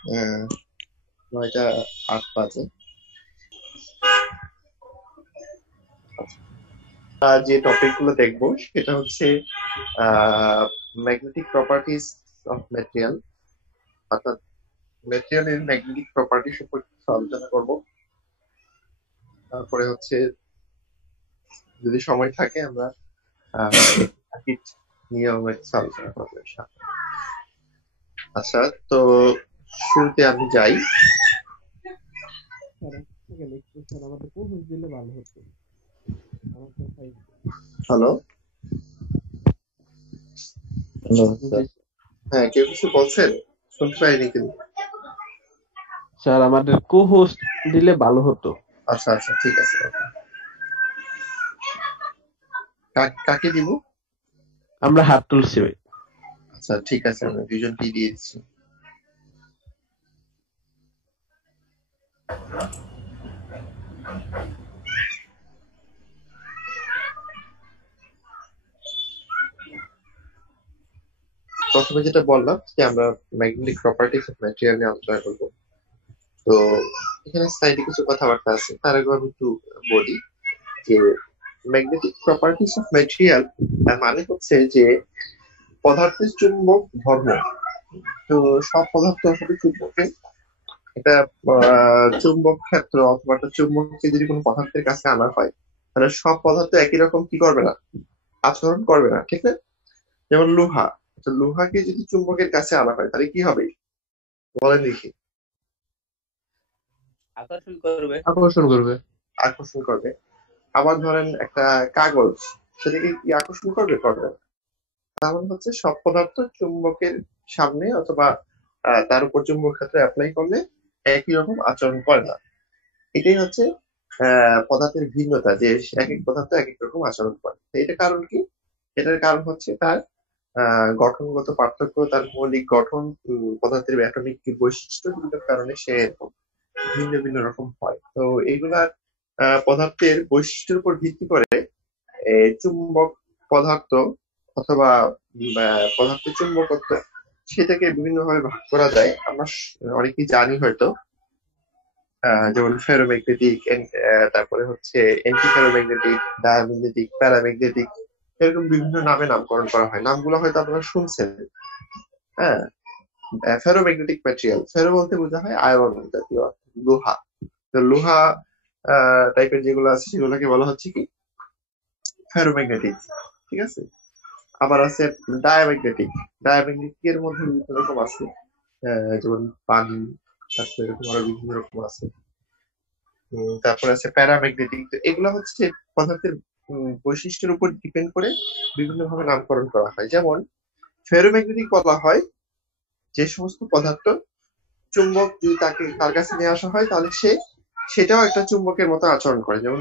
আহ, 9টা 8 বাজে। যে টপিক গুলো দেখবো সেটা হচ্ছে ম্যাগনেটিক প্রপার্টিজ অফ ম্যাটেরিয়াল, অর্থাৎ ম্যাটেরিয়ালের ম্যাগনেটিক প্রপার্টি সম্পর্কে কিছু আলোচনা করবো। তারপরে হচ্ছে যদি সময় থাকে আমরা সার্কিট নিয়ে আমরা কিছু আলোচনা করবো ইনশাআল্লাহ। আচ্ছা, তো শুরুতে আমি যাই। Hello, hello sir. হ্যাঁ, কেউ কিছু বলছেন? শুনতে পাইনি কিন্তু। স্যার আমাদের কো-হোস্ট দিলে ভালো হতো। আচ্ছা আচ্ছা, ঠিক আছে, ওকে। কাকে দিব? আমরা হাত তুলছি ভাই। আচ্ছা ঠিক আছে, আমি দুজনকে দিয়ে দিচ্ছি। প্রথমে যেটা বললাম যে আমরা ম্যাগনেটিক প্রপার্টিজ অফ ম্যাটেরিয়াল নিয়ে আলোচনা করবো। তো এখানে সাইডে কিছু কথাবার্তা আছে, তার আগে আমি একটু বলি যে ম্যাগনেটিক প্রপার্টিজ অফ ম্যাটেরিয়াল তার মানে হচ্ছে যে পদার্থের চুম্বক ধর্ম। তো সব পদার্থ আসলে চুম্বকের এটা চুম্বক ক্ষেত্র অথবা একটা চুম্বককে যদি কোনো পদার্থের কাছে আনা হয়, তাহলে সব পদার্থ একই রকম কি করবে না, আচরণ করবে না, ঠিক না? যেমন লোহা, তো লোহাকে যদি চুম্বকের কাছে আনা হয় তাহলে কি হবে বলেন দেখি? আকর্ষণ করবে। আকর্ষণ করবে। আকর্ষণ করবে। আবার ধরেন একটা কাগজ, সেটাকে কি আকর্ষণ করবে? করবে না। তার মানে হচ্ছে সব পদার্থ চুম্বকের সামনে অথবা তার উপর চুম্বক ক্ষেত্র অ্যাপ্লাই করলে একই রকম আচরণ করে না। এটাই হচ্ছে পদার্থের ভিন্নতা, যে এক এক পদার্থ এক এক রকম আচরণ করে। তো এটার কারণ কি? এটার কারণ হচ্ছে তার গঠনগত পার্থক্য, তার মৌলিক গঠন, পদার্থের অ্যাটমিক বৈশিষ্ট্য, বিভিন্ন কারণে সে এরকম ভিন্ন ভিন্ন রকম হয়। তো এইগুলা পদার্থের বৈশিষ্ট্যের উপর ভিত্তি করে চুম্বক পদার্থ অথবা পদার্থের চুম্বকত্ব সেটাকে বিভিন্ন ভাবে ভাগ করা যায়। আমরা অনেকেই জানি হয়তো, যেমন ফেরোম্যাগনেটিক, তারপরে হচ্ছে অ্যান্টি ফেরোম্যাগনেটিক, ডায়াম্যাগনেটিক, প্যারাম্যাগনেটিক, এরকম বিভিন্ন নামে নামকরণ করা হয়। নামগুলো হয়তো আপনারা শুনছেন। হ্যাঁ, ফেরোম্যাগনেটিক ম্যাটেরিয়াল, ফেরো বলতে বোঝা হয় আয়রন জাতীয়, লোহা। তো লোহা টাইপের যেগুলো আছে সেগুলোকে বলা হচ্ছে কি ফেরোম্যাগনেটিক, ঠিক আছে? আবার আছে ডায়াম্যাগনেটিক। ডায়াম্যাগনেটিক এর মধ্যে বিভিন্ন রকম আছে, যেমন পানি, তারপরে এরকম আরো বিভিন্ন রকম আছে। তারপরে আছে প্যারাম্যাগনেটিক। তো এগুলো হচ্ছে পদার্থের বৈশিষ্ট্যের উপর ডিপেন্ড করে বিভিন্ন ভাবে নামকরণ করা হয়। যেমন ফেরোম্যাগনেটিক বলা হয় যে সমস্ত পদার্থ চুম্বক যদি তার কাছে নিয়ে আসা হয় তাহলে সেটাও একটা চুম্বকের মতো আচরণ করে। যেমন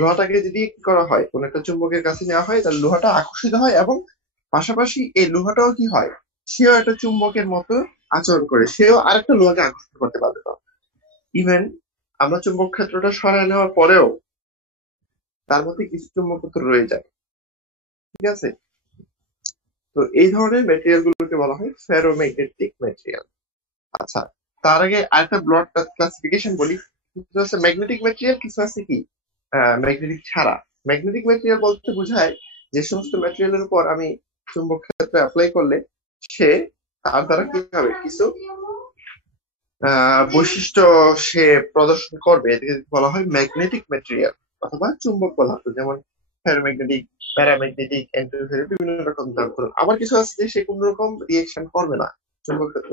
লোহাটাকে যদি কি করা হয়, কোন একটা চুম্বকের কাছে নেওয়া হয়, তাহলে লোহাটা আকর্ষিত হয় এবং পাশাপাশি এই লোহাটাও কি হয়, সেও একটা চুম্বকের মতো আচরণ করে, সেও আরেকটা লোহাকে আকর্ষণ করতে পারবে না। ইভেন আমরা চুম্বক ক্ষেত্রটা সরায় নেওয়ার পরেও তার মধ্যে কিছু চুম্বকত্ব রয়ে যায়, ঠিক আছে? তো এই ধরনের ম্যাটেরিয়াল গুলোকে বলা হয় ফেরোম্যাগনেটিক ম্যাটেরিয়াল। আচ্ছা, তার আগে আরেকটা ব্লড ক্লাসিফিকেশন বলি। কিছু আছে ম্যাগনেটিক ম্যাটেরিয়াল, কিছু আছে কি ম্যাগনেটিক ছাড়া। ম্যাগনেটিক ম্যাটেরিয়াল বলতে বোঝায় যে সমস্ত ম্যাটেরিয়ালের উপর আমি চুম্বক ক্ষেত্র অ্যাপ্লাই করলে সে তার দ্বারা কি হবে, কিছু বৈশিষ্ট্য সে প্রদর্শন করবে। এটাকে বলা হয় ম্যাগনেটিক ম্যাটেরিয়াল অথবা চুম্বক পদার্থ। যেমন ফেরোম্যাগনেটিক, প্যারাম্যাগনেটিক, অ্যান্টিফেরো, বিভিন্ন রকম নামকরণ। আবার কিছু আছে যে সে কোন রকম রিয়েকশন করবে না চুম্বক ক্ষেত্র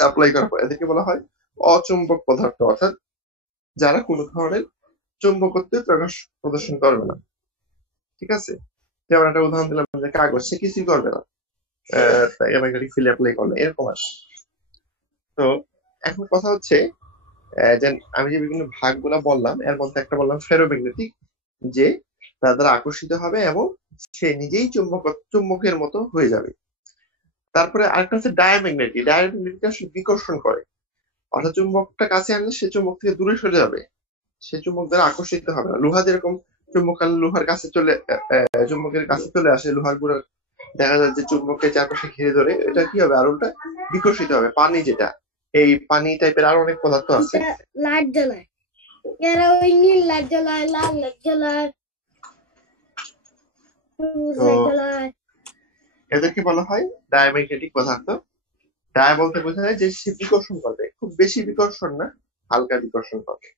অ্যাপ্লাই করার পর, এদেরকে বলা হয় অচুম্বক পদার্থ, অর্থাৎ যারা কোনো ধরনের চুম্বকত্ব প্রদর্শন করবে না, ঠিক আছে? যেমন একটা উদাহরণ দিলাম যে কাগজ, সে কিছুই করবে না ম্যাগনেটিক ফিল্ড অ্যাপ্লাই করলে, এরকম আছে। তো এখন কথা হচ্ছে যে আমি যে বিভিন্ন ভাগগুলা বললাম এর মধ্যে একটা বললাম ফেরোম্যাগনেটিক, যে তার দ্বারা আকর্ষিত হবে এবং সে নিজেই চুম্বকের মতো হয়ে যাবে। তারপরে আরেকটা হচ্ছে ডায়াম্যাগনেটিক। ডায়াম্যাগনেটিক আসলে বিকর্ষণ করে, অর্থাৎ চুম্বকটা কাছে আনলে সে চুম্বক থেকে দূরে সরে যাবে, সে চুম্বক দ্বারা আকর্ষিত হবে না। লোহা যেরকম চুম্বক আনলে লোহার কাছে চুম্বকের কাছে চলে আসে, লোহার গুঁড়া দেখা যায় যে চুম্বককে চারপাশে ঘিরে ধরে, এটা কি হবে, আরোটা বিকশিত হবে। পানি যেটা, এই পানি টাইপের আরো অনেক পদার্থ আছে। লাইট জ্বলায়, এরা ওই নীল লাইট জ্বলায়, লাল লাইট জ্বলায়, সবুজ তো লাইট জ্বলায়। এদেরকে বলা হয় ডায়াম্যাগনেটিক পদার্থ। ডায়া বলতে বোঝায় যে সে বিকর্ষণ করবে, খুব বেশি বিকর্ষণ না, হালকা বিকর্ষণ করবে।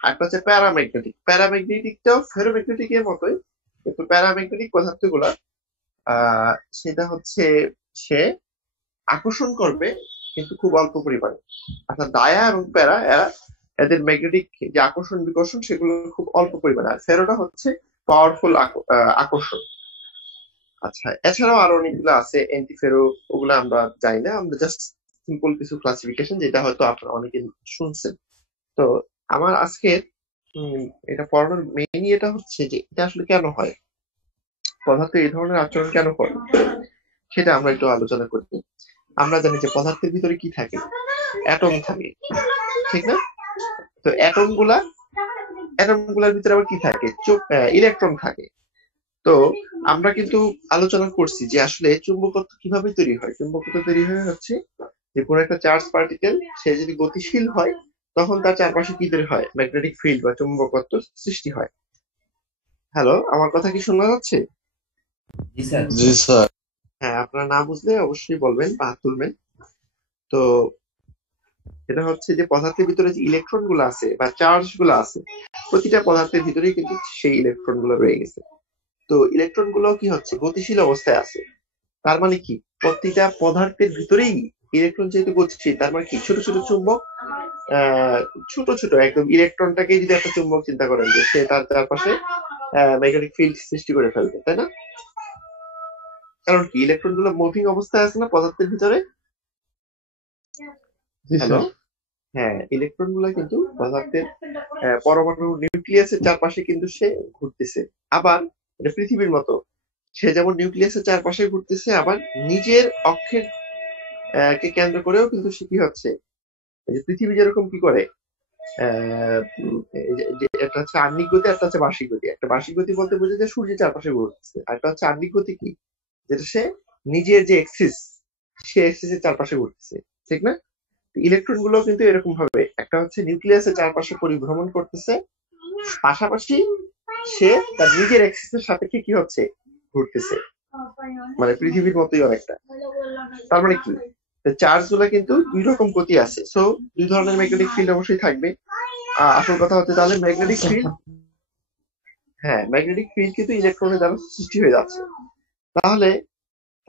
একটা হচ্ছে প্যারাম্যাগনেটিক। প্যারাম্যাগনেটিকটাও ফেরোম্যাগনেটিক এর মতোই, কিন্তু প্যারাম্যাগনেটিক পদার্থগুলা সেটা হচ্ছে সে আকর্ষণ করবে কিন্তু খুব অল্প পরিমাণে। অর্থাৎ ডায়া এবং প্যারা এদের ম্যাগনেটিক যে আকর্ষণ বিকর্ষণ সেগুলো খুব অল্প পরিমাণে। আর ফেরোটা হচ্ছে পাওয়ারফুল আকর্ষণ। আচ্ছা, এছাড়াও আরো অনেকগুলো আছে অ্যান্টিফেরো, ওগুলো আমরা জানি না, আমরা জাস্ট সিম্পল কিছু ক্লাসিফিকেশন যেটা হয়তো আপনারা অনেকে শুনছেন। তো আমার আজকের এটা পড়ানোর মেইন এটা হচ্ছে যে এটা আসলে কেন হয়, পদার্থ এই ধরনের আচরণ কেন করে, সেটা আমরা একটু আলোচনা করি। আমরা জানি যে পদার্থের ভিতরে কি থাকে, অ্যাটম থাকে, ঠিক না? তো অ্যাটম গুলার ভিতরে আবার কি থাকে, ইলেকট্রন থাকে। তো আমরা কিন্তু আলোচনা করছি যে আসলে চুম্বকত্ব কিভাবে তৈরি হয়। চুম্বকত্ব তৈরি হয় হচ্ছে যে কোনো একটা চার্জ পার্টিকেল সে যদি গতিশীল হয় তখন তার চারপাশে কি তৈরি হয়, ম্যাগনেটিক ফিল্ড বা চুম্বকত্ব সৃষ্টি হয়। হ্যালো, আমার কথা কি শোনা যাচ্ছে? জি স্যার। হ্যাঁ, আপনারা না বুঝলে অবশ্যই বলবেন বা হাত তুলবেন। তো এটা হচ্ছে যে পদার্থের ভিতরে যে ইলেকট্রন গুলো আছে বা চার্জ গুলো আছে, প্রতিটা পদার্থের ভিতরেই কিন্তু সেই ইলেকট্রন গুলো রয়ে গেছে। তো ইলেকট্রন গুলো কি হচ্ছে, গতিশীল অবস্থায় আছে। তার মানে কি, প্রতিটা পদার্থের ভিতরেই ইলেকট্রন যেহেতু গতিশীল, তার মানে কি ছোট ছোট চুম্বক, ছোট ছোট একদম ইলেকট্রনটাকে যদি একটা চুম্বক চিন্তা করেন যে সে তার চারপাশে ম্যাগনেটিক ফিল্ড সৃষ্টি করে ফেলবে, তাই না? কারণ কি, ইলেকট্রন গুলো মুভিং অবস্থায় আছে না পদার্থের ভিতরে। হ্যালো, হ্যাঁ, ইলেকট্রন গুলা কিন্তু পদার্থের পরমাণু নিউক্লিয়াসের চারপাশে কিন্তু সে ঘুরতেছে। আবার এটা পৃথিবীর মতো, সে যেমন নিউক্লিয়াসের চারপাশে ঘুরতেছে, আবার নিজের অক্ষের কে কেন্দ্র করেও কিন্তু সে কি হচ্ছে, এই যে পৃথিবী যেরকম কি করে, একটা হচ্ছে আহ্নিক গতি, একটা হচ্ছে বার্ষিক গতি। একটা বার্ষিক গতি বলতে বোঝা যায় সূর্যের চারপাশে ঘুরতেছে, আর একটা হচ্ছে আহ্নিক গতি কি, যেটা সে নিজের যে এক্সিস, সে এক্সিসের চারপাশে ঘুরতেছে, ঠিক না? ইলেকট্রন গুলো কিন্তু এরকম ভাবে একটা হচ্ছে নিউক্লিয়াসের চারপাশে পরিভ্রমণ করতেছে, পাশাপাশি সে তার নিজের এক্সিসের সাপেক্ষে কি হচ্ছে, ঘুরতেছে, মানে পৃথিবীর মতোই অনেকটা। তার মানে কি, চার্জ গুলা কিন্তু দুই রকম গতি আছে, সো দুই ধরনের ম্যাগনেটিক ফিল্ড অবশ্যই থাকবে। আসল কথা হচ্ছে তাহলে ম্যাগনেটিক ফিল্ড, হ্যাঁ ম্যাগনেটিক ফিল্ড কিন্তু ইলেকট্রনের দ্বারা সৃষ্টি হয়ে যাচ্ছে। তাহলে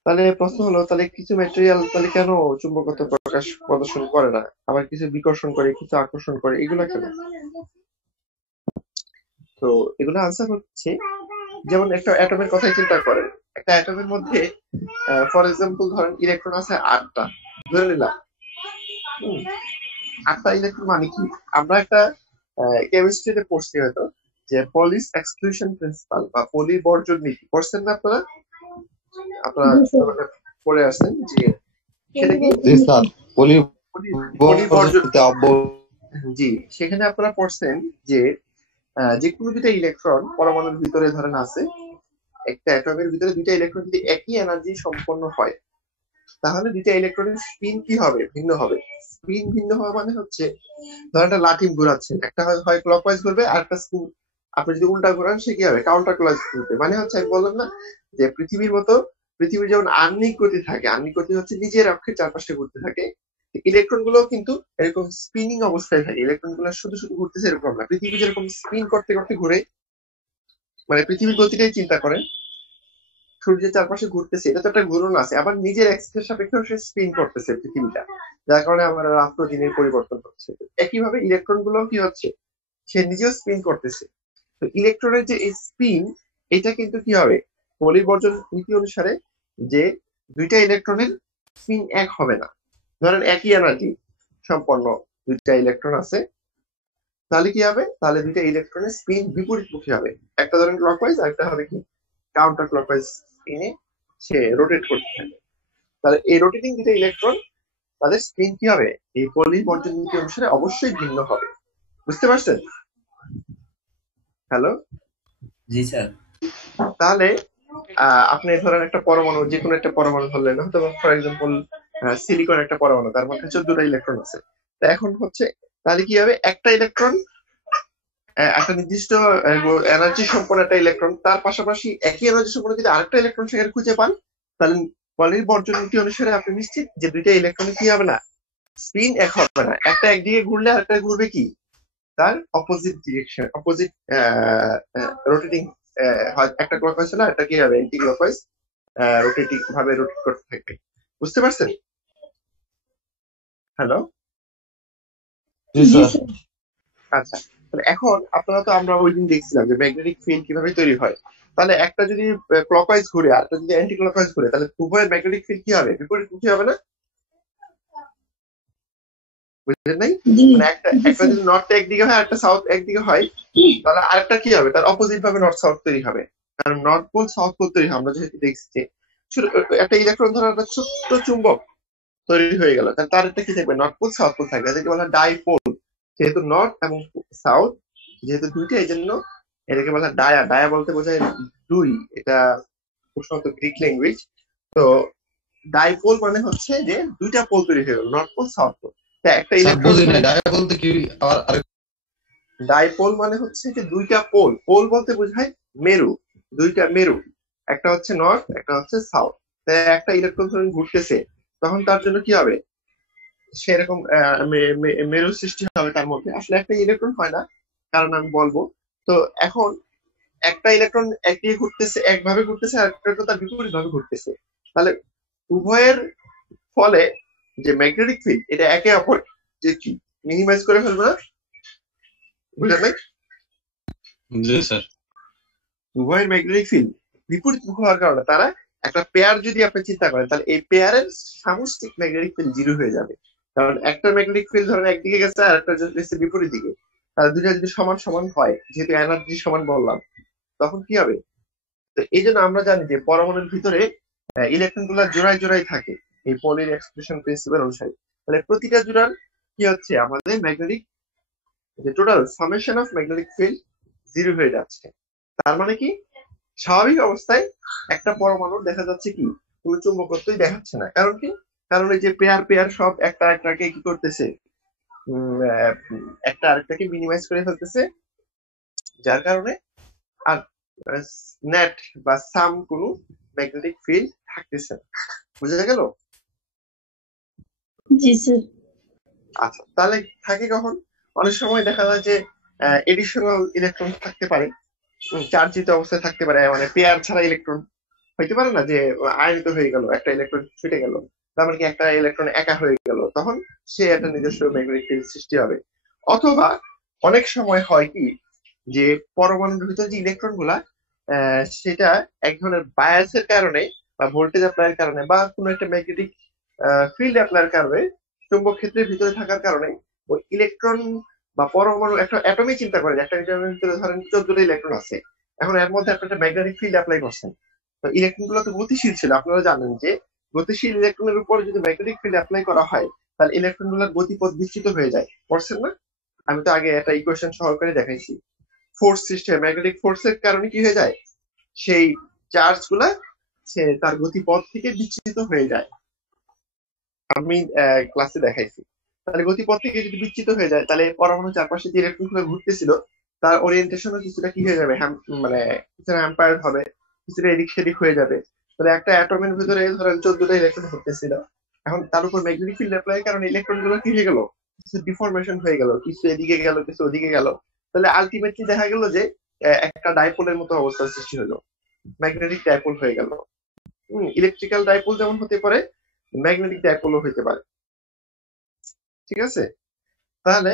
তাহলে প্রশ্ন হলো, তাহলে কিছু ম্যাটেরিয়াল তাহলে কেন চুম্বকত্ব প্রদর্শন করে না, আবার কিছু বিকর্ষণ করে, কিছু আকর্ষণ করে, এগুলো কেন? তো এগুলো আনসার হচ্ছে, যেমন একটা অ্যাটমের কথাই চিন্তা করেন। একটা অ্যাটমের মধ্যে ফর এক্সাম্পল ধরেন ইলেকট্রন আছে 8টা, ধরে নিলাম। 8টা ইলেকট্রন মানে কি, আমরা একটা কেমিস্ট্রিতে পড়ছি হয়তো, যে পলিস এক্সক্লুশন প্রিন্সিপাল বা পলি বর্জন নীতি, পড়ছেন না আপনারা? আপনারা পড়ে আসছেন যে সেটা কি, জি স্যার। পলি বর্জন, জি, সেখানে আপনারা পড়ছেন যে যে কোনো দুইটা ইলেকট্রন পরমাণুর ভিতরে ধরেন আছে, একটা অ্যাটমের ভিতরে দুইটা ইলেকট্রন যদি একই এনার্জি সম্পন্ন হয়, তাহলে দুইটা ইলেকট্রনের স্পিন কি হবে, ভিন্ন হবে। স্পিন ভিন্ন হওয়া মানে হচ্ছে, ধরেন একটা লাঠি ঘোরাচ্ছেন, একটা হয় ক্লকওয়াইজ ঘুরবে, আর একটা স্পিন আপনি যদি উল্টা ঘোরান সে কি হবে, কাউন্টার ক্লকওয়াইজ ঘুরবে। মানে হচ্ছে আমি বললাম না যে পৃথিবীর মতো, পৃথিবীর যেমন আহ্নিক গতি থাকে, আহ্নিক গতি হচ্ছে নিজের অক্ষের চারপাশে ঘুরতে থাকে, ইলেকট্রন গুলো কিন্তু এরকম স্পিনিং অবস্থায় থাকে। ইলেকট্রন গুলো শুধু শুধু ঘুরতেছে এরকম না, পৃথিবী যেরকম স্পিন করতে করতে ঘুরে, মানে পৃথিবীর গতিটাই চিন্তা করেন, সূর্যের চারপাশে ঘুরতেছে, এটা তো একটা ঘূর্ণন আছে, আবার নিজের এক্সিসের সাপেক্ষে সে স্পিন করতেছে পৃথিবীটা, যার কারণে আমার রাত্র দিনের পরিবর্তন হচ্ছে। একইভাবে ইলেকট্রন গুলো কি হচ্ছে, সে নিজেও স্পিন করতেছে। তো ইলেকট্রনের যে স্পিন, এটা কিন্তু কি হবে, পলির বর্জন নীতি অনুসারে, যে দুইটা ইলেকট্রনের স্পিন এক হবে না। ধরেন একই এনার্জি সম্পন্ন দুইটা ইলেকট্রন আছে, তাহলে কি হবে, তাহলে দুইটা ইলেকট্রনের স্পিন বিপরীতমুখী হবে। একটা ধরেন ক্লকওয়াইজ, আর একটা হবে কি কাউন্টার ক্লকওয়াইজ স্পিনে সে রোটেট করতে থাকে। তাহলে এই রোটেটিং দুইটা ইলেকট্রন, তাদের স্পিন কি হবে, এই পলি বর্জন নীতি অনুসারে অবশ্যই ভিন্ন হবে। বুঝতে পারছেন? হ্যালো, জি স্যার। তাহলে আপনি ধরেন একটা পরমাণু, যে কোনো একটা পরমাণু ধরলেন, হয়তো ফর এক্সাম্পল সিলিকন একটা পরমাণু, তার মধ্যে 14টা ইলেকট্রন আছে। তো এখন হচ্ছে তাহলে কি হবে, একটা ইলেকট্রন একটা নির্দিষ্ট এনার্জি সম্পন্ন একটা ইলেকট্রন, তার পাশাপাশি একই এনার্জি সম্পন্ন যদি আরেকটা ইলেকট্রন সেখানে খুঁজে পান, তাহলে পলির বর্জন নীতি অনুসারে আপনি নিশ্চিত যে দুইটা ইলেকট্রন কি হবে না, স্পিন এক হবে না। একটা একদিকে ঘুরলে আরেকটা ঘুরবে কি, তার অপোজিট ডিরেকশন, অপোজিট রোটেটিং। একটা ক্লকওয়াইজ হলে একটা কি হবে, এন্টি ক্লকওয়াইজ রোটেটিং ভাবে রোটেট করতে থাকবে। বুঝতে পারছেন? হ্যালো, জি স্যার। আচ্ছা। তাহলে এখন আপনারা তো, আমরা ওই দিন দেখছিলাম যে ম্যাগনেটিক ফিল্ড কিভাবে তৈরি হয়। তাহলে একটা যদি ক্লকওয়াইজ ঘুরে আর একটা যদি অ্যান্টি ক্লকওয়াইজ ঘুরে, তাহলে উভয়ের ম্যাগনেটিক ফিল্ড কি হবে, বিপরীতমুখী হবে না? বুঝলেন নাই? জি মানে একটা জি একটা স্যার। যদি নর্থ একদিকে হয়, একটা সাউথ একদিকে হয়, তাহলে আরেকটা কি হবে, তার অপোজিট ভাবে নর্থ সাউথ তৈরি হবে। কারণ নর্থ পোল সাউথ পোল তৈরি হয়, আমরা যেহেতু দেখছি যে একটা ইলেকট্রন ধরো একটা ছোট্ট চুম্বক তৈরি হয়ে গেল, তাহলে তার একটা কি থাকবে, নর্থ পোল সাউথ পোল থাকবে, এটাকে বলা হয় ডাইপোল। যেহেতু নর্থ এবং সাউথ যেহেতু দুইটা, এই জন্য এটাকে বলা হয় ডায়া। ডায়া বলতে বোঝায় দুই, এটা প্রশ্নত গ্রিক ল্যাঙ্গুয়েজ। তো ডাইপোল মানে হচ্ছে যে দুইটা পোল তৈরি হয়ে গেল, নর্থ পোল সাউথ পোল। একটা ইলেকট্রন, ডাইপোল মানে হচ্ছে যে দুইটা পোল, পোল বলতে বোঝায় মেরু, দুইটা মেরু, একটা হচ্ছে নর্থ একটা হচ্ছে সাউথ। তাই একটা ইলেকট্রন ধরুন ঘুরতেছে, তখন তার জন্য কি হবে, সেরকম মেরু সৃষ্টি হবে তার মধ্যে। আসলে একটা ইলেকট্রন হয় না, কারণ আমি বলবো। তো এখন একটা ইলেকট্রন একদিকে ঘুরতেছে, একভাবে ঘুরতেছে, আর একটা তার বিপরীত ভাবে ঘুরতেছে। তাহলে উভয়ের ফলে যে ম্যাগনেটিক ফিল্ড, এটা একে অপর যে কি মিনিমাইজ করে ফেলবে না? বুঝলেন নাই? জি স্যার। উভয়ের ম্যাগনেটিক ফিল্ড বিপরীত মুখ হওয়ার কারণে তারা একটা পেয়ার যদি আপনি চিন্তা করেন, তাহলে এই পেয়ারের সামষ্টিক ম্যাগনেটিক ফিল্ড জিরো হয়ে যাবে। কারণ একটা ম্যাগনেটিক ফিল্ড ধরেন একদিকে গেছে আর একটা গেছে বিপরীত দিকে, তাহলে দুইটা যদি সমান সমান হয়, যেহেতু এনার্জি সমান বললাম, তখন কি হবে। তো এই জন্য আমরা জানি যে পরমাণুর ভিতরে ইলেকট্রন গুলা জোড়ায় জোড়ায় থাকে, এই পলির এক্সক্লুশন প্রিন্সিপাল অনুসারে। তাহলে প্রতিটা জোড়ার কি হচ্ছে, আমাদের ম্যাগনেটিক যে total summation of magnetic field zero হয়ে যাচ্ছে। তার মানে কি, স্বাভাবিক অবস্থায় একটা পরমাণুর দেখা যাচ্ছে কি কোনো চুম্বকত্বই দেখাচ্ছে না। কারণ কি, কারণ এই যে পেয়ার পেয়ার সব একটা একটাকে কি করতেছে, একটা আরেকটাকে মিনিমাইজ করে ফেলতেছে, যার কারণে আর নেট বা সাম কোনো ম্যাগনেটিক ফিল্ড থাকতেছে না। বুঝা গেল? জি স্যার। আচ্ছা, তাহলে থাকে কখন, অনেক সময় দেখা যায় যে এডিশনাল ইলেকট্রন থাকতে পারে, চার্জিত অবস্থায় থাকতে পারে, মানে পেয়ার ছাড়া ইলেকট্রন হইতে পারে না, যে আয়নিত হয়ে গেল, একটা ইলেকট্রন ছুটে গেল, তার মানে কি একটা ইলেকট্রন একা হয়ে গেল, তখন সে একটা নিজস্ব ম্যাগনেটিক ফিল্ড সৃষ্টি হবে। অথবা অনেক সময় হয় কি, যে পরমাণুর ভিতরে যে ইলেকট্রন গুলা সেটা এক ধরনের বায়াসের কারণে বা ভোল্টেজ অ্যাপ্লাইয়ের কারণে বা কোনো একটা ম্যাগনেটিক ফিল্ড অ্যাপ্লাইয়ের কারণে, চুম্বক ক্ষেত্রের ভিতরে থাকার কারণে, ওই ইলেকট্রন বা পরমাণু একটা অ্যাটমই চিন্তা করে যে একটা অ্যাটমের ভিতরে ধরেন 14টা ইলেকট্রন আছে, এখন এর মধ্যে একটা ম্যাগনেটিক ফিল্ড অ্যাপ্লাই করছেন। তো ইলেকট্রন গুলো তো গতিশীল ছিল, আপনারা জানেন যে গতিশীল ইলেকট্রনের উপর যদি ম্যাগনেটিক ফিল্ড অ্যাপ্লাই করা হয়, তাহলে ইলেকট্রন গুলোর গতিপথ বিচ্যুত হয়ে যায়। পড়ছেন না? আমি তো আগে একটা ইকুয়েশন সহকারে দেখাইছি। ফোর্স সিস্টেম, ম্যাগনেটিক ফোর্সের কারণে কি হয়ে যায়, সেই চার্জ গুলা সে তার গতিপথ থেকে বিচ্যুত হয়ে যায়। আমি ক্লাসে দেখাইছি। তাহলে গতিপথ থেকে যদি বিচ্যুত হয়ে যায়, তাহলে পরমাণু চারপাশে যে ইলেকট্রন গুলো ঘুরতেছিল, তার ওরিয়েন্টেশনও কিছুটা কি হয়ে যাবে, মানে কিছুটা হ্যাম্পায়ার্ড হবে, কিছুটা এদিক সেদিক হয়ে যাবে। তাহলে একটা অ্যাটমের ভিতরে ধরেন 14টা ইলেকট্রন ঘুরতেছিল, এখন তার উপর ম্যাগনেটিক ফিল্ড অ্যাপ্লাই কারণে ইলেকট্রন গুলো কি হয়ে গেল, কিছু ডিফরমেশন হয়ে গেল, কিছু এদিকে গেল কিছু ওদিকে গেল। তাহলে আলটিমেটলি দেখা গেল যে একটা ডাইপোলের মতো অবস্থার সৃষ্টি হলো, ম্যাগনেটিক ডাইপোল হয়ে গেল। ইলেকট্রিক্যাল ডাইপোল যেমন হতে পারে, ম্যাগনেটিক ডাইপোলও হতে পারে। ঠিক আছে? তাহলে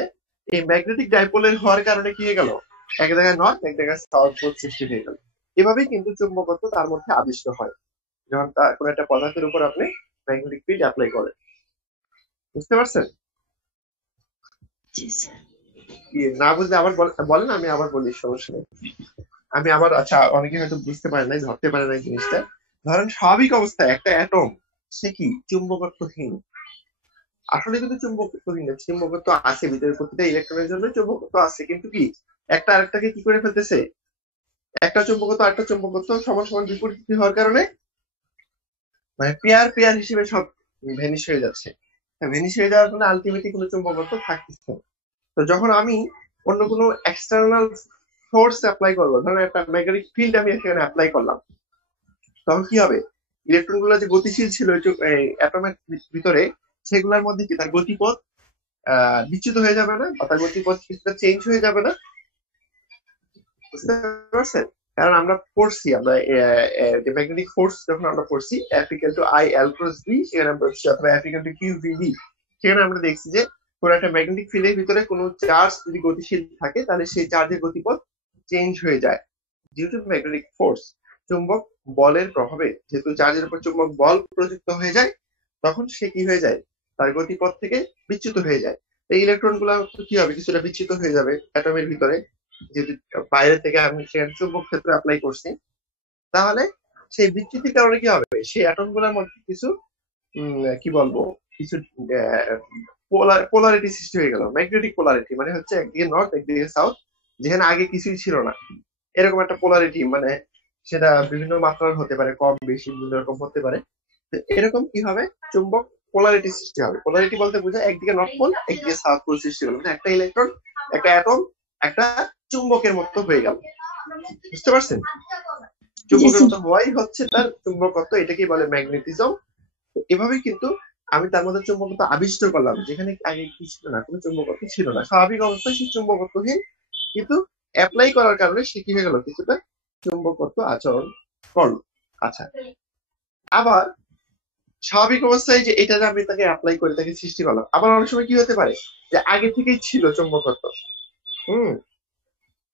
এই ম্যাগনেটিক ডাইপোলের হওয়ার কারণে কি হয়ে গেল, এক জায়গায় নর্থ এক জায়গায় সাউথ পোল সৃষ্টি হয়ে গেল। এভাবেই কিন্তু চুম্বকত্ব তার মধ্যে আবিষ্ট হয়, যখন তার কোনো একটা পদার্থের উপর আপনি ম্যাগনেটিক ফিল্ড অ্যাপ্লাই করেন। বুঝতে পারছেন? জি স্যার। না বুঝলে আবার বলেন, আমি আবার বলি, সমস্যা নেই। আমি আবার, আচ্ছা অনেকে হয়তো বুঝতে পারে নাই, ধরতে পারে নাই জিনিসটা। ধরেন স্বাভাবিক অবস্থায় একটা অ্যাটম সে কি চুম্বকত্বহীন, আসলে কিন্তু চুম্বকত্বহীন না, চুম্বকত্ব আছে ভিতরে, প্রতিটা ইলেকট্রনের জন্য চুম্বকত্ব আছে, কিন্তু কি একটা আরেকটাকে কি করে ফেলতেছে, একটা চুম্বকত্ব আরেকটা চুম্বকত্ব সমান সমান বিপরীত হওয়ার কারণে মানে পেয়ার পেয়ার হিসেবে সব ভ্যানিশ হয়ে যাচ্ছে। ভ্যানিশ হয়ে যাওয়ার ফলে আলটিমেটলি কোনো চুম্বকত্ব থাকতেছে না। তো যখন আমি অন্য কোনো এক্সটার্নাল ফোর্স অ্যাপ্লাই করবো, ধরেন একটা ম্যাগনেটিক ফিল্ড আমি এখানে অ্যাপ্লাই করলাম, তখন কি হবে? ইলেকট্রন গুলো যে গতিশীল ছিল অ্যাটমের ভিতরে, সেগুলোর মধ্যে কি তার গতিপথ বিচ্যুত হয়ে যাবে না, বা তার গতিপথ কিছুটা চেঞ্জ হয়ে যাবে না? বুঝতে পারছেন? কারণ আমরা পড়ছি, আমরা যে ম্যাগনেটিক ফোর্স যখন আমরা পড়ছি F equal to I L cross B, সেখানে আমরা অথবা F equal to Q V B, সেখানে আমরা দেখছি যে কোনো একটা ম্যাগনেটিক ফিল্ডের ভিতরে কোনো চার্জ যদি গতিশীল থাকে তাহলে সেই চার্জের গতিপথ চেঞ্জ হয়ে যায় ডিউ টু ম্যাগনেটিক ফোর্স। চুম্বক বলের প্রভাবে যেহেতু চার্জের উপর চুম্বক বল প্রযুক্ত হয়ে যায়, তখন সে কি হয়ে যায়? তার গতিপথ থেকে বিচ্যুত হয়ে যায়। এই ইলেকট্রন গুলা কি হবে? কিছুটা বিচ্যুত হয়ে যাবে অ্যাটমের ভিতরে, যদি বাইরে থেকে আমি সেখানে চুম্বক ক্ষেত্র অ্যাপ্লাই করছি, তাহলে সেই বিচ্যুতির কারণে কি হবে? সেই অ্যাটম গুলোর মধ্যে কিছু কি বলবো, কিছু পোলারিটি সৃষ্টি হয়ে গেল। ম্যাগনেটিক পোলারিটি মানে হচ্ছে একদিকে নর্থ একদিকে সাউথ, যেখানে আগে কিছুই ছিল না, এরকম একটা পোলারিটি। মানে সেটা বিভিন্ন মাত্রার হতে পারে, কম বেশি বিভিন্ন রকম হতে পারে। এরকম কি হবে? চুম্বক পোলারিটি সৃষ্টি হবে। পোলারিটি বলতে বোঝায় একদিকে নর্থ পোল একদিকে সাউথ পোল সৃষ্টি হলো, মানে একটা ইলেকট্রন একটা অ্যাটম একটা চুম্বকের মতো হয়ে গেল। বুঝতে পারছেন? চুম্বকের মতো হওয়াই হচ্ছে তার চুম্বকত্ব, এটাকে বলে ম্যাগনেটিজম। এভাবেই কিন্তু আমি তার মধ্যে চুম্বকত্ব আবিষ্কার করলাম, যেখানে আগে কি ছিল না, কোনো চুম্বকত্ব ছিল না। স্বাভাবিক অবস্থায় সে চুম্বকত্বহীন, কিন্তু অ্যাপ্লাই করার কারণে সে কি হয়ে গেল? কিছুটা চুম্বকত্ব আচরণ করলো। আচ্ছা, আবার স্বাভাবিক অবস্থায় যে এটা আমি তাকে অ্যাপ্লাই করে তাকে সৃষ্টি করলাম, আবার অনেক সময় কি হতে পারে যে আগে থেকেই ছিল চুম্বকত্ব।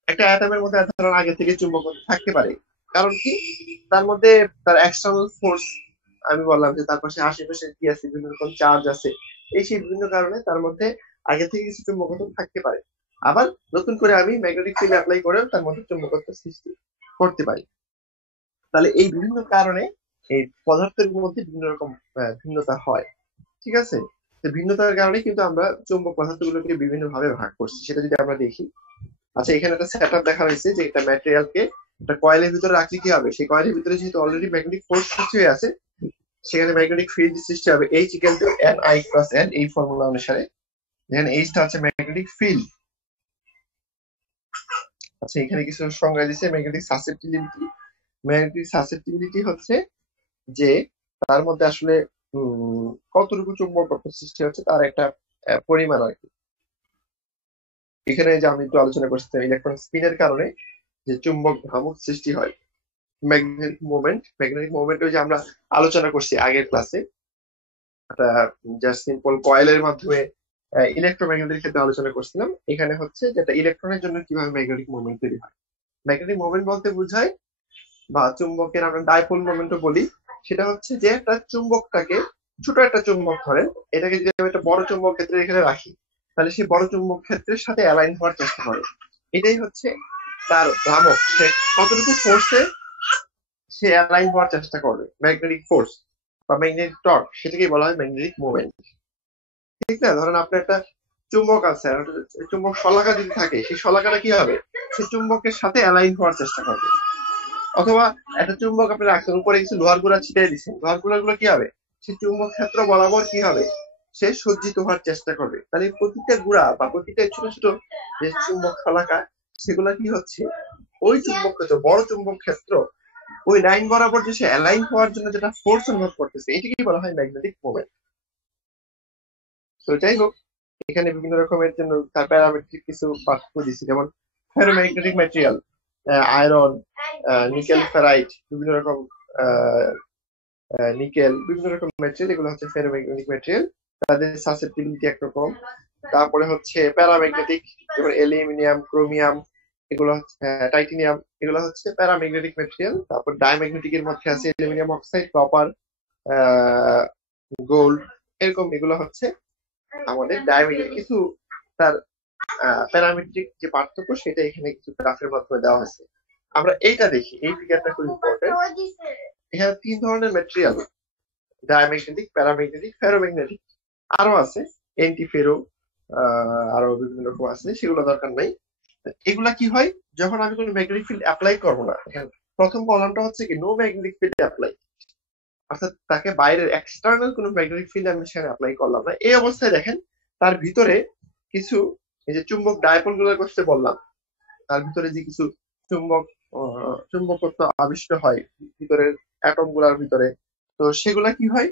একটা অ্যাটমের মধ্যে ধরুন আগে থেকে চুম্বকত্ব থাকতে পারে। কারণ কি? তার মধ্যে তার এক্সটার্নাল ফোর্স, আমি বললাম যে তার পাশে আশেপাশে কি আছে, বিভিন্ন রকম চার্জ আছে, এই সেই বিভিন্ন কারণে তার মধ্যে আগে থেকে কিছু চুম্বকত্ব থাকতে পারে। আবার নতুন করে আমি ম্যাগনেটিক ফিল্ড অ্যাপ্লাই করেও তার মধ্যে চুম্বকত্ব সৃষ্টি করতে পারি। তাহলে এই বিভিন্ন কারণে এই পদার্থের মধ্যে বিভিন্ন রকম ভিন্নতা হয়। ঠিক আছে? তো ভিন্নতার কারণে কিন্তু আমরা চুম্বক পদার্থগুলোকে বিভিন্ন ভাবে ভাগ করছি। সেটা যদি আমরা দেখি, আচ্ছা এখানে একটা সেটআপ দেখা হয়েছে যে একটা ম্যাটেরিয়ালকে একটা কয়েলের ভিতরে রাখলে কি হবে? সেই কয়েলের ভিতরে যেহেতু অলরেডি ম্যাগনেটিক ফোর্স সৃষ্টি হয়ে আছে, সেখানে ম্যাগনেটিক ফিল্ড সৃষ্টি হবে H equal to Ni cross N, এই ফর্মুলা অনুসারে। যেখানে H টা হচ্ছে ম্যাগনেটিক ফিল্ড। আচ্ছা এখানে কিছু সংজ্ঞা দিয়েছে ম্যাগনেটিক সাসেপ্টিবিলিটি। ম্যাগনেটিক সাসেপ্টিবিলিটি হচ্ছে যে তার মধ্যে আসলে কতটুকু চুম্বকত্ব সৃষ্টি হচ্ছে তার একটা পরিমাণ আর কি। এখানে যে আমি একটু আলোচনা করছিলাম ইলেকট্রন স্পিনের কারণে যে চুম্বক ভ্রামক সৃষ্টি হয়, ম্যাগনেটিক মোমেন্ট ওই যে আমরা আলোচনা করছি আগের ক্লাসে, একটা জাস্ট সিম্পল কয়েলের মাধ্যমে ইলেকট্রোম্যাগনেটিক ক্ষেত্রে আলোচনা করছিলাম। এখানে হচ্ছে যেটা ইলেকট্রনের জন্য কিভাবে ম্যাগনেটিক মোমেন্ট তৈরি হয়। ম্যাগনেটিক মোমেন্ট বলতে বোঝায়, বা চুম্বকের আমরা ডাইপোল মোমেন্টও বলি, সেটা হচ্ছে যে একটা চুম্বকটাকে, ছোট একটা চুম্বক ধরেন, এটাকে যদি আমি একটা বড় চুম্বক ক্ষেত্রে এখানে রাখি, তাহলে সেই বড় চুম্বক ক্ষেত্রের সাথে অ্যালাইন হওয়ার চেষ্টা করে। এটাই হচ্ছে তার ভ্রামক, সে কতটুকু ফোর্সে সে অ্যালাইন হওয়ার চেষ্টা করবে। ম্যাগনেটিক ফোর্স বা ম্যাগনেটিক টর্ক, সেটাকেই বলা হয় ম্যাগনেটিক মোমেন্ট। ঠিক না? ধরেন আপনার একটা চুম্বক আছে, আর চুম্বক শলাকা যদি থাকে, সেই শলাকাটা কি হবে? সে চুম্বকের সাথে অ্যালাইন হওয়ার চেষ্টা করবে। অথবা একটা চুম্বক আপনি রাখছেন, উপরে কিছু লোহার গুঁড়া ছিটিয়ে দিচ্ছেন, লোহার গুঁড়াগুলো কি হবে? সে চুম্বক ক্ষেত্র বরাবর কি হবে? সে সজ্জিত হওয়ার চেষ্টা করবে। তাহলে প্রতিটা গুঁড়া বা প্রতিটা ছোট ছোট যে চুম্বক শলাকা, সেগুলা কি হচ্ছে? ওই চুম্বক ক্ষেত্র, বড় চুম্বক ক্ষেত্র, ওই লাইন বরাবর যে সে অ্যালাইন হওয়ার জন্য যেটা ফোর্স অনুভব করতেছে, এটাকেই বলা হয় ম্যাগনেটিক মোমেন্ট। তো যাই হোক, এখানে বিভিন্ন রকমের জন্য তার প্যারামেট্রিক কিছু পার্থক্য দিচ্ছি, যেমন ferromagnetic material, iron, nickel ferrite, বিভিন্ন রকম নিকেল, বিভিন্ন রকম ম্যাটেরিয়াল, এগুলো হচ্ছে ফেরোম্যাগনেটিক ম্যাটেরিয়াল, তাদের সাসেপ্টিবিলিটি একরকম। তারপরে হচ্ছে প্যারাম্যাগনেটিক, যেমন অ্যালুমিনিয়াম, ক্রোমিয়াম, এগুলো হচ্ছে টাইটেনিয়াম, এগুলো হচ্ছে প্যারাম্যাগনেটিক ম্যাটেরিয়াল। তারপর ডায়াম্যাগনেটিক এর মধ্যে আছে অ্যালুমিনিয়াম অক্সাইড, কপার, গোল্ড, এরকম এগুলো হচ্ছে আমাদের ডায়াম্যাগনেটিক। কিছু তার প্যারামেট্রিক যে পার্থক্য, সেটা এখানে কিছু গ্রাফের মাধ্যমে দেওয়া হয়েছে। আমরা এইটা দেখি, এই ফিগারটা খুব ইম্পর্টেন্ট। এখানে 3 ধরনের ম্যাটেরিয়াল, ডায়াম্যাগনেটিক, প্যারাম্যাগনেটিক, ফেরোম্যাগনেটিক, আরো আছে অ্যান্টিফেরো, আরো বিভিন্ন রকম আছে, সেগুলো দরকার নাই। এগুলা কি হয় যখন আমি কোনো ম্যাগনেটিক ফিল্ড অ্যাপ্লাই করবো না। প্রথম কলামটা হচ্ছে কি নো ম্যাগনেটিক ফিল্ড অ্যাপ্লাই, অর্থাৎ তাকে বাইরের এক্সটার্নাল কোনো ম্যাগনেটিক ফিল্ড আমি সেখানে অ্যাপ্লাই করলাম না। এই অবস্থায় দেখেন তার ভিতরে কিছু, এই যে চুম্বক ডাইপোল গুলোর কথা বললাম, তার ভিতরে যে কিছু চুম্বক চুম্বকত্ব আবিষ্ট হয় ভিতরের অ্যাটম গুলার ভিতরে, তো সেগুলা কি হয়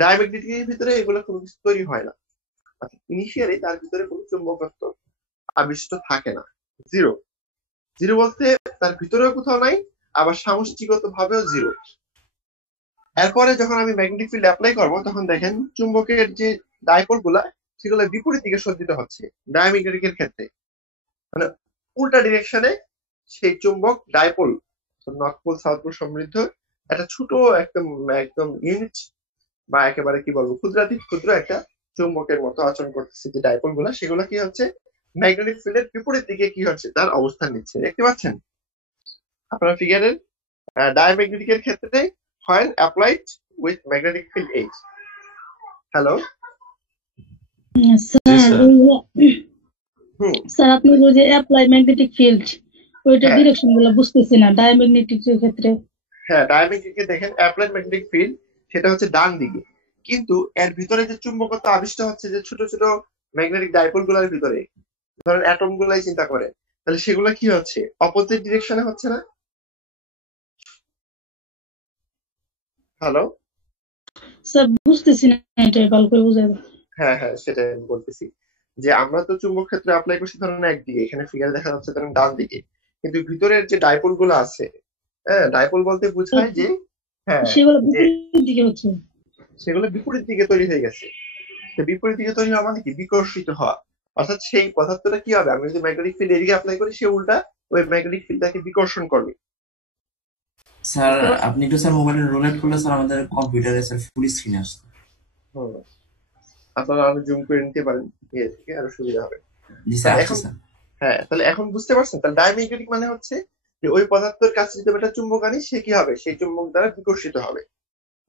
ডায়াম্যাগনেটিকের ভিতরে এগুলো কোনো কিছু তৈরি হয় না। ইনিশিয়ালি তার ভিতরে কোনো চুম্বকত্ব আবিষ্ট থাকে না, জিরো। জিরো বলতে তার ভিতরেও কোথাও নাই, আবার সামষ্টিকগত ভাবেও জিরো। এরপরে যখন আমি ম্যাগনেটিক ফিল্ড অ্যাপ্লাই করবো তখন দেখেন চুম্বকের যে ডাইপোল গুলা সেগুলো বিপরীত দিকে সজ্জিত হচ্ছে ডায়াম্যাগনেটিকের ক্ষেত্রে, মানে উল্টা ডিরেকশনে সেই চুম্বক dipole north pole south pole সমৃদ্ধ একটা ছোট একদম একদম ইউনিট বা একেবারে কি বলবো ক্ষুদ্রাতি ক্ষুদ্র একটা চুম্বকের মতো আচরণ করতেছে যে ডাইপোল গুলা, সেগুলো কি হচ্ছে ম্যাগনেটিক ফিল্ডের বিপরীত দিকে কি হচ্ছে তার অবস্থান নিচ্ছে। দেখতে পাচ্ছেন আপনার ফিগারের ডায়াম্যাগনেটিকের ক্ষেত্রে when applied with magnetic field H. Hello sir আপনি যে অ্যাপ্লাই ম্যাগনেটিক ফিল্ড ওইটা হ্যাঁ। ডিরেকশন গুলো বুঝতেছি না ডায়াম্যাগনেটিক এর ক্ষেত্রে। হ্যাঁ, ডায়াম্যাগনেটিকে দেখেন অ্যাপ্লাইড ম্যাগনেটিক ফিল্ড সেটা হচ্ছে ডান দিকে, কিন্তু এর ভিতরে যে চুম্বকত্ব আবিষ্ট হচ্ছে যে ছোট ছোট ম্যাগনেটিক ডাইপোল গুলার ভিতরে, ধরেন অ্যাটম গুলাই চিন্তা করেন, তাহলে সেগুলো কি হচ্ছে অপোজিট ডিরেকশনে হচ্ছে না। হ্যালো স্যার বুঝতেছি না, এটা ভালো করে বুঝাই দাও। হ্যাঁ হ্যাঁ, সেটাই আমি বলতেছি যে আমরা তো চুম্বক ক্ষেত্রে অ্যাপ্লাই করছি ধরেন একদিকে, এখানে ফিগার দেখা যাচ্ছে ধরেন ডান দিকে, কিন্তু ভিতরের যে ডাইপোল গুলো আছে, হ্যাঁ ডাইপোল বলতে বোঝায় যে হ্যাঁ সেগুলো যে বিপরীত দিকে হচ্ছে। সেগুলো বিপরীত দিকে তৈরি হয়ে গেছে। তো বিপরীত দিকে তৈরি হওয়া মানে কি বিকর্ষিত হওয়া, অর্থাৎ সেই পদার্থটা কি হবে, আমি যদি ম্যাগনেটিক ফিল্ড এদিকে অ্যাপ্লাই করি সে উল্টা ওই ম্যাগনেটিক ফিল্ডটাকে বিকর্ষণ করবে। স্যার আপনি একটু স্যার মোবাইলে রোলেট করলে স্যার আমাদের কম্পিউটারে স্যার ফুল স্ক্রিন আসছে। হুম, আপনারা আরো জুম করে নিতে পারেন, এর থেকে আরো সুবিধা হবে। জি স্যার তাহলে আসছে এখন স্যার। হ্যাঁ, তাহলে এখন বুঝতে পারছেন তাহলে ডায়াম্যাগনেটিক মানে হচ্ছে যে ওই পদার্থের কাছে যদি একটা চুম্বক আনি সে কি হবে সেই চুম্বক দ্বারা বিকর্ষিত হবে।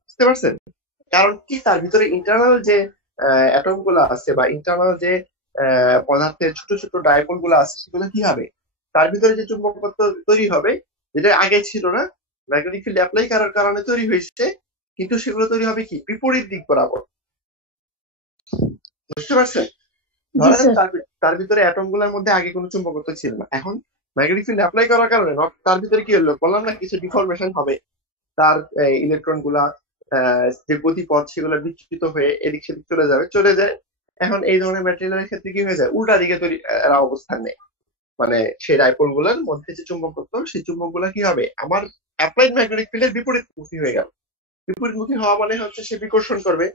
বুঝতে পারছেন কারণ কি তার ভিতরে ইন্টারনাল যে অ্যাটম গুলো আছে বা ইন্টারনাল যে পদার্থের ছোট ছোট ডাইপোল গুলো আছে সেগুলো কি হবে তার ভিতরে যে চুম্বকত্ব তৈরি হবে যেটা আগে ছিল না, ম্যাগনেটিক ফিল্ড অ্যাপ্লাই করার কারণে তৈরি হয়েছে, কিন্তু সেগুলো তৈরি হবে কি বিপরীত দিক বরাবর। বুঝতে পারছেন ধরেন তার ভিতরে অ্যাটম গুলোর মধ্যে আগে কোনো চুম্বকত্ব ছিল না, এখন ম্যাগনেটিক ফিল্ড অ্যাপ্লাই করার কারণে তার ভিতরে কি হলো বললাম না কিছু ডিফরমেশন হবে, তার ইলেকট্রন গুলা যে গতিপথ সেগুলো বিচ্যুত হয়ে এদিক সেদিক চলে যায়। এখন এই ধরনের ম্যাটেরিয়ালের ক্ষেত্রে কি হয়ে যায় উল্টা দিকে তৈরি এরা অবস্থান নেয়, মানে সেই ডাইপোল গুলার মধ্যে যে চুম্বকত্ব সেই চুম্বক গুলা কি হবে আমার অ্যাপ্লাইড ম্যাগনেটিক ফিল্ডের বিপরীতমুখী হয়ে গেল। বিপরীতমুখী হওয়া মানে হচ্ছে সে বিকর্ষণ করবে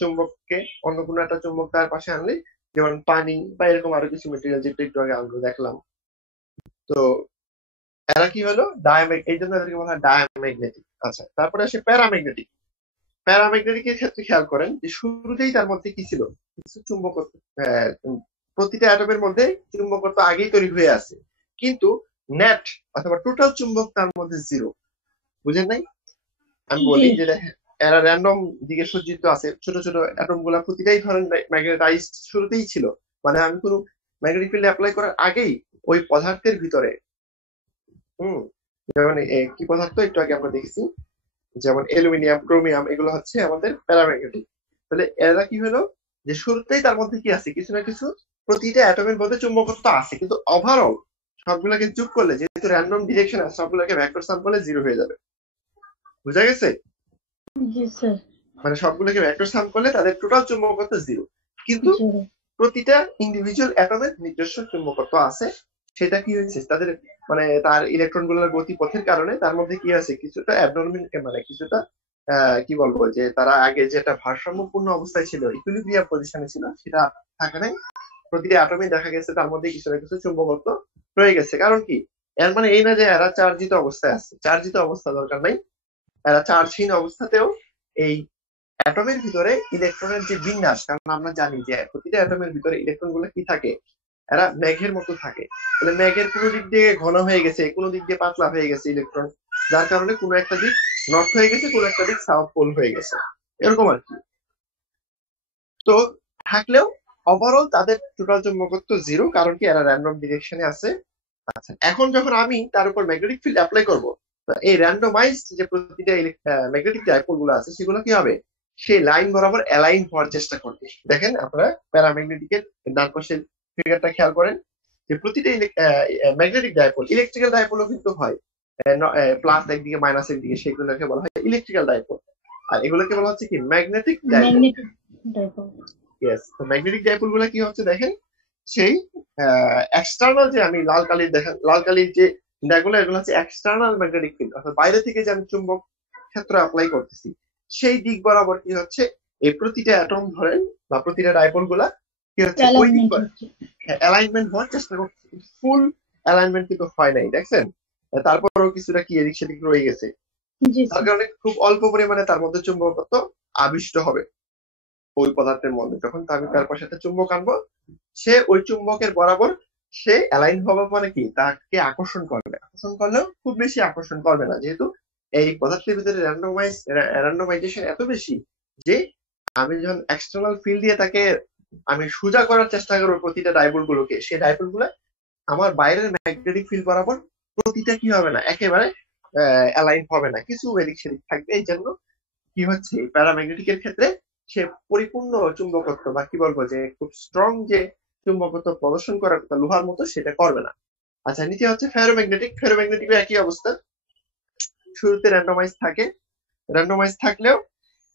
চুম্বককে, অন্য কোনো একটা চুম্বক তার পাশে আনলে, যেমন পানি বা এরকম আরো কিছু মেটেরিয়াল যেটা একটু আগে আমরা দেখলাম। তো এরা কি হলো এই জন্য এদেরকে বলা হয় ডায়াম্যাগনেটিক। আচ্ছা, তারপরে আসে প্যারাম্যাগনেটিক। প্যারাম্যাগনেটিকের ক্ষেত্রে খেয়াল করেন যে শুরুতেই তার মধ্যে কি ছিল কিছু চুম্বকত্ব, প্রতিটা অ্যাটমের মধ্যে চুম্বকত্ব আগেই তৈরি হয়ে আছে, কিন্তু নেট অথবা টোটাল চুম্বক তার মধ্যে জিরো। বুঝেন নাই? আমি বলি যে দেখেন এরা র্যান্ডম দিকে সজ্জিত আছে, ছোট ছোট অ্যাটম গুলা প্রতিটাই ধরেন ম্যাগনেটাইজড শুরুতেই ছিল, মানে আমি কোনো ম্যাগনেটিক ফিল্ড অ্যাপ্লাই করার আগেই ওই পদার্থের ভিতরে যেমন কি পদার্থ একটু আগে আমরা দেখছি যেমন অ্যালুমিনিয়াম ক্রোমিয়াম এগুলো হচ্ছে আমাদের প্যারাম্যাগনেটিক। তাহলে এরা কি হলো যে শুরুতেই তার মধ্যে কি আছে কিছু না কিছু প্রতিটা অ্যাটমের মধ্যে চুম্বকত্ব আছে, কিন্তু ওভারঅল সবগুলোকে যোগ করলে যেহেতু র্যান্ডম ডিরেকশন আছে সবগুলোকে ভেক্টর সাম করলে জিরো হয়ে যাবে। বুঝা গেছে? জি স্যার। মানে সবগুলোকে ভেক্টর সাম করলে তাদের টোটাল চুম্বকত্ব জিরো, কিন্তু প্রতিটা ইন্ডিভিজুয়াল অ্যাটমের নিজস্ব চুম্বকত্ব আছে। সেটা কি হয়েছে তাদের মানে তার ইলেকট্রন গুলোর গতিপথের কারণে তার মধ্যে কি আছে কিছুটা অ্যাবনর্মাল, মানে কিছুটা কি বলবো যে তারা আগে যেটা ভারসাম্যপূর্ণ অবস্থায় ছিল ইকুইলিব্রিয়াম পজিশনে ছিল সেটা থাকে নাই। প্রতিটা অ্যাটমে দেখা গেছে তার মধ্যে কিছু না কিছু চুম্বকত্ব রয়ে গেছে। কারণ কি এর মানে এই না যে এরা চার্জিত অবস্থায় আছে, চার্জিত অবস্থা দরকার নাই, এরা চার্জহীন অবস্থাতেও এই অ্যাটমের ভিতরে ইলেকট্রনের যে বিন্যাস, কারণ আমরা জানি যে প্রতিটা অ্যাটমের ভিতরে ইলেকট্রন গুলো কি থাকে এরা মেঘের মতো থাকে। তাহলে মেঘের কোনো দিক দিয়ে ঘন হয়ে গেছে, কোনো দিক দিয়ে পাতলা হয়ে গেছে ইলেকট্রন, যার কারণে কোনো একটা দিক নর্থ হয়ে গেছে, কোনো একটা দিক সাউথ পোল হয়ে গেছে, এরকম আর কি। তো থাকলেও ওভারঅল তাদের টোটাল চুম্বকত্ব 0, কারণ কি এরা র্যান্ডম ডিরেকশনে আছে। আচ্ছা, এখন যখন আমি তার উপর ম্যাগনেটিক ফিল্ড অ্যাপ্লাই করব, এই র্যান্ডমাইজড যে প্রতিটা ম্যাগনেটিক ডাইপোল গুলো আছে সেগুলো কি হবে, সেই লাইন বরাবর অ্যালাইন হওয়ার চেষ্টা করবে। দেখেন আপনারা প্যারাম্যাগনেটিকের ডান পাশের ফিগারটা খেয়াল করেন যে প্রতিটা ম্যাগনেটিক ডাইপোল, ইলেকট্রিক্যাল ডাইপোলও কিন্তু হয় প্লাস একদিকে মাইনাস একদিকে, সেগুলোকে বলা হয় ইলেকট্রিক্যাল ডাইপোল। আর এগুলোকে বলা হচ্ছে কি magnetic dipole. Magnetic dipole. Yes, তো ম্যাগনেটিক ডাইপোল গুলো কি হচ্ছে দেখেন, সেই এক্সটার্নাল যে আমি লাল কালির দেখেন, লাল কালির যে ডাইগুলো, এগুলো হচ্ছে এক্সটার্নাল ম্যাগনেটিক ফিল্ড, অর্থাৎ বাইরে থেকে যে আমি চুম্বক ক্ষেত্র অ্যাপ্লাই করতেছি সেই দিক বরাবর কি হচ্ছে এই প্রতিটা অ্যাটম ধরেন বা প্রতিটা ডাইপোল গুলা কি হচ্ছে ওই দিক অ্যালাইনমেন্ট হওয়ার চেষ্টা করছে, ফুল অ্যালাইনমেন্ট কিন্তু হয় নাই, দেখছেন? তারপরেও কিছুটা কি এদিক সেদিক রয়ে গেছে, তার কারণে খুব অল্প পরিমাণে তার মধ্যে চুম্বকত্ব আবিষ্ট হবে ওই পদার্থের মধ্যে। যখন আমি তার সাথে চুম্বক আনবো, সে ওই চুম্বকের বরাবর সে অ্যালাইন হবে, মানে কি তাকে আকর্ষণ করবে। আকর্ষণ করলেও খুব বেশি আকর্ষণ করবে না, যেহেতু এই পদার্থের ভিতরে র্যান্ডমাইজেশন এত বেশি যে আমি যখন এক্সটার্নাল ফিল্ড দিয়ে তাকে আমি সোজা করার চেষ্টা করবো প্রতিটা ডাইপোল গুলোকে, সেই ডাইপোল গুলো আমার বাইরের ম্যাগনেটিক ফিল্ড বরাবর প্রতিটা কি হবে না, একেবারে অ্যালাইন হবে না, কিছু এদিক সেদিক থাকবে। এই জন্য কি হচ্ছে প্যারাম্যাগনেটিকের ক্ষেত্রে সে পরিপূর্ণ চুম্বকত্ব বা কি বলবো যে খুব স্ট্রং যে চুম্বকত্ব প্রদর্শন করার কথা লোহার মতো, সেটা করবে না। আচ্ছা, নিচে হচ্ছে ফেরোম্যাগনেটিক। ফেরোম্যাগনেটিকের একই অবস্থা, শুরুতে র্যান্ডমাইজ থাকে, র্যান্ডমাইজ থাকলেও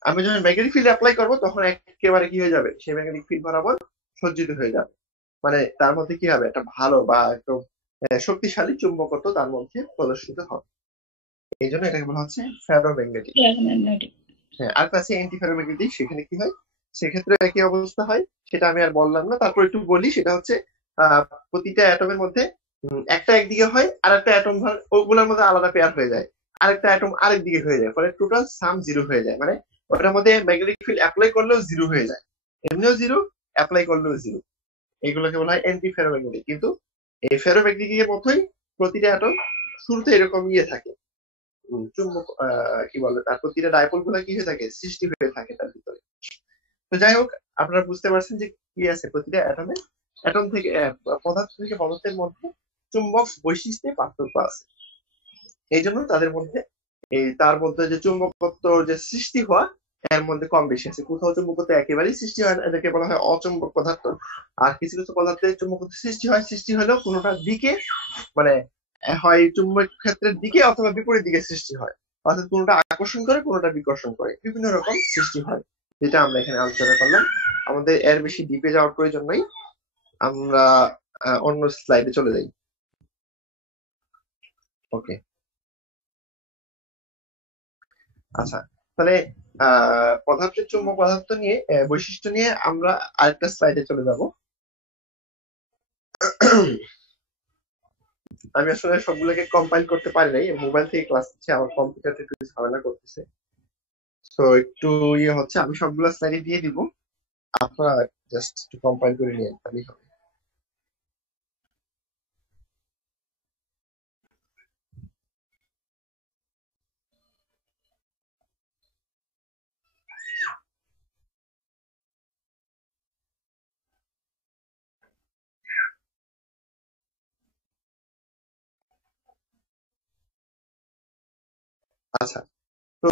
আমি যখন ম্যাগনেটিক ফিল্ড অ্যাপ্লাই করবো তখন একেবারে কি হয়ে যাবে, সেই ম্যাগনেটিক ফিল্ড বরাবর সজ্জিত হয়ে যাবে, মানে তার মধ্যে কি হবে, একটা ভালো বা একটু শক্তিশালী চুম্বকত্ব তার মধ্যে প্রদর্শিত হবে। এই জন্য এটাকে বলা হচ্ছে ফেরোম্যাগনেটিক। হ্যাঁ, আর কাছে অ্যান্টি ফেরোম্যাগনেটিক, সেখানে কি হয়, সেক্ষেত্রে একই অবস্থা হয়, সেটা আমি আর বললাম না। তারপর একটু বলি, সেটা হচ্ছে প্রতিটা অ্যাটমের মধ্যে একটা একদিকে হয়, আর একটা অ্যাটম ওগুলোর মধ্যে আলাদা পেয়ার হয়ে যায়, আরেকটা অ্যাটম আরেক দিকে হয়ে যায়, ফলে টোটাল সাম 0 হয়ে যায়, মানে ওটার মধ্যে ম্যাগনেটিক ফিল্ড অ্যাপ্লাই করলেও 0 হয়ে যায়, এমনিও 0, অ্যাপ্লাই করলেও 0। এগুলোকে বলা হয় অ্যান্টি ফেরোম্যাগনেটিক। কিন্তু এই ফেরোম্যাগনেটিকের মতোই প্রতিটা অ্যাটম শুরুতে এরকম থাকে, চুম্বক কি বলে, তার প্রতিটা ডাইপোল গুলা কি হয়ে থাকে, সৃষ্টি হয়ে থাকে তার ভিতরে। তো যাই হোক, আপনারা বুঝতে পারছেন যে কি আছে প্রতিটা অ্যাটম থেকে পদার্থ থেকে পদার্থের মধ্যে চুম্বক বৈশিষ্ট্যে পার্থক্য আছে। এই জন্য তাদের মধ্যে তার মধ্যে যে চুম্বকত্ব যে সৃষ্টি হওয়া এর মধ্যে কম বেশি আছে। কোথাও চুম্বকত্ব একেবারেই সৃষ্টি হয় না, এটাকে বলা হয় অচুম্বক পদার্থ। আর কিছু কিছু পদার্থের চুম্বকত্ব সৃষ্টি হয়, সৃষ্টি হলেও কোনোটার দিকে মানে হয় চুম্বক ক্ষেত্রের দিকে অথবা বিপরীত দিকে সৃষ্টি হয়, অর্থাৎ কোনোটা আকর্ষণ করে কোনোটা বিকর্ষণ করে, বিভিন্ন রকম সৃষ্টি হয়, যেটা আমরা এখানে আলোচনা করলাম। আমাদের এর বেশি ডিপে যাওয়ার প্রয়োজন নেই, আমরা অন্য স্লাইডে চলে যাই। ওকে, আচ্ছা, তাহলে পদার্থের চুম্বক পদার্থ নিয়ে বৈশিষ্ট্য নিয়ে আমরা আরেকটা স্লাইডে চলে যাব। আমি আসলে সবগুলোকে কম্পাইল করতে পারি নাই, মোবাইল থেকে ক্লাস হচ্ছে, আমার কম্পিউটারটা একটু ঝামেলা করতেছে, তো একটু হচ্ছে, আমি সবগুলো স্লাইডে দিয়ে দিব, আপনারা জাস্ট একটু কম্পাইল করে নিয়ে তাহলেই হবে। আচ্ছা, তো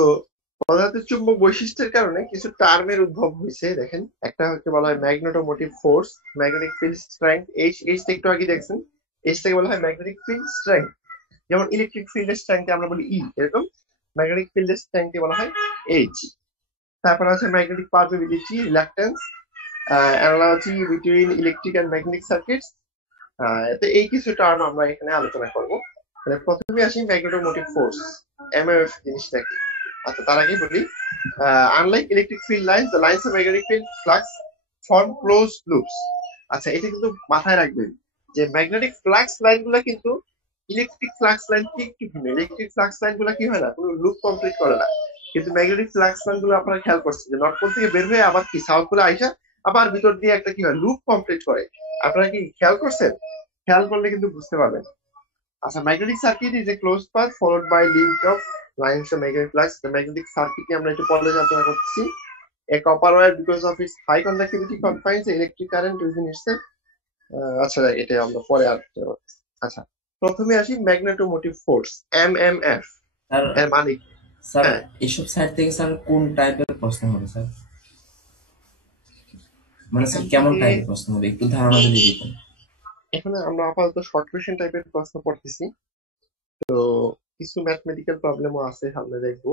পদার্থের চুম্বক বৈশিষ্ট্যের কারণে কিছু টার্মের উদ্ভব হয়েছে। দেখেন, একটা হচ্ছে বলা হয় magnetomotive force, magnetic field strength. H একটু আগে দেখছেন, এইচ থেকে বলা হয় ম্যাগনেটিক ফিল্ড স্ট্রেংথ। যেমন ইলেকট্রিক ফিল্ডের স্ট্রেংথে আমরা বলি ই, এরকম ম্যাগনেটিক ফিল্ডের স্ট্রেংথে বলা হয় এইচ। তারপর আছে magnetic permeability, reluctance, analogy between electric and magnetic circuits. তো এই কিছু টার্ম আমরা এখানে আলোচনা করব। প্রথমে আসি ম্যাগনেটোমোটিভ ফোর্স, এমএফ জিনিসটা কি। আচ্ছা, তার আগে বলি, unlike electric field lines, the lines of magnetic field flux form closed loops. আচ্ছা, এটা কিন্তু মাথায় রাখবেন যে ম্যাগনেটিক ফ্লাক্স লাইনগুলো কিন্তু ইলেকট্রিক ফ্লাক্স লাইন ঠিক ঠিক ভিন্ন। ইলেকট্রিক ফ্লাক্স লাইনগুলো কি হয় না, কোনো লুপ কমপ্লিট করে না, কিন্তু ম্যাগনেটিক ফ্লাক্স লাইনগুলো আপনারা খেয়াল করছেন যে নর্থ পোল থেকে বের হয়ে আবার কি সাউথ পোলে আইসা আবার ভিতর দিয়ে একটা কি হয়, লুপ কমপ্লিট করে। আপনারা কি খেয়াল করছেন? খেয়াল করলে কিন্তু বুঝতে পারবেন। আচ্ছা, magnetic circuit is a close path followed by link of lines of magnetic flux. Magnetic circuit নিয়ে আমরা একটু পরে আলোচনা করতেছি। A copper wire, because of its high conductivity, confines the electric current within itself. আচ্ছা, এটা আমরা পরে আর আচ্ছা, প্রথমে আসি ম্যাগনেটোমোটিভ ফোর্স, এমএমএফ স্যার এর মানে স্যার হ্যাঁ, এসব সাইড থেকে স্যার কোন টাইপের প্রশ্ন হবে স্যার? মানে স্যার কেমন টাইপের প্রশ্ন হবে একটু ধারণা যদি দিতেন। এখানে আমরা আপাতত শর্ট কোয়েশ্চেন টাইপের প্রশ্ন পড়তেছি, তো কিছু ম্যাথমেটিক্যাল প্রবলেমও আছে সামনে দেখবো,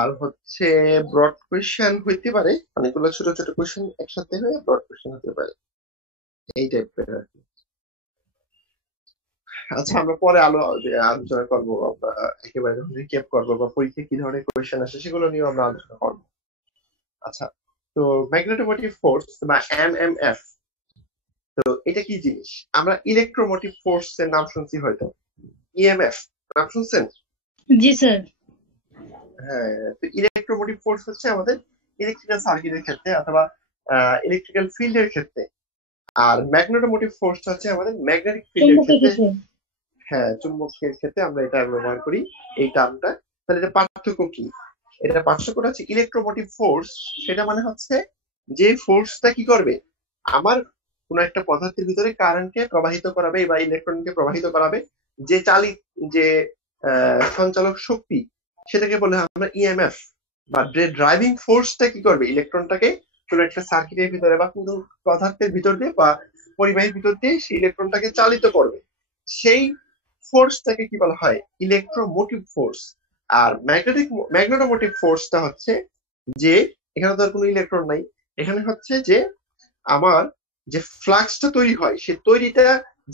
আর হচ্ছে ব্রড কোয়েশ্চেন হইতে পারে, অনেকগুলো ছোট ছোট কোয়েশ্চেন একসাথে হয়ে ব্রড কোয়েশ্চেন হতে পারে, এই টাইপের আর কি। আচ্ছা, আমরা পরে আলোচনা করবো, আমরা একেবারে যখন রিক্যাপ করবো বা পরীক্ষায় কি ধরনের কোয়েশ্চেন আসে সেগুলো নিয়ে আমরা আলোচনা করবো। আচ্ছা, তো ম্যাগনেটোমোটিভ ফোর্স বা এমএমএফ, তো এটা কি জিনিস? আমরা ইলেকট্রোমোটিভ ফোর্স এর নাম শুনছি হয়তো, ইএমএফ নাম শুনছেন? জি স্যার। হ্যাঁ, তো ইলেকট্রোমোটিভ ফোর্স হচ্ছে আমাদের ইলেকট্রিক্যাল সার্কিটের ক্ষেত্রে অথবা ইলেকট্রিক্যাল ফিল্ডের ক্ষেত্রে, আর ম্যাগনেটোমোটিভ ফোর্স হচ্ছে আমাদের ম্যাগনেটিক ফিল্ডের চুম্বকের ক্ষেত্রে। ক্ষেত্রে। হ্যাঁ, চুম্বকের ক্ষেত্রে আমরা এটা ব্যবহার করি এই টার্মটা। তাহলে এটা পার্থক্য কি? এটা পার্থক্যটা হচ্ছে ইলেকট্রোমোটিভ ফোর্স, সেটা মানে হচ্ছে যে ফোর্সটা কি করবে, আমার কোন একটা পদার্থের ভিতরে কারেন্টকে প্রবাহিত করাবে বা ইলেকট্রনকে প্রবাহিত করাবে, যে যে সঞ্চালক শক্তি, সেটাকে বলে আমরা ইএমএফ। বা ড্রাইভিং ফোর্সটা কি করবে, ইলেকট্রনটাকে কোন একটা সার্কিটের ভিতরে বা কোন পদার্থের ভিতর দিয়ে বা পরিবাহীর ভিতর দিয়ে সেই ইলেকট্রনটাকে চালিত করবে, সেই ফোর্সটাকে কি বলা হয়, ইলেকট্রোমোটিভ ফোর্স। আর ম্যাগনেটোমোটিভ ফোর্সটা হচ্ছে যে, এখানে তো আর কোনো ইলেকট্রন নাই, এখানে হচ্ছে যে আমার যে ফ্লাক্সটা তৈরি হয়, সে তৈরিটা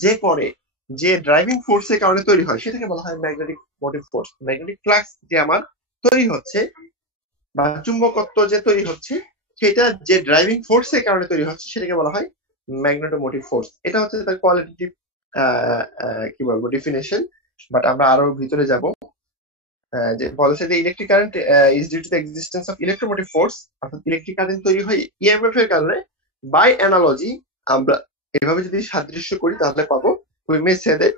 যে করে, যে ড্রাইভিং ফোর্সের কারণে তৈরি হয়, সেটাকে বলা হয় magnetic motive force. Magnetic flux যে আমার তৈরি হচ্ছে বা চুম্বকত্ব যে তৈরি হচ্ছে, সেটা যে ড্রাইভিং ফোর্সের কারণে তৈরি হচ্ছে, সেটাকে বলা হয় ম্যাগনেটোমোটিভ ফোর্স। এটা হচ্ছে তার কোয়ালিটেটিভ কি বলবো ডেফিনেশন, বাট আমরা আরো ভিতরে যাব। যে বলেছে যে electric current is due to the existence of electromotive force, অর্থাৎ ইলেকট্রিক কারেন্ট তৈরি হয় ইএমএফ এর কারণে। বাই অ্যানালজি, আমরা এভাবে যদি সাদৃশ্য করি তাহলে পাবো, we may say that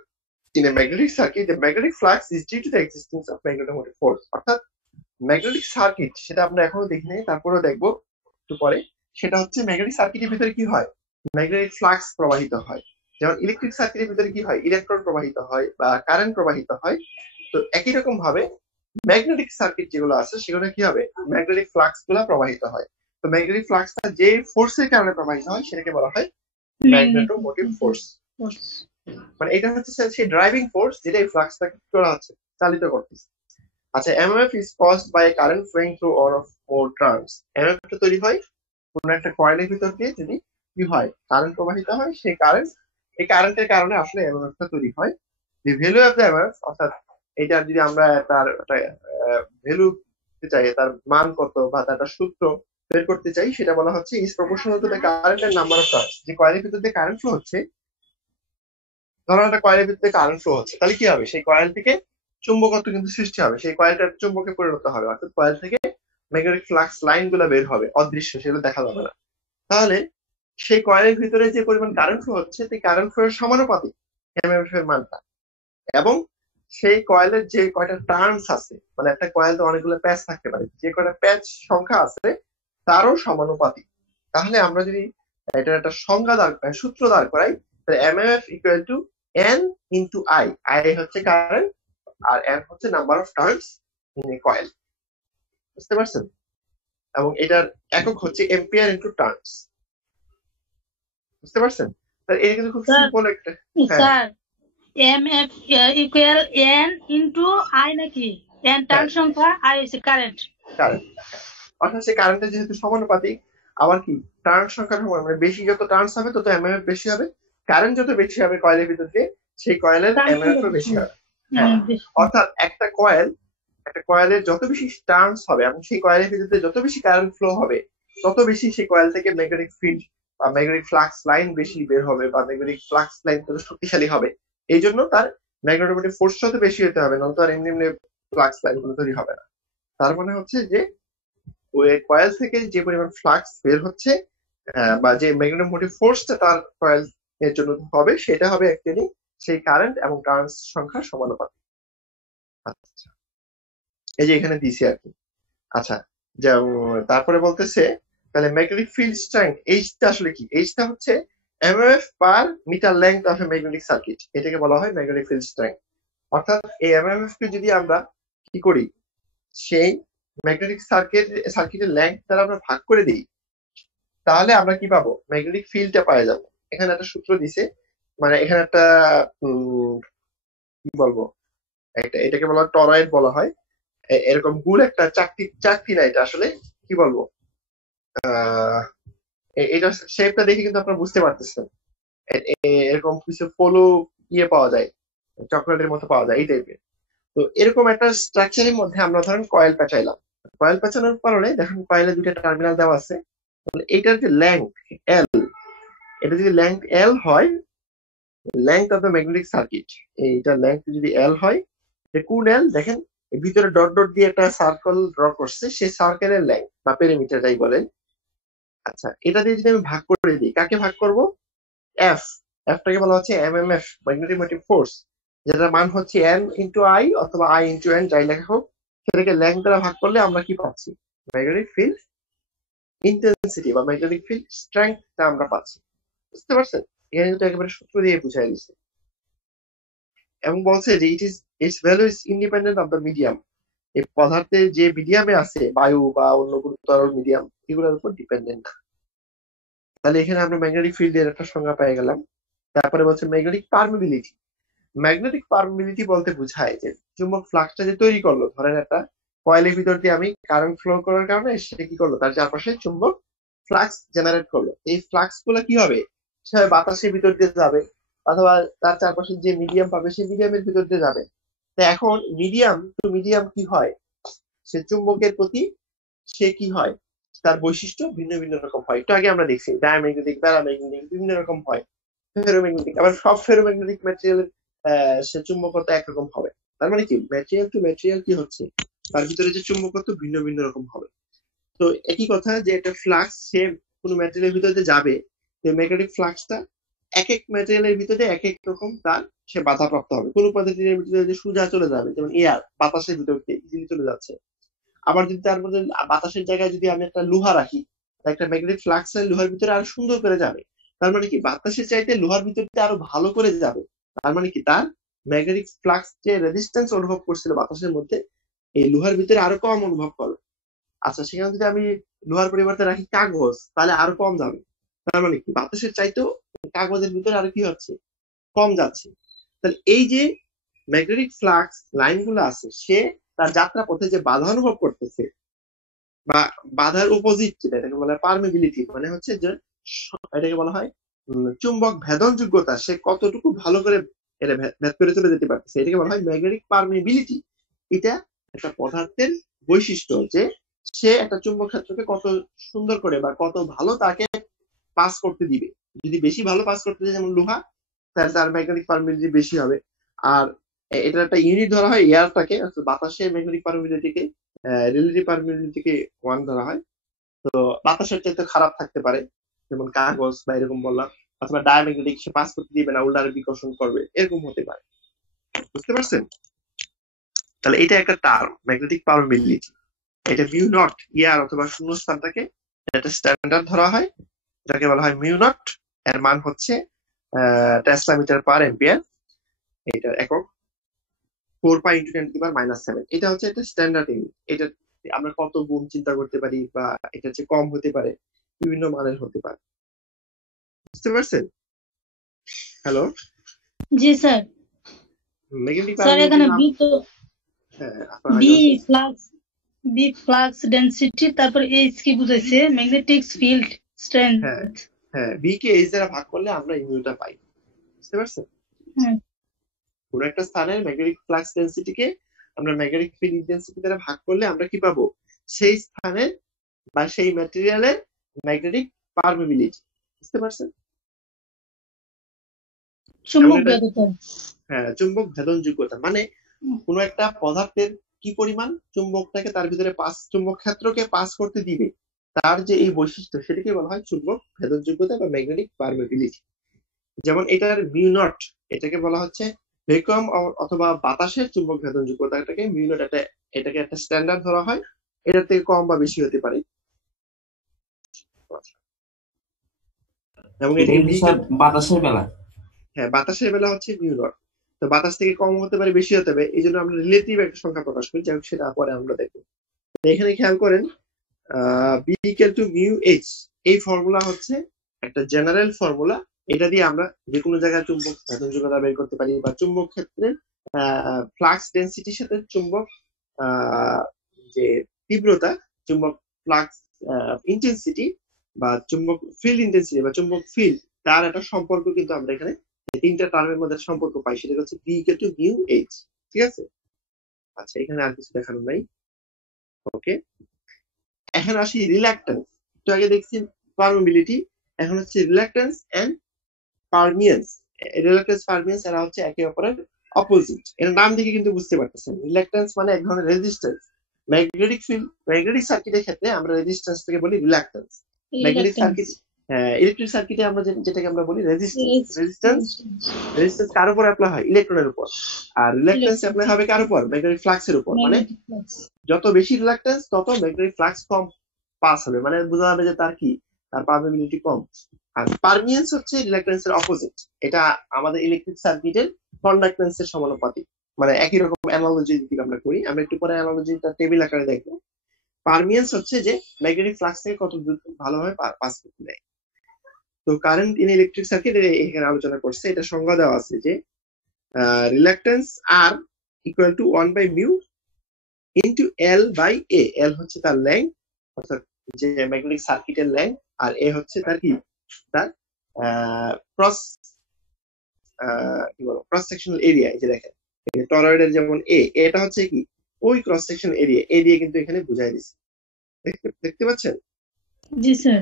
in a magnetic circuit the magnetic flux is due to the existence of magnetomotive force। অর্থাৎ ম্যাগনেটিক সার্কিট, সেটা আমরা এখনো দেখিনি, তারপরেও দেখবো একটু পরে, সেটা হচ্ছে ম্যাগনেটিক সার্কিটের ভিতরে কি হয়, ম্যাগনেটিক ফ্লাক্স প্রবাহিত হয়। যেমন ইলেকট্রিক সার্কিটের ভিতরে কি হয়, ইলেকট্রন প্রবাহিত হয় বা কারেন্ট প্রবাহিত হয়। তো একই রকম ভাবে ম্যাগনেটিক সার্কিট যেগুলো আছে সেগুলো কি হবে, ম্যাগনেটিক ফ্লাক্স গুলা প্রবাহিত হয়। তো ম্যাগনেটিক ফ্লাক্সটা যে ফোর্সের কারণে প্রবাহিত হয় সেটাকে বলা হয় ম্যাগনেটোমোটিভ ফোর্স। মানে এটা হচ্ছে সেই ড্রাইভিং ফোর্স যেটা এই ফ্লাক্সটাকে কি করা হচ্ছে, চালিত করতেছে। আচ্ছা, MMF is caused by current flowing through one of more terms. MMF তৈরি হয় কোন একটা কয়েলের ভিতর দিয়ে যদি কি হয়, কারেন্ট প্রবাহিত হয়, সেই এই কারেন্টের কারণে আসলে এমএমএফটা তৈরি হয়। The value of the MMF, অর্থাৎ এটা যদি আমরা তার ভ্যালু চাই, তার মান কত বা তার একটা সূত্র বের করতে চাই, সেটা বলা হচ্ছে is proportional to the current and number of turns. যে কয়েলের ভিতর দিয়ে কারেন্ট ফ্লো হচ্ছে, ধরো একটা কয়েলের ভিতর দিয়ে কারেন্ট ফ্লো হচ্ছে, তাহলে কি হবে, সেই কয়েল থেকে চুম্বকত্ব কিন্তু সৃষ্টি হবে, সেই কয়েলটা চুম্বকে পরিণত হবে, অর্থাৎ কয়েল থেকে ম্যাগনেটিক ফ্লাক্স লাইন গুলা বের হবে, অদৃশ্য, সেগুলো দেখা যাবে না। তাহলে সেই কয়েলের ভিতরে যে পরিমাণ কারেন্ট ফ্লো হচ্ছে, সেই কারেন্ট ফ্লো এর সমানুপাতিক এমএমএফ এর মানটা, এবং সেই কয়েলের যে কয়টা টার্নস আছে, মানে একটা কয়েল তো অনেকগুলো প্যাচ থাকতে পারে, যে কয়টা প্যাচ সংখ্যা আছে তারও সমানুপাতিক। তাহলে আমরা যদি এটার একটা সূত্র দাঁড় করাই, তাহলে MMF equal to N into I. I হচ্ছে কারেন্ট আর এন হচ্ছে number of turns in a coil. বুঝতে পারছেন? এবং এটার একক হচ্ছে এম্পিয়ার ইন্টু টার্নস। বুঝতে পারছেন? তাহলে এটা কিন্তু খুব সিম্পল একটা। Sir MF equal N into I নাকি? এন টার্ন সংখ্যা, আই হচ্ছে কারেন্ট। কারেন্ট, অর্থাৎ সেই কারেন্টের যেহেতু সমানুপাতিক, আবার কি টার্ন সংখ্যার সমান, মানে বেশি যত টার্নস হবে তত এমএমএফ বেশি হবে, কারেন্ট যত বেশি হবে কয়েলের ভিতর দিয়ে, সেই কয়েলের এমএমএফ বেশি হবে। হ্যাঁ, অর্থাৎ একটা কয়েলের যত বেশি টার্নস হবে এবং সেই কয়েলের ভিতরে যত বেশি কারেন্ট ফ্লো হবে, তত বেশি সেই কয়েল থেকে ম্যাগনেটিক ফিল্ড বা ম্যাগনেটিক ফ্লাক্স লাইন বেশি বের হবে বা ম্যাগনেটিক ফ্লাক্স লাইন তত শক্তিশালী হবে। এই জন্য তার ম্যাগনেটোমোটিভ ফোর্স যত বেশি হতে হবে, নয়তো আর এমনি এমনি ফ্লাক্স লাইন গুলো তৈরি হবে না। তার মানে হচ্ছে যে ওই কয়েল থেকে যে পরিমাণ ফ্লাক্স বের হচ্ছে বা যে ম্যাগনেটোমোটিভ ফোর্সটা তার কয়েল এর জন্য হবে, সেটা হবে অ্যাকচুয়ালি সেই কারেন্ট এবং টার্নস সংখ্যার সমানুপাতিক। আচ্ছা, এই যে এখানে দিছি আর কি। আচ্ছা, তারপরে বলতেছে তাহলে ম্যাগনেটিক ফিল্ড স্ট্রেংথ এইচটা আসলে কি? এইচটা হচ্ছে MMF per metre length of a magnetic circuit, এটাকে বলা হয় ম্যাগনেটিক ফিল্ড স্ট্রেংথ। অর্থাৎ এই এমএমএফ কে যদি আমরা কি করি, সেই ম্যাগনেটিক সার্কিটের লেংথ দ্বারা আমরা ভাগ করে দিই, তাহলে আমরা কি পাবো? ম্যাগনেটিক ফিল্ডটা পাওয়া যাবে। এখানে একটা সূত্র দিছে, মানে এখানে একটা কি বলবো, এটাকে বলা হয় টরয়েড বলা হয়। এরকম গোল একটা চাকতি না, এটা আসলে কি বলবো, এটা শেপটা দেখে কিন্তু আপনারা বুঝতে পারতেছেন। এরকম কিছু ফলো পাওয়া যায়, চকলেটের মতো পাওয়া যায় এই টাইপের। তো এরকম একটা স্ট্রাকচারের মধ্যে আমরা ধরেন কয়েল পেঁচাইলাম। কয়েল পেঁচানোর কারণে দেখেন কয়েলে দুইটা টার্মিনাল দেওয়া আছে। এটার যে লেংথ এল, এটা যদি লেংথ এল হয়, length of the magnetic circuit, এইটা লেংথ যদি এল হয়, কোন এল দেখেন ভিতরে ডট ডট দিয়ে একটা সার্কেল ড্র করছে, সেই সার্কেলের লেংথ বা পেরিমিটার যাই বলেন। আচ্ছা, এটা দিয়ে যদি আমি ভাগ করে দিই, কাকে ভাগ করব? এফ। এফটাকে বলা হচ্ছে এমএমএফ, ম্যাগনেটিক মোটিভ ফোর্স, যেটার মান হচ্ছে এন ইন্টু আই অথবা আই ইন্টু এন, যাই লেখা হোক, সেটাকে লেংথ দ্বারা ভাগ করলে আমরা কি পাচ্ছি? ম্যাগনেটিক ফিল্ড ইন্টেন্সিটি বা ম্যাগনেটিক ফিল্ড স্ট্রেংথটা আমরা পাচ্ছি। বুঝতে পারছেন? এখানে কিন্তু একেবারে সূত্র দিয়ে বুঝাই দিচ্ছে এবং বলছে যে it's value is independent of the medium. এই পদার্থের যে মিডিয়ামে আছে, বায়ু বা অন্য কোনো তরল মিডিয়াম, এগুলোর উপর ডিপেন্ডেন্ট। তাহলে এখানে আমরা ম্যাগনেটিক ফিল্ডের একটা সংজ্ঞা পেয়ে গেলাম। তারপরে বলছে ম্যাগনেটিক পারমিবিলিটি। ম্যাগনেটিক পারমিবিলিটি বলতে বোঝায় যে চুম্বক ফ্লাক্সটা যে তৈরি করলো, ধরেন একটা কয়েলের ভিতর দিয়ে আমি কারেন্ট ফ্লো করার কারণে সে কি করলো, তার চারপাশে চুম্বক ফ্লাক্স জেনারেট করলো। এই ফ্লাক্স গুলো কি হবে? সে বাতাসের ভিতর দিয়ে যাবে, অথবা তার চারপাশে যে মিডিয়াম পাবে সেই মিডিয়ামের ভিতর দিয়ে যাবে। তো এখন মিডিয়াম টু মিডিয়াম কি হয়, সে চুম্বকের প্রতি সে কি হয়, তার বৈশিষ্ট্য ভিন্ন ভিন্ন রকম হয়। একটু আগে আমরা দেখছি ডায়াম্যাগনেটিক, প্যারাম্যাগনেটিক, বিভিন্ন রকম হয়। ফেরোম্যাগনেটিক, আবার সব ফেরোম্যাগনেটিক ম্যাটেরিয়ালের সে চুম্বকতা একরকম হবে। তার মানে কি, ম্যাটেরিয়াল টু ম্যাটেরিয়াল কি হচ্ছে, তার ভিতরে যে চুম্বকত্ব ভিন্ন ভিন্ন রকম হবে। তো একই কথা যে একটা ফ্লাক্স সে কোনো ম্যাটেরিয়ালের ভিতরে যাবে, ম্যাগনেটিক ফ্লাক্সটা এক এক ম্যাটেরিয়ালের ভিতরে এক এক রকম তার সে বাধাপ্রাপ্ত হবে। কোনো পদার্থের ভিতরে যে সোজা চলে যাবে, যেমন এয়ার বাতাসের ভিতর দিয়ে ইজিলি চলে যাচ্ছে। আবার যদি তার মধ্যে বাতাসের জায়গায় যদি আমি একটা লোহা রাখি, একটা ম্যাগনেটিক ফ্লাক্স লোহার ভিতরে আরো সুন্দর করে যাবে। তার মানে কি, বাতাসের চাইতে লোহার ভিতর দিয়ে আরো ভালো করে যাবে। তার মানে কি, তার ম্যাগনেটিক ফ্লাক্স যে রেজিস্ট্যান্স অনুভব করছিল বাতাসের মধ্যে, এই লোহার ভিতরে আরো কম অনুভব করবে। আচ্ছা, সেখানে যদি আমি লোহার পরিবর্তে রাখি কাগজ, তাহলে আরো কম যাবে। তার মানে কি, বাতাসের চাইতেও কাগজের ভিতরে আরো কি হচ্ছে, কম যাচ্ছে। তাহলে এই যে ম্যাগনেটিক ফ্লাক্স লাইন গুলো আছে, সে তার যাত্রা পথে যে বাধা অনুভব করতেছে, বা বাধার অপোজিট যেটা, এটাকে বলা হয় পারমিবিলিটি, মানে হচ্ছে যে এটাকে বলা হয় চুম্বক ভেদন যোগ্যতা, সে কতটুকু ভালো করে এটা ভেদ করে চলে যেতে পারতেছে, এটাকে বলা হয় ম্যাগনেটিক পারমিবিলিটি। এটা একটা পদার্থের বৈশিষ্ট্য যে সে একটা চুম্বক ক্ষেত্রকে কত সুন্দর করে বা কত ভালো তাকে পাস করতে দিবে। যদি বেশি ভালো পাস করতে যায়, যেমন লোহা, তাহলে তার ম্যাগনেটিক পারমিবিলিটি বেশি হবে। আর এটার একটা ইউনিট ধরা হয় এয়ারটাকে, বাতাসের ম্যাগনেটিক পারমিবিলিটিকে রিলেটিভ পারমিবিলিটিকে 1 ধরা হয়। তো বাতাসের চাইতে খারাপ থাকতে পারে, যেমন কাগজ বা এরকম বললাম, অথবা ডায়াম্যাগনেটিক, সে পাস করতে দিবে না, উল্টা বিকর্ষণ করবে, এরকম হতে পারে। বুঝতে পারছেন? তাহলে এটা একটা টার্ম, ম্যাগনেটিক পারমিবিলিটি। এটা মিউ নট, ইয়ার অথবা শূন্যস্থানটাকে একটা স্ট্যান্ডার্ড ধরা হয়, এটাকে বলা হয় মিউ নট। এর মান হচ্ছে টেসলা মিটার পার এম্পিয়ার, এটা একক 4 পাই ইন্টু 10 টু দি পাওয়ার -7। এটা হচ্ছে একটা স্ট্যান্ডার্ড ইউনিট। এটা আমরা কত গুণ চিন্তা করতে পারি, বা এটা হচ্ছে কম হতে পারে, বিভিন্ন মানের হতে পারে। বুঝতে পারছেন? হ্যালো, জি স্যার। ম্যাগনেটিক স্যার এখানে বি তো হ্যাঁ, আপনার আগে বি বলছেন। ফ্লাক্স ডেনসিটি, তারপর এইচ কি বুঝাইছে, ম্যাগনেটিক ফিল্ড স্ট্রেংথ। হ্যাঁ হ্যাঁ, বি কে এইচ দ্বারা ভাগ করলে আমরা ইউটা পাই। বুঝতে পারছেন? পুরো একটা স্থানের ম্যাগনেটিক ফ্লাক্স ডেনসিটিকে আমরা ম্যাগনেটিক ফিল্ড ইন্টেন্সিটি দ্বারা ভাগ করলে আমরা কি পাবো, সেই স্থানের বা সেই ম্যাটেরিয়ালের ম্যাগনেটিক পারমিবিলিটি। বুঝতে পারছেন? চুম্বক ভেদতা। হ্যাঁ, চুম্বক ভেদন যোগ্যতা মানে কোন একটা পদার্থের কি পরিমাণ চুম্বকটাকে তার ভিতরে চুম্বক ক্ষেত্রকে পাস করতে দিবে, তার যে এই বৈশিষ্ট্য, সেটাকে বলা হয় চুম্বক ভেদন যোগ্যতা বা ম্যাগনেটিক পারমিবিলিটি। যেমন এটার মিউ নট, এটাকে বলা হচ্ছে ভ্যাকুয়াম অথবা বাতাসের চুম্বক ভেদন যোগ্যতা, এটাকে মিউ নট, এটাকে একটা স্ট্যান্ডার্ড ধরা হয় এটার থেকে কম বা বেশি হতে পারে। এবং এটাকে কিন্তু স্যার বাতাসের বেলা হ্যাঁ, বাতাসের বেলা হচ্ছে মিউ নট। তো বাতাস থেকে কম হতে পারে, বেশি হতে পারে, এই জন্য আমরা রিলেটিভ একটা সংখ্যা প্রকাশ করি, যাই হোক সেটা পরে আমরা দেখবো। এখানে খেয়াল করেন B equal to mu H, এই ফর্মুলা হচ্ছে একটা জেনারেল ফর্মুলা। এটা দিয়ে আমরা যে কোনো জায়গায় চুম্বক ভেদনযোগ্যতা বের করতে পারি, বা চুম্বক ক্ষেত্রে ফ্লাক্স ডেন্সিটির সাথে চুম্বক যে তীব্রতা, চুম্বক ফ্লাক্স ইন্টেন্সিটি বা চুম্বক ফিল্ড ইন্টেন্সিটি বা চুম্বক ফিল্ড, তার একটা সম্পর্ক কিন্তু আমরা এখানে তিনটা টার্মের মধ্যে সম্পর্ক পাই, সেটা হচ্ছে B equal to mu H. ঠিক আছে, আচ্ছা এখানে আর কিছু দেখানো নাই। ওকে, এখন আসি রিল্যাক্টেন্স। তো আগে দেখছি পারমিবিলিটি, এখন হচ্ছে reluctance and permeance. Reluctance permeance এরা হচ্ছে একে অপরের অপোজিট। এর নাম দেখে কিন্তু বুঝতে পারতেছেন, রিল্যাক্টেন্স মানে এক ধরনের রেজিস্ট্যান্স। ম্যাগনেটিক ফিল্ড, ম্যাগনেটিক সার্কিটের ক্ষেত্রে আমরা রেজিস্ট্যান্স থেকে বলি রিল্যাক্টেন্স। ম্যাগনেটিক সার্কিট, ইলেকট্রিক সার্কিটে আমরা যেটাকে আমরা বলি রেজিস্ট্যান্স। রেজিস্ট্যান্স কার উপর অ্যাপ্লাই হয়? ইলেকট্রনের উপর। আর রিল্যাক্টেন্স অ্যাপ্লাই হবে কার উপর? ম্যাগনেটিক ফ্লাক্সের উপর। মানে যত বেশি রিল্যাক্টেন্স তত ম্যাগনেটিক ফ্লাক্স কম পাস হবে, মানে বোঝা যাবে যে তার কি, তার পারমিবিলিটি কম। আর পারমিয়েন্স হচ্ছে রিল্যাক্টেন্সের অপোজিট। এটা আমাদের ইলেকট্রিক সার্কিটের কন্ডাক্টেন্সের সমানুপাতিক, মানে একই রকম অ্যানালজি যদি আমরা করি, আমরা একটু পরে অ্যানালজিটা টেবিল আকারে দেখবো। পারমিয়েন্স হচ্ছে যে ম্যাগনেটিক ফ্লাক্স থেকে কত ভালোভাবে পাস করতে দেয়। তো কারেন্ট ইন ইলেকট্রিক সার্কিট এখানে আলোচনা করছে, এটা সংজ্ঞা দেওয়া আছে যে reluctance R equal to 1 by mu into L by A. L হচ্ছে তার লেংথ, অর্থাৎ যে ম্যাগনেটিক সার্কিটের লেংথ, আর এ হচ্ছে তার কি, তার ক্রস কি বলো ক্রস সেকশনাল এরিয়া। এই যে দেখেন টরয়েডের যেমন এটা হচ্ছে কি ওই ক্রস সেকশন এরিয়া, এ দিয়ে কিন্তু এখানে বুঝাই দিছি। দেখতে পাচ্ছেন? জি স্যার।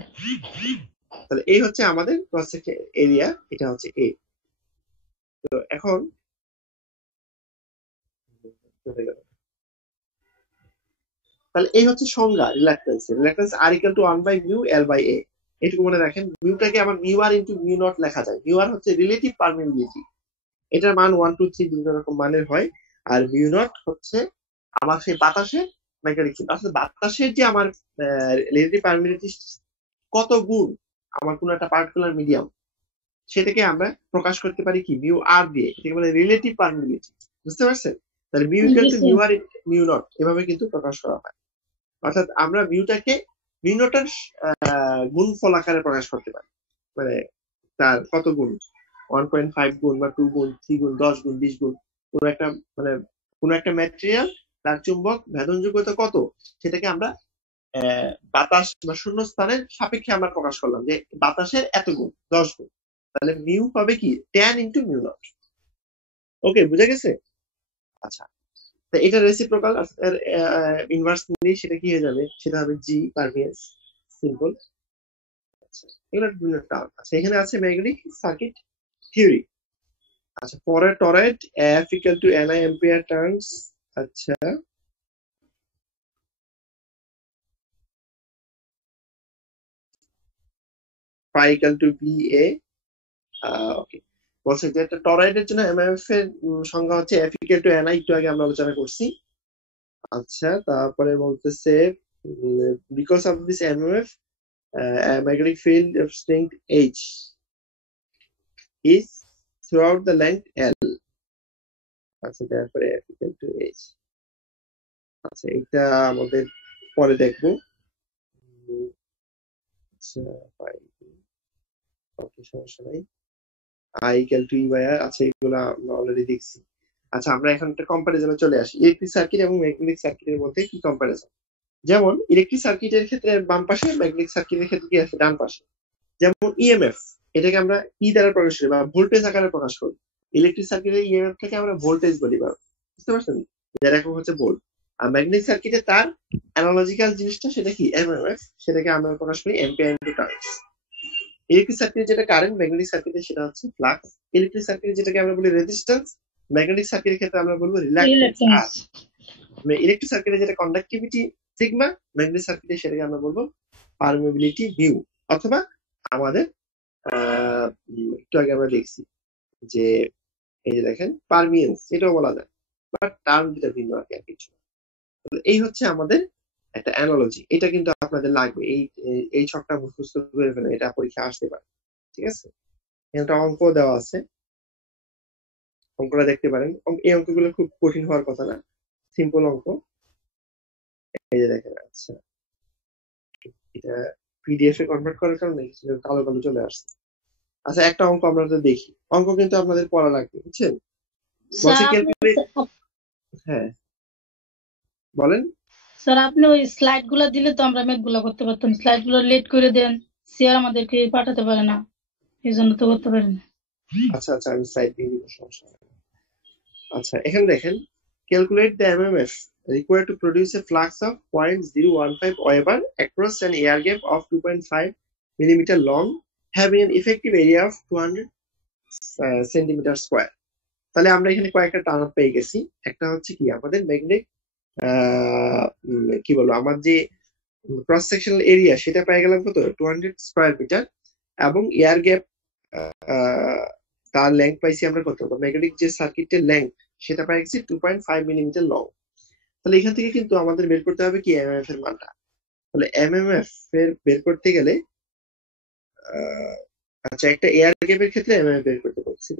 তাহলে এই হচ্ছে আমাদের ক্রস সেকশন এরিয়া, এটা হচ্ছে এ। তো এখন তাহলে এই হচ্ছে সংজ্ঞা reluctance. Reluctance R equal to 1 by mu L by A. এটুকু মনে রাখেন। মিউটাকে আবার mu R into mu naught লেখা যায়। মিউ আর হচ্ছে রিলেটিভ পারমিবিলিটি, এটার মান 1 2 3 বিভিন্ন রকম মানের হয়। আর মিউ নট হচ্ছে আমার সেই বাতাসের ম্যাগনেটিক ফিল্ড, আসলে বাতাসের যে আমার রিলেটিভ পারমিবিলিটি কত গুণ আমার কোন একটা পার্টিকুলার মিডিয়াম, সেটাকে আমরা প্রকাশ করতে পারি কি মিউ আর দিয়ে, এটাকে বলে রিলেটিভ পারমিবিলিটি। বুঝতে পারছেন? তাহলে mu equal to mu r mu naught এভাবে কিন্তু প্রকাশ করা হয়। অর্থাৎ আমরা মিউটাকে মিউ নটের গুণফল আকারে প্রকাশ করতে পারি, মানে তার কত গুণ, 1.5 গুণ বা 2 গুণ 3 গুণ 10 গুণ 20 গুণ, কোন একটা মানে কোন একটা ম্যাটেরিয়াল তার চুম্বক ভেদনযোগ্যতা কত, সেটাকে আমরা বাতাস বা শূন্য স্থানের সাপেক্ষে আমরা প্রকাশ করলাম যে বাতাসের এত গুণ 10 গুণ। তাহলে মিউ হবে কি 10 ইন্টু মিউ নট। ওকে, বুঝা গেছে? আচ্ছা, তো এটা রেসিপ্রোকাল, ইনভার্স নিলে সেটা কি হয়ে যাবে, সেটা হবে জি পারমিয়েন্স। সিম্পল। আচ্ছা, এগুলো বিভিন্ন টার্ম। আচ্ছা, এখানে আছে ম্যাগনেটিক সার্কিট থিওরি। আচ্ছা, পরে toroid F equal to Ni ampere turns. আচ্ছা, পাই ইকুয়াল টু BA। ওকে, বলছে যে একটা টরয়েডের জন্য এমএফ এর সংজ্ঞা হচ্ছে F ইকুয়াল টু Ni, একটু আগে আমরা আলোচনা করছি। আচ্ছা, তারপরে বলতেছে because of this MF magnetic field of strength H is throughout the length L. আচ্ছা, তারপরে F equal to H। আচ্ছা, এটা আমাদের পরে দেখবো। আচ্ছা, ওকে, সমস্যা নাই। I equal to E by R। আচ্ছা, এগুলো আমরা অলরেডি দেখছি। আচ্ছা, আমরা এখন একটা কম্পারিজনে চলে আসি। ইলেকট্রিক সার্কিট এবং ম্যাগনেটিক সার্কিটের মধ্যে কি কম্পারিজন। যেমন ইলেকট্রিক সার্কিটের ক্ষেত্রে বাম পাশে, ম্যাগনেটিক সার্কিটের ক্ষেত্রে কি আছে ডান পাশে। যেমন ইএমএফ, এটাকে আমরা ই দ্বারা প্রকাশ করি বা ভোল্টেজ আকারে প্রকাশ করি। ইলেকট্রিক সার্কিটের ইএমএফ থেকে আমরা ভোল্টেজ বলি, বা বুঝতে পারছেন, যার একক হচ্ছে ভোল্ট। আর ম্যাগনেটিক সার্কিটে তার অ্যানালজিক্যাল জিনিসটা সেটা কি এমএমএফ, সেটাকে আমরা প্রকাশ করি অ্যাম্পিয়ার ইনটু টার্নস। ইলেকট্রিক সার্কিটে যেটা কারেন্ট, ম্যাগনেটিক সার্কিটে সেটা হচ্ছে ফ্লাক্স। ইলেকট্রিক সার্কিটে যেটাকে আমরা বলি রেজিস্ট্যান্স, ম্যাগনেটিক সার্কিটের ক্ষেত্রে আমরা বলবো রিল্যাক্টেন্স। ইলেকট্রিক সার্কিটে যেটা কন্ডাক্টিভিটি সিগমা, ম্যাগনেটিক সার্কিটে সেটাকে আমরা বলবো পারমিবিলিটি মিউ। অথবা আমাদের একটু আগে আমরা দেখছি যে এই যে দেখেন পারমিয়েন্স, এটাও বলা যায়, বাট টার্ম যেটা ভিন্ন আর কি কিছু। এই হচ্ছে আমাদের একটা অ্যানালজি, এটা কিন্তু আপনাদের লাগবে। এই ছকটা মুখস্থ করে ফেলেন, এটা পরীক্ষা আসতে পারে। ঠিক আছে, একটা অঙ্ক দেওয়া আছে, অঙ্কটা দেখতে পারেন। এই অঙ্কগুলো খুব কঠিন হওয়ার কথা না, সিম্পল অঙ্ক। এই যে দেখেন, আচ্ছা এটা পিডিএফ এ কনভার্ট করার কারণে কালো কালো চলে আসছে। আচ্ছা একটা অঙ্ক আমরা তো দেখি, অঙ্ক কিন্তু আপনাদের পড়া লাগবে, বুঝছেন? বলছে ক্যালকুলেট। হ্যাঁ বলেন। স্যার আপনি ওই স্লাইড গুলা দিলে তো আমরা ম্যাথ গুলা করতে পারতাম। স্লাইড গুলো লেট করে দেন, স্যার আমাদেরকে পাঠাতে পারে না, এই জন্য তো করতে পারি না। আচ্ছা আচ্ছা, আমি সাইড দিয়ে দিব, সমস্যা নেই। আচ্ছা এখানে দেখেন, calculate the MMF required to produce a flux of 0.015 Weber across an air gap of 2.5 millimeter long, having an effective area of 200 centimeter square. তাহলে আমরা এখানে কয়েকটা টার্ম পেয়ে গেছি। একটা হচ্ছে কি, আমাদের ম্যাগনেটিক কি বলবো, আমার যে ক্রস সেকশনাল এরিয়া সেটা পেয়ে গেলাম কত, 200 স্কয়ার মিটার, এবং এয়ার গ্যাপ তার লেংথ পাইছি আমরা কত, ম্যাগনেটিক যে সার্কিটের লেংথ সেটা পাই গেছি 2.5 মিলিমিটার লং। তাহলে এখান থেকে কিন্তু আমাদের বের করতে হবে কি, এমএমএফ এর মানটা। তাহলে এমএমএফ এর বের করতে গেলে আচ্ছা একটা এয়ার গ্যাপের ক্ষেত্রে এমএমএফ বের করতে বলছি।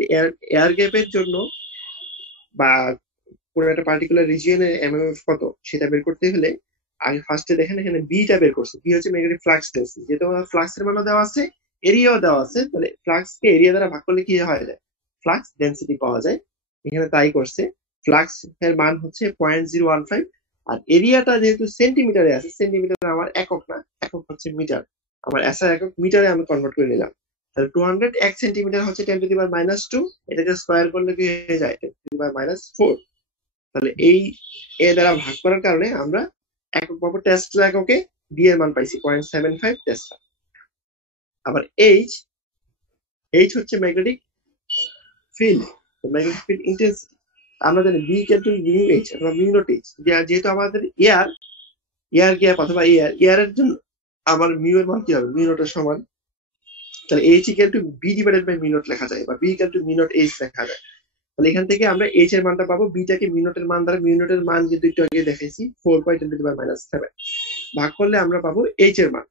এয়ার গ্যাপের জন্য বা কোন একটা পার্টিকুলার রিজিয়নের এমএমএফ কত সেটা বের করতে হলে আগে ফার্স্টে দেখেন এখানে বিটা বের করছে। বি হচ্ছে ম্যাগনেটিক ফ্লাক্স ডেন্সিটি, যেহেতু আমার ফ্লাক্সের মানও দেওয়া আছে, এরিয়াও দেওয়া আছে, তাহলে ফ্লাক্সকে এরিয়া দ্বারা ভাগ করলে কি হয়ে যায়, ফ্লাক্স ডেন্সিটি পাওয়া যায়। এখানে তাই করছে, ফ্লাক্স এর মান হচ্ছে 0.015, আর এরিয়াটা যেহেতু সেন্টিমিটারে আছে, সেন্টিমিটার আমার একক না, একক হচ্ছে মিটার, আমার এসআই একক মিটারে আমি কনভার্ট করে নিলাম। তাহলে 200 এক সেন্টিমিটার হচ্ছে 10⁻², এটাকে স্কয়ার করলে কি হয়ে যায়, 10⁻⁴। তাহলে এই এ দ্বারা ভাগ করার কারণে আমরা একক পাবো টেসলা এককে, বি এর মান পাইছি 0.75 টেসলা। আবার এইচ হচ্ছে magnetic field, magnetic field intensity. আমরা জানি B equal to mu H অথবা মিউ নট এইচ, যেহেতু আমাদের এয়ার গ্যাপ অথবা এয়ারের জন্য আমার মিউ এর মান কি হবে, মিউ নটের সমান। তাহলে H equal to B divided by mu naught লেখা যায়, বা B equal to mu naught H লেখা যায়। তাহলে এখান থেকে আমরা এইচ এর মানটা পাবো, বিটাকে মিউনটের মান দ্বারা, মিউনটের মান যেহেতু একটু আগে দেখাইছি 4.10⁻⁷, ভাগ করলে আমরা পাবো এইচ এর মান।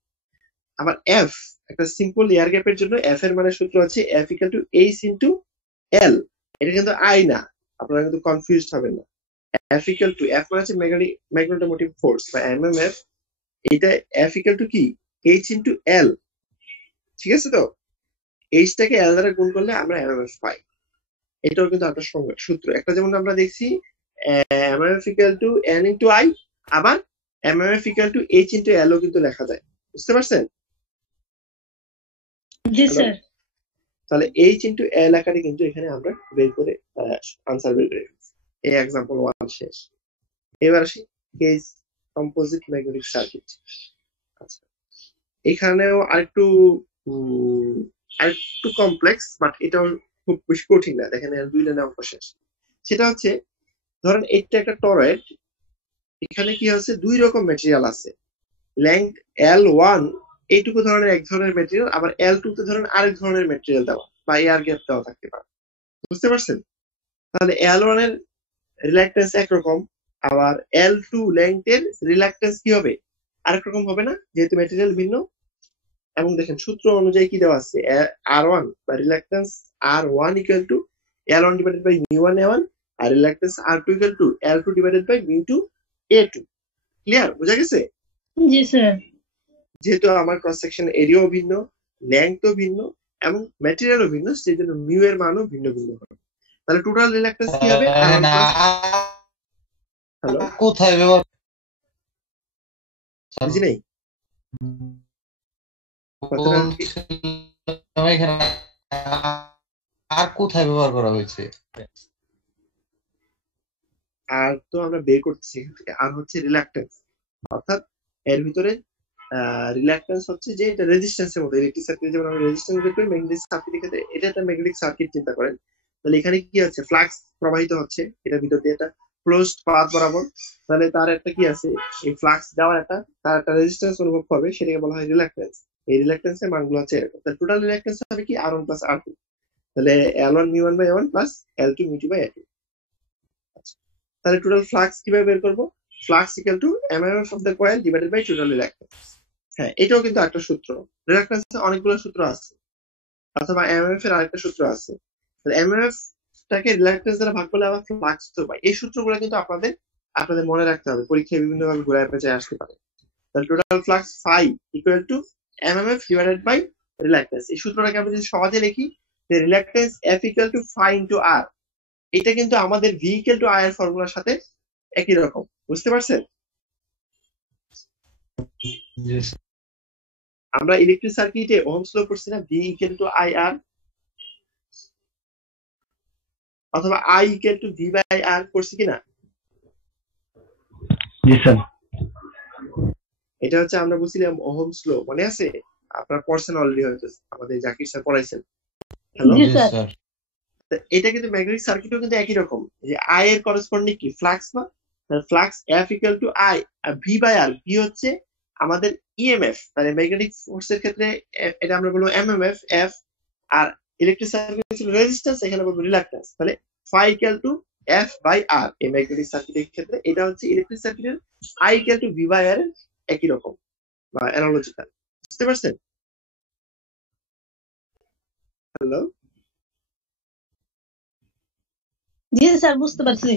আবার এফ, একটা সিম্পল এয়ার গ্যাপের জন্য এফ এর মানের সূত্র আছে F equal to H into এল। এটা কিন্তু আই না, আপনারা কিন্তু কনফিউজড হবেন না। এফ ইকুয়াল টু, এফ মানে হচ্ছে ম্যাগনেটোমোটিভ ফোর্স বা এমএমএফ, এটা এফ ইকুয়াল টু কি, এইচ ইনটু এল। ঠিক আছে, তো এইচটাকে এল দ্বারা গুণ করলে আমরা এমএমএফ পাই। এটাও কিন্তু একটা সূত্র, একটা যেমন আমরা দেখছি MMF equal to N into I, আবার MMF equal to H into L ও কিন্তু লেখা যায়। বুঝতে পারছেন? জি স্যার। তাহলে এইচ ইনটু এল আকারে কিন্তু এখানে আমরা বের করে আনসার বের করে ফেলছি। এই एग्जांपल 1 শেষ। এবার আসি কেস কম্পোজিট ম্যাগনেটিক সার্কিট। আচ্ছা এখানেও আরেকটু কমপ্লেক্স, বাট এটাও খুব বেশি কঠিন না। দেখেন এর দুই লাইনে অঙ্ক শেষ। সেটা হচ্ছে, ধরেন এইটা একটা টরয়েড, এখানে কি আছে, দুই রকম ম্যাটেরিয়াল আছে। লেংথ L1 এইটুকু ধরনের এক ধরনের ম্যাটেরিয়াল, আবার L2 তে ধরেন আরেক ধরনের ম্যাটেরিয়াল দেওয়া বা এয়ার গ্যাপ দেওয়া থাকতে পারে। বুঝতে পারছেন? তাহলে L1 এর রিলাক্টেন্স একরকম, আবার L2 লেংথ এর রিলাক্টেন্স কি হবে, আরেক রকম হবে না, যেহেতু ম্যাটেরিয়াল ভিন্ন। এবং দেখেন সূত্র অনুযায়ী কি দেওয়া আছে, R1 বা reluctance R1 equal to L1 divided by μ1 A1, আর reluctance R2 equal to L2 divided by μ2 A2। Clear, বোঝা গেছে? জি স্যার। যেহেতু আমার ক্রস সেকশন এরিয়াও ভিন্ন, লেংথও ভিন্ন, এবং ম্যাটেরিয়ালও ভিন্ন, সেই জন্য মিউ এর মানও ভিন্ন ভিন্ন হবে। তাহলে টোটাল রিলাক্টেন্স কি হবে, হ্যালো কোথায় ব্যবহার, বুঝি নাই কথাটা কি? এখানে আর কোথায় ব্যবহার করা হয়েছে? আর তো আমরা বের করতেছি এখান থেকে, আর হচ্ছে রিলাক্টেন্স, অর্থাৎ এর ভিতরে রিলাক্টেন্স হচ্ছে যে এটা রেজিস্ট্যান্সের মতো। ইলেকট্রিক সার্কিট যেমন আমরা রেজিস্ট্যান্স বের করি, ম্যাগনেটিক সার্কিটের ক্ষেত্রে এটা একটা ম্যাগনেটিক সার্কিট চিন্তা করেন। তাহলে এখানে কি আছে, ফ্লাক্স প্রবাহিত হচ্ছে এটার ভিতর দিয়ে, এটা ক্লোজড পাথ বরাবর। তাহলে তার একটা কি আছে, এই ফ্লাক্স দেওয়ার তার একটা রেজিস্ট্যান্স অনুভব করবে, সেটাকে বলা হয় রিলাক্টেন্স। এই রিলাক্টেন্সের মানগুলো হচ্ছে এরকম। তাহলে টোটাল রিলাক্টেন্স হবে কি, R1 প্লাস R2। তাহলে L1 μ1 by A1 plus L2 μ2 by A2। তাহলে টোটাল ফ্লাক্স কিভাবে বের করবো, flux equal to MMF of the coil divided by total reluctance. হ্যাঁ, এটাও কিন্তু একটা সূত্র। রিলাক্টেন্সে অনেকগুলো সূত্র আছে, অথবা এমএমএফ এর আরেকটা সূত্র আছে। এমএমএফ টাকে রিলাক্টেন্স দ্বারা ভাগ করলে আবার ফ্লাক্স তো পাই। এই সূত্রগুলো কিন্তু আপনাদের মনে রাখতে হবে, পরীক্ষায় বিভিন্ন ভাবে ঘুরায় পেঁচায় আসতে পারে। তাহলে total flux phi equal to MMF divided by reluctance. এই সূত্রটাকে আমরা যদি সহজে লিখি, যে reluctance F equal to phi into R, এটা কিন্তু আমাদের ভি ইকুয়াল টু আই এর ফর্মুলার সাথে একই রকম। বুঝতে পারছেন? জি স্যার। আমরা ইলেকট্রিক সার্কিটে ওহমস ল পড়ছি না, V equal to I R, অথবা I equal to V by R পড়ছি কিনা? জি স্যার। এটা হচ্ছে আমরা বলছিলাম ওহমস ল, মনে আছে? আপনারা পড়ছেন অলরেডি, হয়তো আমাদের জাকির স্যার পড়াইছেন। হ্যালো, জি জি স্যার। স্যার। এটা কিন্তু ম্যাগনেটিক সার্কিটও কিন্তু একই রকম, যে আই এর করসপন্ডিং কি ফ্লাক্স না, flux F equal to I, আর ভি বাই আর, ভি হচ্ছে আমাদের ইএমএফ। তাহলে ম্যাগনেটিক ফোর্সের ক্ষেত্রে এটা আমরা বলবো এমএমএফ এফ, আর ইলেকট্রিক সার্কিট ছিল রেজিস্ট্যান্স, এখানে বলবো রিলাক্টেন্স। তাহলে phi equal to F by R. এই ম্যাগনেটিক সার্কিটের ক্ষেত্রে এটা হচ্ছে ইলেকট্রিক সার্কিটের I equal to V by R একই রকম বা অ্যানালজিক্যাল। বুঝতে পারছেন? হ্যালো, জি স্যার, বুঝতে পারছি।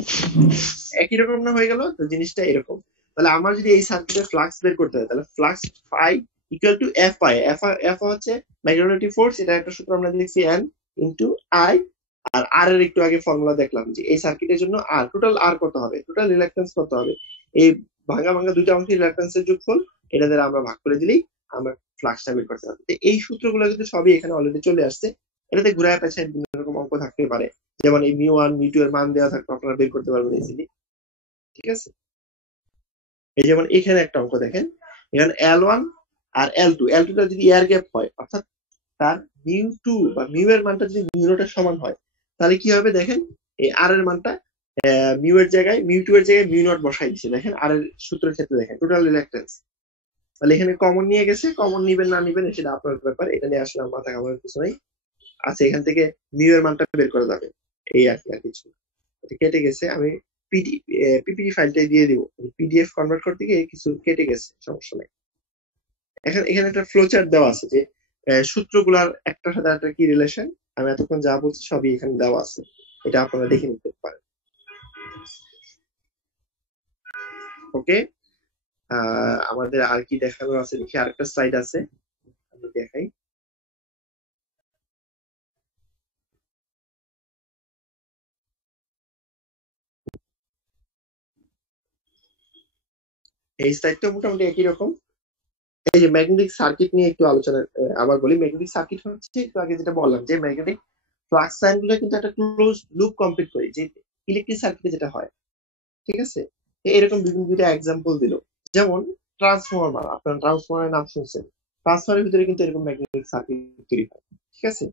একই রকম না হয়ে গেল? তো জিনিসটা এরকম। তাহলে আমার যদি এই সার্কিটের ফ্লাক্স বের করতে হয়, তাহলে flux phi equal to F I. F হচ্ছে ম্যাগনেটিক ফোর্স, এটা একটা সূত্র আমরা লিখছি এন ইনটু আই। আর আর এর একটু আগে ফর্মুলা দেখলাম যে এই সার্কিটের জন্য আর টোটাল আর কত হবে, টোটাল রিলাক্টেন্স কত হবে, এই ভাঙা ভাঙা দুইটা অংশের রিলাক্টেন্সের যোগফল, এটা দ্বারা আমরা ভাগ করে দিলেই আমরা ফ্লাক্সটা বের করতে পারবো। এই সূত্রগুলো কিন্তু সবই এখানে অলরেডি চলে আসছে। এটাতে ঘুরায় পেছায় বিভিন্ন রকম অঙ্ক থাকতে পারে, যেমন এই মিউ ওয়ান মিউ টু এর মান দেওয়া থাকবে, আপনারা বের করতে পারবেন ইজিলি। ঠিক আছে? এই যেমন এখানে একটা অঙ্ক দেখেন, এখানে L1 আর L2, L2 টা যদি এয়ার গ্যাপ হয়, অর্থাৎ তার মিউ টু বা মিউ এর মানটা যদি মিউ নটের সমান হয়, তাহলে কি হবে দেখেন, এই আর এর মানটা মিউ এর জায়গায় মিউ টু এর জায়গায় মিউ নট বসাই দিচ্ছে। দেখেন আর এর সূত্রের ক্ষেত্রে দেখেন টোটাল রিলাক্টেন্স। তাহলে এখানে কমন নিয়ে গেছে, কমন নিবেন না নিবেন সেটা আপনার ব্যাপার, এটা নিয়ে আসলে মাথা ঘামানোর কিছু নাই। আচ্ছা, এখান থেকে মিউ এর মানটা বের করা যাবে, এই আর কি, আর কিছু। এটা কেটে গেছে, আমি পিপিটি ফাইলটাই দিয়ে দিব, পিডিএফ কনভার্ট করতে গিয়ে কিছু কেটে গেছে, সমস্যা নেই। এখানে একটা ফ্লো চার্ট দেওয়া আছে যে সূত্রগুলার একটার সাথে একটা কি রিলেশন, আমি এতক্ষণ যা বলছি সবই এখানে দেওয়া আছে, এটা আপনারা দেখে নিতে পারেন। ওকে, আমাদের আর কি দেখানোর আছে দেখি, আরেকটা স্লাইড আছে, আমি দেখাই। এই স্লাইডটা মোটামুটি একই রকম। এই যে ম্যাগনেটিক সার্কিট নিয়ে একটু আলোচনা আবার বলি। ম্যাগনেটিক সার্কিট হচ্ছে একটু আগে যেটা বললাম, যে ম্যাগনেটিক ফ্লাক্স লাইনগুলো কিন্তু একটা ক্লোজ লুপ কমপ্লিট করে, যে ইলেকট্রিক সার্কিটে যেটা হয়। ঠিক আছে? এরকম বিভিন্ন দুইটা এক্সাম্পল দিল, যেমন ট্রান্সফরমার, আপনারা ট্রান্সফরমারের নাম শুনছেন, ট্রান্সফরমারের ভিতরে কিন্তু এরকম ম্যাগনেটিক সার্কিট তৈরি হয়। ঠিক আছে?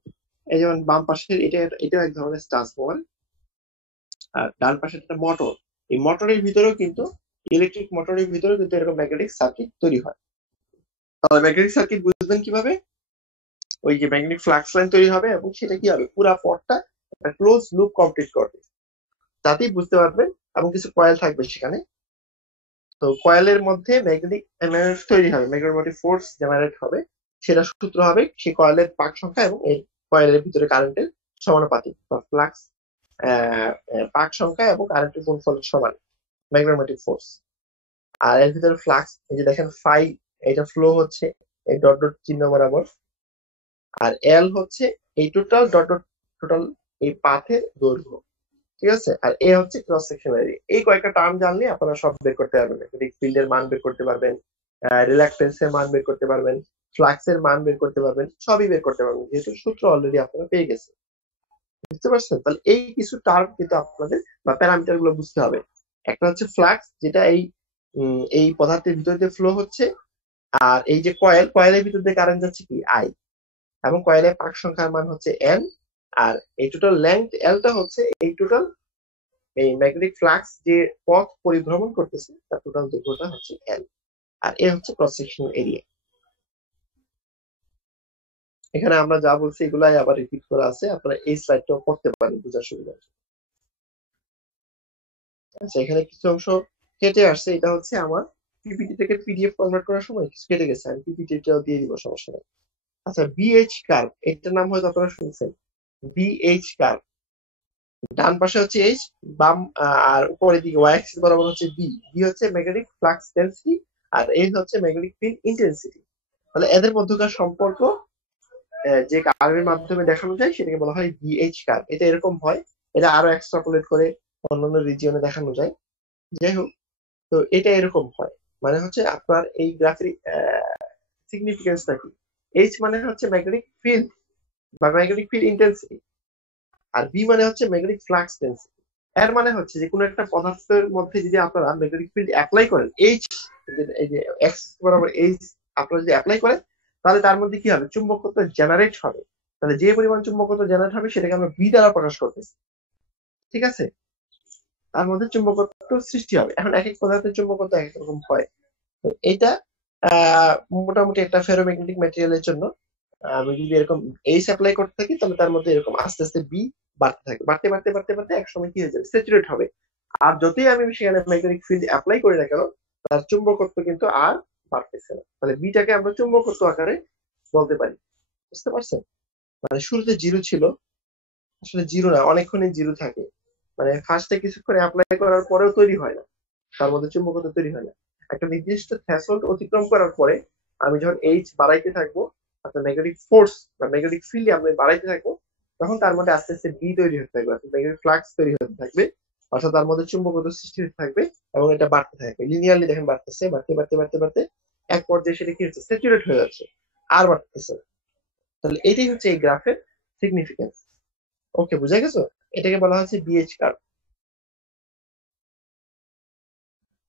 এই যেমন বাম পাশের এটাও এক ধরনের ট্রান্সফরমার, আর ডান পাশে একটা মোটর, এই মোটরের ভিতরেও কিন্তু ইলেকট্রিক মোটরের ভিতরেও কিন্তু এরকম ম্যাগনেটিক সার্কিট তৈরি হয়। তাহলে ম্যাগনেটিক সার্কিট বুঝবেন কিভাবে? ওই যে ম্যাগনেটিক ফ্লাক্স লাইন তৈরি হবে এবং সেটা কি হবে, পুরো পথটা একটা ক্লোজ লুপ কমপ্লিট করবে, তাতেই বুঝতে পারবেন। এবং কিছু কয়েল থাকবে সেখানে, তো কয়েলের মধ্যে ম্যাগনেটিক এমএমএফ তৈরি হবে, ম্যাগনেটিক ফোর্স জেনারেট হবে, সেটা সূত্র হবে সেই কয়েলের পাক সংখ্যা এবং এই কয়েলের ভিতরে কারেন্টের সমানুপাতিক, বা ফ্লাক্স পাক সংখ্যা এবং কারেন্টের গুণফলের সমান, ম্যাগনেটিক ফোর্স। আর এর ভিতরে ফ্লাক্স, এই যে দেখেন ফাই, এটা ফ্লো হচ্ছে এই ডট ডট চিহ্ন বরাবর, আর এল হচ্ছে এই টোটাল ডট ডট টোটাল এই পাথের দৈর্ঘ্য। ঠিক আছে? আর এ হচ্ছে ক্রস সেকশন এরিয়া। এই কয়েকটা টার্ম জানলে আপনারা সব বের করতে পারবেন, ম্যাগনেটিক ফিল্ডের মান বের করতে পারবেন, রিলাক্টেন্স এর মান বের করতে পারবেন, ফ্লাক্স এর মান বের করতে পারবেন, সবই বের করতে পারবেন, যেহেতু সূত্র অলরেডি আপনারা পেয়ে গেছেন। বুঝতে পারছেন? তাহলে এই কিছু টার্ম কিন্তু আপনাদের বা প্যারামিটার গুলো বুঝতে হবে। একটা হচ্ছে ফ্লাক্স, যেটা এই পদার্থের ভিতর দিয়ে ফ্লো হচ্ছে, আর এই যে কয়েলের ভিতর দিয়ে কারেন্ট যাচ্ছে কি আই, এবং কয়েলের পাক সংখ্যার মান হচ্ছে এন, আর এই টোটাল লেন্থ এলটা হচ্ছে এই টোটাল এই ম্যাগনেটিক ফ্লাক্স যে পথ পরিভ্রমণ করতেছে তার টোটাল দৈর্ঘ্যটা হচ্ছে এল, আর এ হচ্ছে ক্রস সেকশন এরিয়া। এখানে আমরা যা বলছি এগুলাই আবার রিপিট করা আছে, আপনারা এই স্লাইডটাও পড়তে পারেন বোঝার সুবিধা। আচ্ছা, এখানে কিছু অংশ কেটে আসছে, এটা হচ্ছে আমার পিপিটি থেকে পিডিএফ কনভার্ট করার সময় কিছু কেটে গেছে, আমি পিপিটিটাও দিয়ে দিব, সমস্যা নেই। আচ্ছা, বিএইচ কার্ভ, এটার নাম হয়তো আপনারা শুনছেন। বিএইচ কার্ভ, ডান পাশে হচ্ছে এইচ, বাম আর উপরের দিকে ওয়াই অ্যাক্সিস বরাবর হচ্ছে বি। বি হচ্ছে ম্যাগনেটিক ফ্লাক্স ডেনসিটি আর এইচ হচ্ছে ম্যাগনেটিক ফিল্ড ইন্টেন্সিটি। তাহলে এদের মধ্যকার সম্পর্ক যে কার্ভের মাধ্যমে দেখানো যায় সেটাকে বলা হয় বিএইচ কার্ভ। এটা এরকম হয়, এটা আরো এক্সট্রাপোলেট করে অন্যান্য রিজিয়নে দেখানো যায়। যাই হোক, তো এটা এরকম হয়, মানে হচ্ছে আপনার এই গ্রাফের সিগনিফিকেন্সটা কি? এইচ মানে হচ্ছে ম্যাগনেটিক ফিল্ড বা ম্যাগনেটিক ফিল্ড ইন্টেন্সিটি, আর বি মানে হচ্ছে ম্যাগনেটিক ফ্লাক্স ডেনসিটি। এর মানে হচ্ছে যে কোনো একটা পদার্থের মধ্যে যদি আপনারা ম্যাগনেটিক ফিল্ড অ্যাপ্লাই করেন, এইচ, এই যে এক্স বরাবর এইচ আপনারা যদি অ্যাপ্লাই করেন, তাহলে তার মধ্যে কি হবে? চুম্বকত্ব জেনারেট হবে। তাহলে যে পরিমাণ চুম্বকত্ব জেনারেট হবে সেটাকে আমরা বি দ্বারা প্রকাশ করতেছি, ঠিক আছে? তার মধ্যে চুম্বকত্ব সৃষ্টি হবে। এখন এক এক পদার্থের চুম্বকত্ব এক এক রকম হয়। তো এটা মোটামুটি একটা ফেরোম্যাগনেটিক ম্যাটেরিয়ালের জন্য আমি যদি এরকম এইচ অ্যাপ্লাই করতে থাকি, তাহলে তার মধ্যে এরকম আস্তে আস্তে বি বাড়তে থাকে, বাড়তে বাড়তে বাড়তে বাড়তে এক সময় কি হয়ে যাবে? স্যাচুরেট হবে। আর যতই আমি সেখানে ম্যাগনেটিক ফিল্ড অ্যাপ্লাই করি না কেন, তার চুম্বকত্ব কিন্তু আর বাড়তেছে না। তাহলে বিটাকে আমরা চুম্বকত্ব আকারে বলতে পারি। বুঝতে পারছেন? মানে শুরুতে জিরো ছিল, আসলে জিরো না, অনেকক্ষণই জিরো থাকে। মানে ফার্স্টে কিছুক্ষণ অ্যাপ্লাই করার পরেও তৈরি হয় না, তার মধ্যে চুম্বকত্ব তৈরি হয় না। একটা নির্দিষ্ট থ্রেশহোল্ড অতিক্রম করার পরে আমি যখন এইচ বাড়াইতে থাকবো, অর্থাৎ ম্যাগনেটিক ফোর্স বা ম্যাগনেটিক ফিল্ড আমি বাড়াইতে থাকবো, তখন তার মধ্যে আস্তে আস্তে বি তৈরি হতে থাকবে, অর্থাৎ ম্যাগনেটিক ফ্লাক্স তৈরি হতে থাকবে, অর্থাৎ তার মধ্যে চুম্বকত্ব সৃষ্টি হতে থাকবে এবং এটা বাড়তে থাকবে। লিনিয়ারলি দেখেন বাড়তেছে, বাড়তে বাড়তে বাড়তে বাড়তে এক পর্যায়ে সেটা কি হচ্ছে? স্যাচুরেট হয়ে যাচ্ছে, আর বাড়তেছে। তাহলে এটাই হচ্ছে এই গ্রাফের সিগনিফিকেন্স। ওকে, বুঝা গেছো? এটাকে বলা হচ্ছে বিএইচ কার্ভ।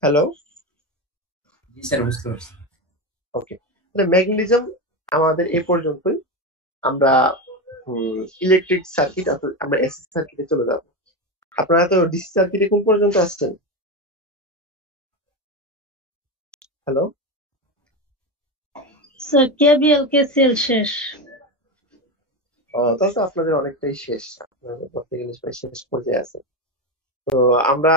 হ্যালো, জি স্যার, বুঝতে পারছি। ওকে। তাহলে ম্যাগনেটিজম আমাদের এ পর্যন্তই। আমরা ইলেকট্রিক সার্কিট, আমরা এসি সার্কিটে চলে যাব। আপনারা তো ডিসি সার্কিটে কোন পর্যন্ত আসছেন? হ্যালো, স্যার কেবিএল কেসিএল শেষ। তাহলে তো আপনাদের অনেকটাই শেষ, আপনাদের বলতে গেলে প্রায় শেষ পর্যায়ে আছে। তো আমরা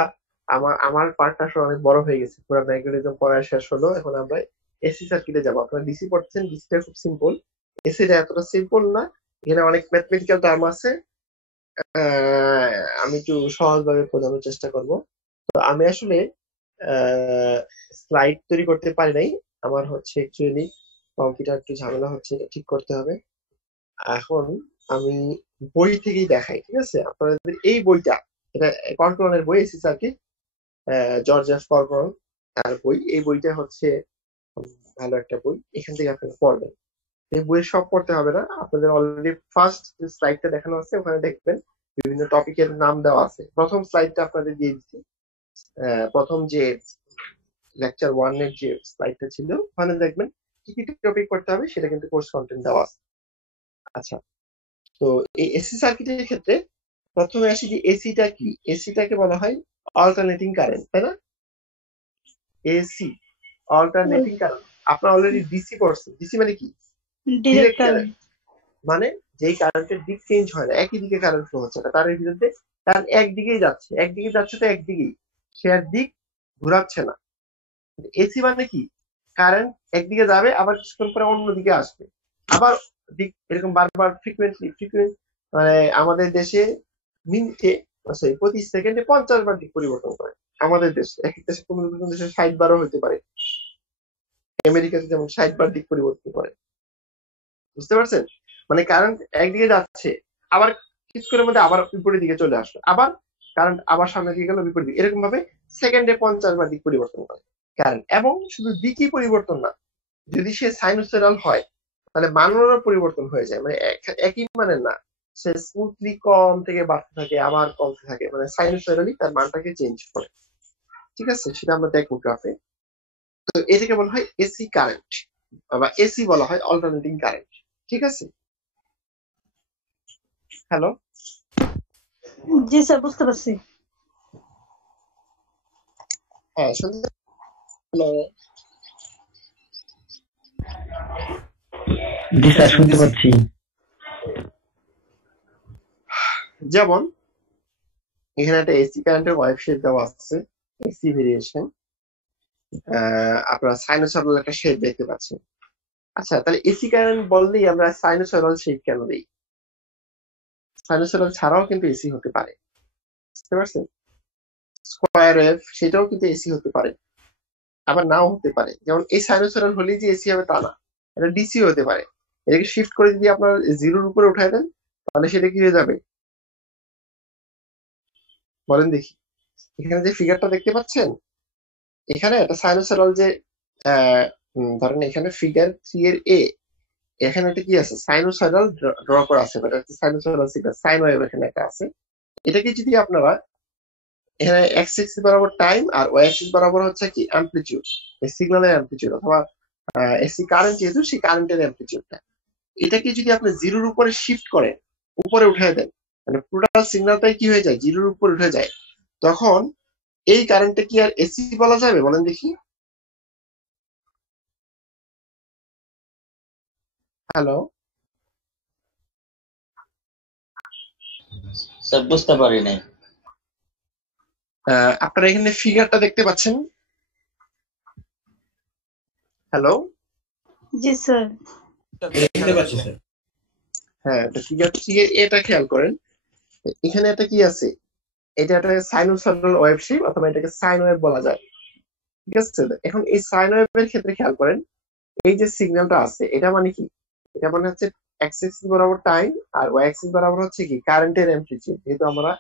আমার পার্টটা আসলে অনেক বড় হয়ে গেছে, পুরো ম্যাগনেটিজম পড়া শেষ হলো। এখন আমরা এসি সার্কিটে যাব। আপনারা ডিসি পড়ছেন, ডিসিটা খুব সিম্পল, এসিটা এতটা সিম্পল না, এখানে অনেক ম্যাথমেটিক্যাল টার্ম আছে। আমি একটু সহজভাবে বোঝানোর চেষ্টা করব। তো আমি আসলে স্লাইড তৈরি করতে পারি নাই, আমার হচ্ছে অ্যাকচুয়ালি কম্পিউটার একটু ঝামেলা হচ্ছে, এটা ঠিক করতে হবে। এখন আমি বই থেকেই দেখাই, ঠিক আছে? আপনাদের এই বইটা, এটা কর্করনের বই, এসি সার্কিট, জর্জ এফ কর্করন তার বই। এই বইটা হচ্ছে ভালো একটা বই, এখান থেকে আপনারা পড়বেন। এই বইয়ের সব পড়তে হবে না, আপনাদের অলরেডি ফার্স্ট যে স্লাইডটা দেখানো আছে ওখানে দেখবেন বিভিন্ন টপিকের নাম দেওয়া আছে। প্রথম স্লাইডটা আপনাদের দিয়ে দিচ্ছি, প্রথম যে লেকচার 1 এর যে স্লাইডটা ছিল ওখানে দেখবেন কি কি টপিক পড়তে হবে, সেটা কিন্তু কোর্স কন্টেন্ট দেওয়া আছে। আচ্ছা, তো এই এসি সার্কিটের ক্ষেত্রে প্রথমে আসি যে এসিটা কি। এসিটাকে বলা হয় অল্টারনেটিং কারেন্ট, তাই না? AC alternating current. আপনারা অলরেডি ডিসি পড়ছেন। ডিসি মানে কি? Direct current. মানে যেই কারেন্টের দিক চেঞ্জ হয় না, একই দিকে কারেন্ট ফ্লো হচ্ছে না, তার বিরুদ্ধে কারণ একদিকেই যাচ্ছে, একদিকে যাচ্ছে তো একদিকেই, সে আর দিক ঘুরাচ্ছে না। এসি মানে কি? কারেন্ট একদিকে যাবে, আবার কিছুক্ষণ পরে অন্যদিকে আসবে, আবার দিক এরকম বারবার ফ্রিকুয়েন্ট, মানে আমাদের দেশে মিনিটে, সরি প্রতি সেকেন্ডে 50 বার দিক পরিবর্তন করে। আমাদের দেশে, এক এক দেশে, কোনো কোনো দেশে 60 বারও হতে পারে। আমেরিকাতে যেমন 60 বার দিক পরিবর্তন করে। বুঝতে পারছেন? মানে কারেন্ট একদিকে যাচ্ছে, আবার কিছুক্ষণের মধ্যে আবার বিপরীত দিকে চলে আসলো, আবার কারেন্ট আবার সামনের দিকে গেল, বিপরীত দিকে, এরকম ভাবে সেকেন্ডে 50 বার দিক পরিবর্তন করে কারেন্ট। এবং শুধু দিকই পরিবর্তন না, যদি সে সাইনোসয়েডাল হয় তাহলে মানেরও পরিবর্তন হয়ে যায়, মানে একই মানের না, সে স্মুথলি কম থেকে বাড়তে থাকে, আবার কমতে থাকে, মানে সাইনোসয়েডালি তার মানটাকে চেঞ্জ করে। ঠিক আছে, সেটা আমরা দেখবো গ্রাফে। তো এটাকে বলা হয় এসি কারেন্ট, বা এসি বলা হয় অল্টারনেটিং কারেন্ট। ঠিক আছে? হ্যালো, জি স্যার, বুঝতে পারছি। হ্যাঁ শুনতে? হ্যালো, জি স্যার, শুনতে পাচ্ছি। যেমন এখানে একটা এসি কারেন্টের ওয়েভ শেপ দেওয়া আছে, এসি ভেরিয়েশন। আপনারা সাইনোসয়েডাল একটা শেপ দেখতে পাচ্ছেন। আচ্ছা, তাহলে এসি কারেন্ট বললেই আমরা সাইনোসয়েডাল শেপ কেন দিই? সাইনোসয়েডাল ছাড়াও কিন্তু এসি হতে পারে, বুঝতে পারছেন? স্কোয়ার ওয়েভ সেটাও কিন্তু এসি হতে পারে, আবার নাও হতে পারে। যেমন এই সাইনোসয়েডাল হলেই যে এসি হবে তা না, এটা ডিসি হতে পারে। এটাকে শিফট করে যদি আপনার জিরোর উপরে উঠায় দেন তাহলে সেটা কি হয়ে যাবে বলেন দেখি। এখানে যে ফিগারটা দেখতে পাচ্ছেন, এখানে একটা সাইনোসয়েডাল যে ধরেন এখানে ফিগার 3 এর এ, এখানে একটা কি আছে সাইনোসয়েডাল ড্র করা আছে, এটা হচ্ছে সাইনোসয়েডাল সিগন্যাল, সাইন ওয়েভ এখানে একটা আছে। এটাকে যদি আপনারা এখানে এক্স এক্সিস বরাবর টাইম আর ওয়াই এক্সিস বরাবর হচ্ছে কি অ্যামপ্লিটিউড, এই সিগন্যালের অ্যামপ্লিটিউড অথবা এসি কারেন্ট যেহেতু সেই কারেন্টের অ্যামপ্লিটিউডটা, এটাকে যদি আপনি জিরোর উপরে শিফট করেন, উপরে উঠে দেন, মানে পুরো সিগন্যালটাই কি হয়ে যায় জিরোর উপরে উঠে যায়, তখন এই কারেন্টটা কি আর এসি বলা যাবে বলেন দেখি? হ্যালো, স্যার বুঝতে পারি নাই। আপনারা এখানে ফিগারটা দেখতে পাচ্ছেন? হ্যালো, জি স্যার। দেখতে পাচ্ছি স্যার। হ্যাঁ, তো ফিগার 3 এর এটা খেয়াল করেন, এখানে একটা কি আছে, এটা একটা সাইনোসয়েডাল ওয়েভ শেপ অথবা এটাকে সাইন ওয়েভ বলা যায়, ঠিক আছে? এখন এই সাইন ওয়েভের ক্ষেত্রে খেয়াল করেন, এই যে সিগন্যালটা আছে এটা মানে কি, এটা মানে হচ্ছে এক্স এক্সিস বরাবর টাইম আর ওয়াই এক্সিস বরাবর হচ্ছে কি কারেন্টের অ্যামপ্লিটিউড, যেহেতু আমরা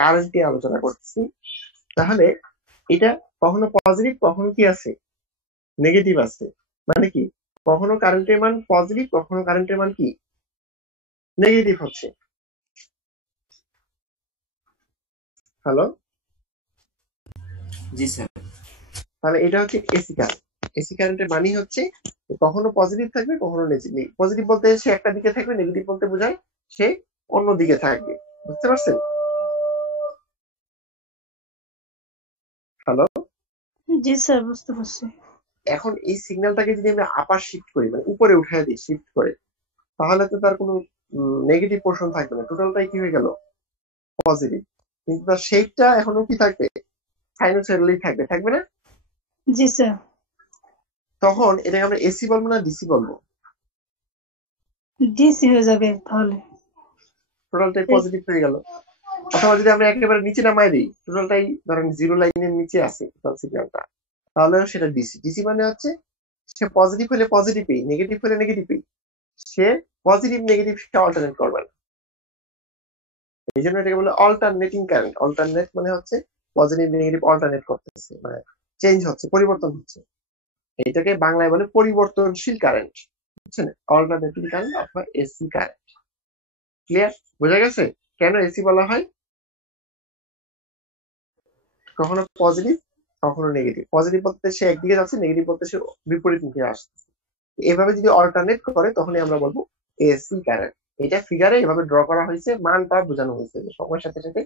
কারেন্ট নিয়ে আলোচনা করতেছি, তাহলে এটা কখনো পজিটিভ কখনো কি আছে নেগেটিভ আছে, মানে কি কখনো কারেন্টের মান পজিটিভ কখনো কারেন্টের মান কি নেগেটিভ হচ্ছে। হ্যালো, জি স্যার। তাহলে এটা হচ্ছে এসি কারেন্ট। এসি কারেন্টের মানি হচ্ছে কখনো পজিটিভ থাকবে কখনো নেগেটিভ। পজিটিভ বলতে সে একটা দিকে থাকবে, নেগেটিভ বলতে বোঝায় সে অন্য দিকে থাকবে, বুঝতে পারছেন? হ্যালো, জি স্যার, বুঝতে পারছি। এখন এই সিগন্যালটাকে যদি আমরা আপার শিফট করি, মানে উপরে উঠায় দিই শিফট করে, তাহলে তো তার কোনো নেগেটিভ পোর্শন থাকবে না, টোটালটাই কি হয়ে গেল পজিটিভ, কিন্তু তার শেপটা এখনো কি থাকবে সাইনোসয়েডালি থাকবে, থাকবে না? জি স্যার। তখন এটাকে আমরা এসি বলবো না ডিসি বলবো? ডিসি হয়ে যাবে তাহলে। টোটালটাই পজিটিভ হয়ে গেল। অথবা যদি আমরা একেবারে নিচে নামাই দিই, টোটালটাই ধরেন জিরো লাইনের নিচে আছে টোটাল সিগন্যালটা, তাহলে সেটা ডিসি। ডিসি মানে হচ্ছে সে পজিটিভ হলে পজিটিভই, নেগেটিভ হলে নেগেটিভই, সে পজিটিভ নেগেটিভ সে অল্টারনেট করবে না। এই জন্য এটাকে বলে অল্টারনেটিং কারেন্ট। অল্টারনেট মানে হচ্ছে পজিটিভ নেগেটিভ অল্টারনেট করতেছে, মানে চেঞ্জ হচ্ছে, পরিবর্তন হচ্ছে। এইটাকে বাংলায় বলে পরিবর্তনশীল কারেন্ট, বুঝছেন? অল্টারনেটিং কারেন্ট অথবা এসি কারেন্ট। ক্লিয়ার? বোঝা গেছে কেন এসি বলা হয়? কখনো পজিটিভ কখনো নেগেটিভ। পজিটিভ বলতে সে একদিকে যাচ্ছে, নেগেটিভ বলতে সে বিপরীত মুখে আসছে। এভাবে যদি অল্টারনেট করে তখনই আমরা বলবো এসি কারেন্ট। এটা ফিগারে এভাবে ড্র করা হয়েছে, মানটা বোঝানো হয়েছে যে সময়ের সাথে সাথে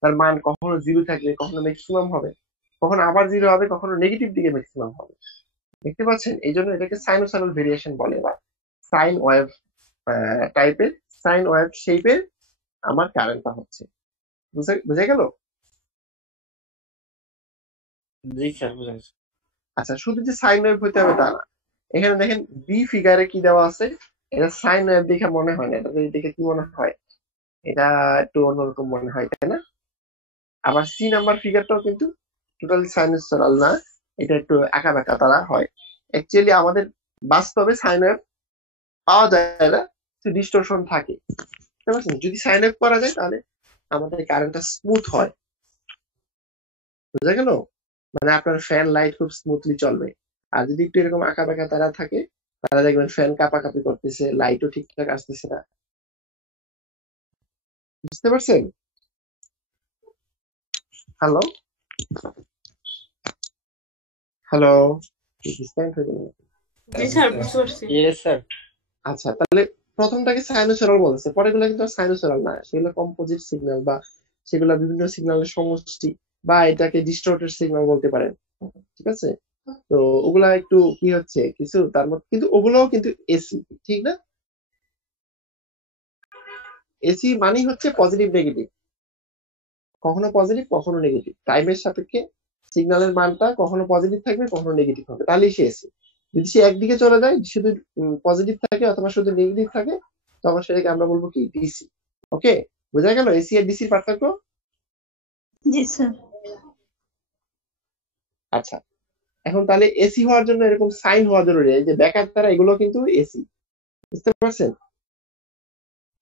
তার মান কখনো জিরো থাকবে কখনো ম্যাক্সিমাম হবে, কখনো আবার জিরো হবে কখনো নেগেটিভ দিকে ম্যাক্সিমাম হবে। দেখতে পাচ্ছেন? এই জন্য এটাকে সাইনোসয়েডাল ভেরিয়েশন বলে, বা সাইন ওয়েভ টাইপের, সাইন ওয়েভ শেপের আমার কারেন্টটা হচ্ছে। বুঝা গেল? জি স্যার, বুঝা গেছে। আচ্ছা, শুধু যে সাইন ওয়েভ হইতে হবে তা না। এখানে দেখেন বি ফিগারে কি দেওয়া আছে, এটা সাইন ওয়েভ দেখে মনে হয় না, এটা দেখে কি মনে হয়, এটা একটু অন্যরকম মনে হয়, তাই না? আবার সি নাম্বার ফিগারটাও কিন্তু টোটালি সাইনোসয়েডাল না, এটা একটু আঁকা বাঁকা তারা হয়। অ্যাকচুয়ালি আমাদের বাস্তবে সাইন ওয়েভ পাওয়া যায় না, ডিস্টরশন থাকে, বুঝতে পারছেন? যদি সাইন ওয়েভ করা যায় তাহলে আমাদের কারেন্টটা স্মুথ হয়, বুঝা গেল? মানে আপনার ফ্যান লাইট খুব স্মুথলি চলবে। আর যদি একটু এরকম আঁকা বাঁকা তারা থাকে, তারা দেখবেন ফ্যান কাঁপাকাঁপি করতেছে, লাইটও ঠিকঠাক আসতেছে না, বুঝতে পারছেন? হ্যালো, হ্যালো, ডিসকানেক্ট হয়ে গেল। জি স্যার, বুঝতে পারছি। Yes sir. আচ্ছা, তাহলে প্রথমটাকে সাইনোসয়েডাল বলছে, পরেরগুলো কিন্তু সাইনোসয়েডাল না, সেগুলো কম্পোজিট সিগন্যাল বা সেগুলো বিভিন্ন সিগন্যালের সমষ্টি, বা এটাকে ডিস্টর্টেড সিগন্যাল বলতে পারেন, ঠিক আছে? তো ওগুলা একটু কি হচ্ছে কিছু তার মধ্যে, কিন্তু ওগুলোও কিন্তু এসি, ঠিক না? এসি মানেই হচ্ছে পজিটিভ নেগেটিভ, কখনো পজিটিভ কখনো নেগেটিভ, টাইমের সাপেক্ষে সিগন্যালের মানটা কখনো পজিটিভ থাকবে কখনো নেগেটিভ হবে, তাহলেই সে এসি। যদি সে একদিকে চলে যায়, শুধু পজিটিভ থাকে অথবা শুধু নেগেটিভ থাকে, তখন সেটাকে আমরা বলবো কি ডিসি। ওকে, বোঝা গেল এসি আর ডিসির পার্থক্য? জি স্যার। আচ্ছা, এখন তাহলে এসি হওয়ার জন্য এরকম সাইন হওয়া জরুরি। এই যে ব্যাকআপ তারা, এগুলো কিন্তু এসি, বুঝতে পারছেন?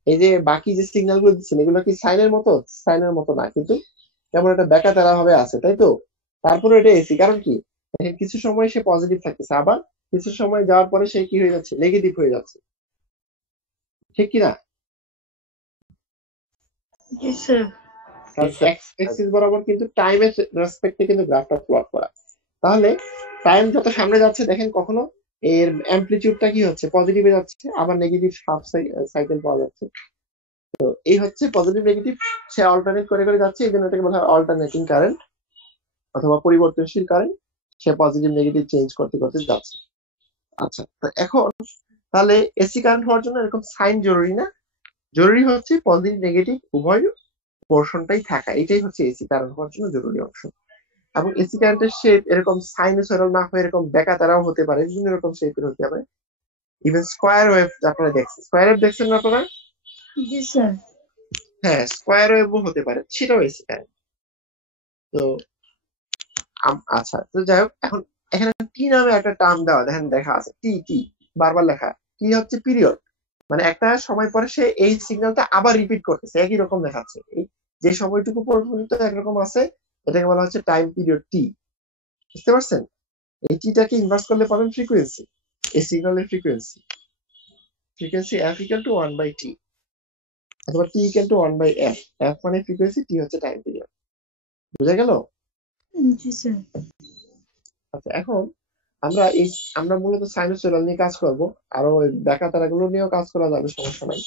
এই যে বাকি যে সিগন্যাল গুলো দিচ্ছেন এগুলো কি সাইনের মতো? সাইনের মতো না, কিন্তু কেমন একটা ব্যাকা তারা ভাবে আছে, তাই তো? তারপরে এটা এসি, কারণ কি দেখেন, কিছু সময় সে পজিটিভ থাকতেছে, আবার কিছু সময় যাওয়ার পরে সে কি হয়ে যাচ্ছে, নেগেটিভ হয়ে যাচ্ছে, ঠিক কিনা? জি স্যার। এক্সিস বরাবর কিন্তু টাইমের রেসপেক্টে কিন্তু গ্রাফটা প্লট করা। তাহলে টাইম যত সামনে যাচ্ছে দেখেন, কখনো এর অ্যামপ্লিটিউডটা কি হচ্ছে, পজিটিভে যাচ্ছে, আবার নেগেটিভ হাফ সাইকেল পাওয়া যাচ্ছে। তো এই হচ্ছে পজিটিভ নেগেটিভ, সে অল্টারনেট করে করে যাচ্ছে, এই জন্য এটাকে বলা হয় অল্টারনেটিং কারেন্ট অথবা পরিবর্তনশীল কারেন্ট। সে পজিটিভ নেগেটিভ চেঞ্জ করতে করতে যাচ্ছে। আচ্ছা, তো এখন তাহলে এসি কারেন্ট হওয়ার জন্য এরকম সাইন জরুরি না, জরুরি হচ্ছে পজিটিভ নেগেটিভ উভয় পোর্শনটাই থাকা, এটাই হচ্ছে এসি কারেন্ট হওয়ার জন্য জরুরি অংশ। এবং এসি কারেন্টের শেপ এরকম সাইনোসয়েডাল না হয়ে এরকম বেঁকা তারাও হতে পারে, বিভিন্ন রকম শেপের হতে পারে। ইভেন স্কোয়ার ওয়েভ আপনারা দেখছেন, স্কোয়ার ওয়েভ দেখছেন না আপনারা? জি স্যার। হ্যাঁ, স্কোয়ার ওয়েভও হতে পারে, সেটাও এসি কারেন্ট। তো আচ্ছা, তো যাই হোক, এখন এখানে টি নামে একটা টার্ম দেওয়া দেখেন, দেখা আছে টি, টি বারবার লেখা। টি হচ্ছে পিরিয়ড, মানে একটা সময় পরে সে এই সিগন্যালটা আবার রিপিট করতেছে, একই রকম দেখাচ্ছে। এই যে সময়টুকু পর্যন্ত একরকম আছে, এটাকে বলা হচ্ছে টাইম পিরিয়ড টি, বুঝতে পারছেন? এই টিটাকে ইনভার্স করলে পাবেন ফ্রিকোয়েন্সি, এই সিগন্যালের frequency. Frequency F equal two 1/t অথবা T equal to 1/f। F মানে ফ্রিকোয়েন্সি, টি হচ্ছে টাইম পিরিয়ড। বুঝা গেল? জি স্যার। আচ্ছা, এখন আমরা মূলত সাইনোসয়েডাল নিয়ে কাজ করব, আরো ব্যাকা তারাগুলো নিয়েও কাজ করা যাবে, সমস্যা নাই।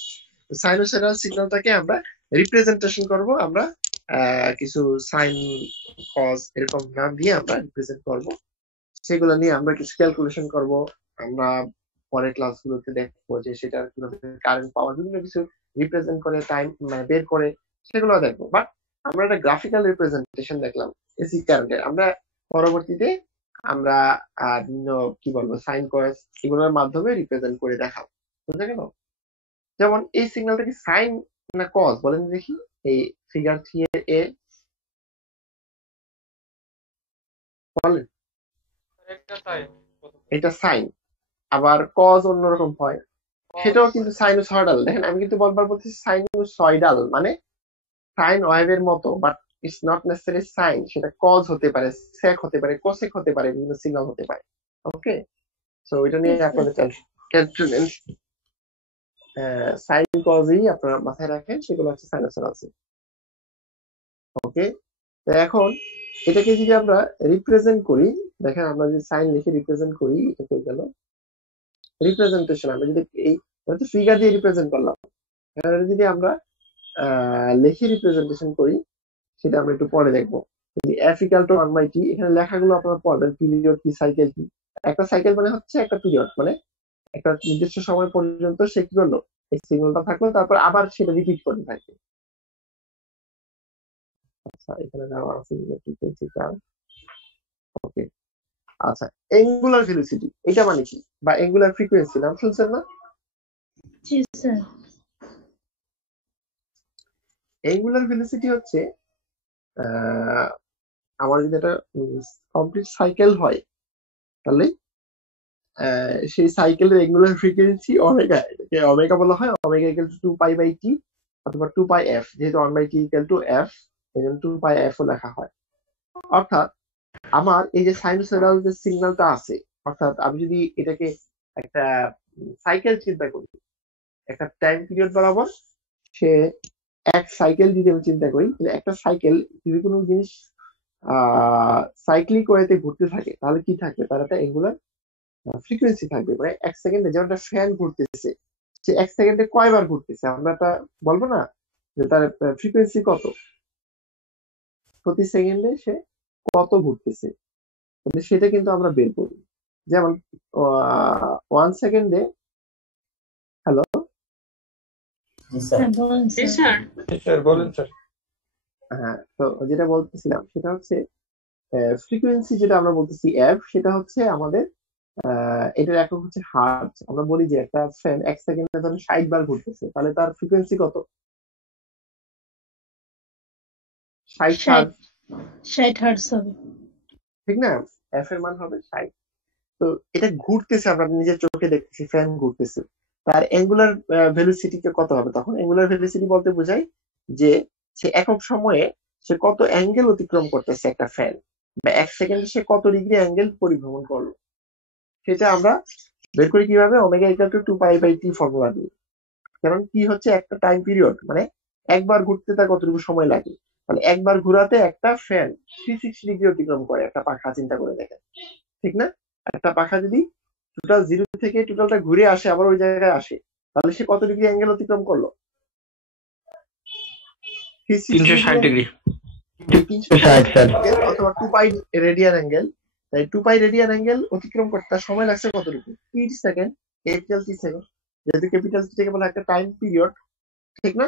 সাইনোসয়েডাল সিগন্যালটাকে আমরা রিপ্রেজেন্টেশন করব, আমরা কিছু সাইন কজ এরকম নাম দিয়ে আমরা রিপ্রেজেন্ট করব। সেগুলো নিয়ে আমরা কিছু ক্যালকুলেশন করব। আমরা পরের ক্লাসগুলোতে দেখবো যে সেটা কিভাবে কারেন্ট পাওয়ার বিভিন্ন কিছু রিপ্রেজেন্ট করে টাইম মানে বের করে, সেগুলো দেখবো। বাট আমরা একটা গ্রাফিক্যাল রিপ্রেজেন্টেশন দেখলাম এসি কারেন্টের, আমরা পরবর্তীতে আমরা বিভিন্ন কি বলবো সাইন কজ এগুলোর মাধ্যমে রিপ্রেজেন্ট করে দেখাবো, বুঝা গেল? যেমন এই সিগন্যালটা কি সাইন না কজ বলেন দেখি, এই ফিগার 3 এ বলেন। এটা সাইন, আবার কজ অন্যরকম হয়, সেটাও কিন্তু সাইনোসয়েডাল। দেখেন আমি কিন্তু বলবার বলছি সাইনোসয়েডাল, মানে সাইন ওয়েভের মতো, but it's not necessary sine, সেটা কজ হতে পারে, সেক হতে পারে, কোসেক হতে পারে, বিভিন্ন সিগন্যাল হতে পারে। ওকে, সো এটা নিয়ে আপনাদের ক্যালকুলেশন সাইন কজই আপনারা মাথায় রাখেন, সেগুলো হচ্ছে সাইনোসয়েডাল। ওকে, তো এখন এটাকে যদি আমরা রিপ্রেজেন্ট করি, দেখেন আমরা যদি সাইন লিখে রিপ্রেজেন্ট করি, এটা হয়ে গেল রিপ্রেজেন্টেশন। আমরা যদি এই ফিগার দিয়ে রিপ্রেজেন্ট করলাম, যদি আমরা লিখে রিপ্রেজেন্টেশন করি, সেটা আমরা একটু পরে দেখবো। এফ ইকুয়াল টু 1/t, এখানে লেখাগুলো আপনারা পড়বেন, পিরিয়ড কি সাইকেল কি। একটা সাইকেল মানে হচ্ছে একটা পিরিয়ড, মানে একটা নির্দিষ্ট সময় পর্যন্ত সে কি করলো, এই সিগন্যালটা থাকলো, তারপর আবার সেটা রিপিট করতে থাকে। আচ্ছা, এখানে দেওয়া আছে ফ্রিকোয়েন্সি টার্ম। ওকে, আচ্ছা, এঙ্গুলার ভেলোসিটি এটা মানে কি, বা এঙ্গুলার ফ্রিকোয়েন্সি নাম শুনছেন না? জি স্যার। এঙ্গুলার ভেলোসিটি হচ্ছে আমার যদি একটা কমপ্লিট সাইকেল হয়, তাহলে সেই সাইকেলের এঙ্গুলার ফ্রিকোয়েন্সি ওমেগা, এটাকে ওমেগা বলা হয়। ওমেগা ইকুয়াল টু 2π/t অথবা 2πf, যেহেতু 1/t ইকুয়াল টু f, এজন্য 2πf ও লেখা হয়। অর্থাৎ আমার এই যে সাইনোসয়েডাল যে সিগন্যালটা আছে, অর্থাৎ আমি যদি এটাকে একটা সাইকেল চিন্তা করি, একটা টাইম পিরিয়ড বরাবর সে এক সাইকেল যদি আমি চিন্তা করি, একটা সাইকেল যদি কোনো জিনিস সাইক্লিক ওয়েতে ঘুরতে থাকে, তাহলে কি থাকবে, তার একটা এঙ্গুলার ফ্রিকোয়েন্সি থাকবে। মানে এক সেকেন্ডে যেমন একটা ফ্যান ঘুরতেছে, সে এক সেকেন্ডে কয়বার ঘুরতেছে আমরা তা বলবো না, যে তার ফ্রিকোয়েন্সি কত, প্রতি সেকেন্ডে সে কত ঘুরতেছে, সেটা কিন্তু আমরা বের করি। যেমন 1 সেকেন্ডে, হ্যালো, বলেন জি স্যার। স্যার। স্যার বলেন স্যার। হ্যাঁ, তো যেটা বলতেছিলাম সেটা হচ্ছে ফ্রিকোয়েন্সি যেটা আমরা বলতেছি এফ, সেটা হচ্ছে আমাদের এটার একক হচ্ছে হার্টজ। আমরা বলি যে একটা ফ্যান 1 সেকেন্ডে ধরুন 60 বার ঘুরতেছে, তাহলে তার ফ্রিকোয়েন্সি কত? 60 ষাট হার্টজ, 60 হার্টজ হবে। ঠিক না? এফ এর মান হবে 60। তো এটা ঘুরতেছে, আমরা নিজের চোখে দেখতেছি ফ্যান ঘুরতেছে, তার অ্যাঙ্গুলার ভেলোসিটি কত হবে? তখন অ্যাঙ্গুলার ভেলোসিটি বলতে বোঝায় যে সে একক সময়ে সে কত অ্যাঙ্গেল অতিক্রম করতেছে একটা ফ্যান, বা 1 সেকেন্ডে সে কত ডিগ্রি অ্যাঙ্গেল পরিভ্রমণ করলো। সেটা আমরা বের করি কিভাবে? Omega equal to 2π/t formula দিয়ে। কারণ কি হচ্ছে, একটা টাইম পিরিয়ড মানে একবার ঘুরতে তার কতটুকু সময় লাগে, তাহলে একবার ঘোরাতে একটা ফ্যান 360 ডিগ্রি অতিক্রম করে একটা পাখা, চিন্তা করে দেখেন, ঠিক না? একটা পাখা যদি টোটাল জিরো থেকে টোটালটা ঘুরে আসে আবার ওই জায়গায় আসে, তাহলে সে কত ডিগ্রি অ্যাঙ্গেল অতিক্রম করলো? 360 ডিগ্রি। 360 অথবা 2π রেডিয়ান অ্যাঙ্গেল। তাই 2π রেডিয়ান অ্যাঙ্গেল অতিক্রম করতে তার সময় লাগছে কতটুকু? 30 সেকেন্ড, ক্যাপিটাল টি সেকেন্ড, যেহেতু ক্যাপিটাল টি থেকে বলা একটা টাইম পিরিয়ড, ঠিক না?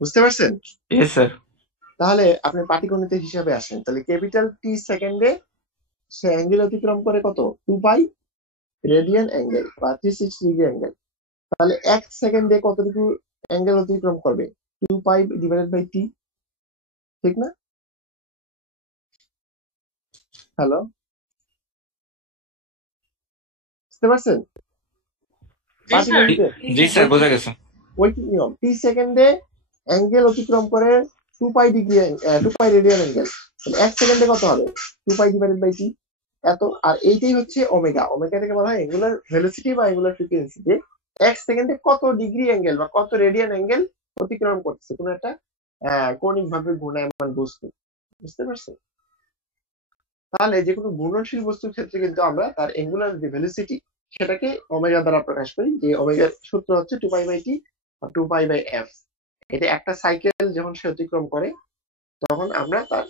বুঝতে পারছেন? Yes sir. তাহলে আপনি পাটিগণিতের হিসাবে আসেন, তাহলে ক্যাপিটাল টি সেকেন্ডে সে অ্যাঙ্গেল অতিক্রম করে কত? 2π রেডিয়ান অ্যাঙ্গেল বা 360 ডিগ্রি অ্যাঙ্গেল। তাহলে 1 সেকেন্ডে কতটুকু অ্যাঙ্গেল অতিক্রম করবে? 2π/t, ঠিক না? হ্যালো, বুঝতে পারছেন? পাটিগণিতে জি স্যার, বোঝা গেছে। ওই নিয়ম, টি সেকেন্ডে অ্যাঙ্গেল অতিক্রম করে 2π ডিগ্রি 2π রেডিয়ান অ্যাঙ্গেল, 1 সেকেন্ডে কত হবে? 2π/t এত। আর এইটাই হচ্ছে ওমেগা। ওমেগা থেকে বলা হয় অ্যাঙ্গুলার ভেলোসিটি বা অ্যাঙ্গুলার ফ্রিকোয়েন্সি, যে 1 সেকেন্ডে কত ডিগ্রি অ্যাঙ্গেল বা কত রেডিয়ান অ্যাঙ্গেল অতিক্রম করছে কোনো একটা কৌণিক ভাবে ঘূর্ণায়মান বস্তু। বুঝতে পারছেন? তাহলে যে কোনো ঘূর্ণনশীল বস্তুর ক্ষেত্রে কিন্তু আমরা তার অ্যাঙ্গুলার যে ভেলোসিটি সেটাকে ওমেগা দ্বারা প্রকাশ করি, যে ওমেগার সূত্র হচ্ছে 2π/t বা 2π/f। এটা একটা সাইকেল যখন সে অতিক্রম করে তখন আমরা তার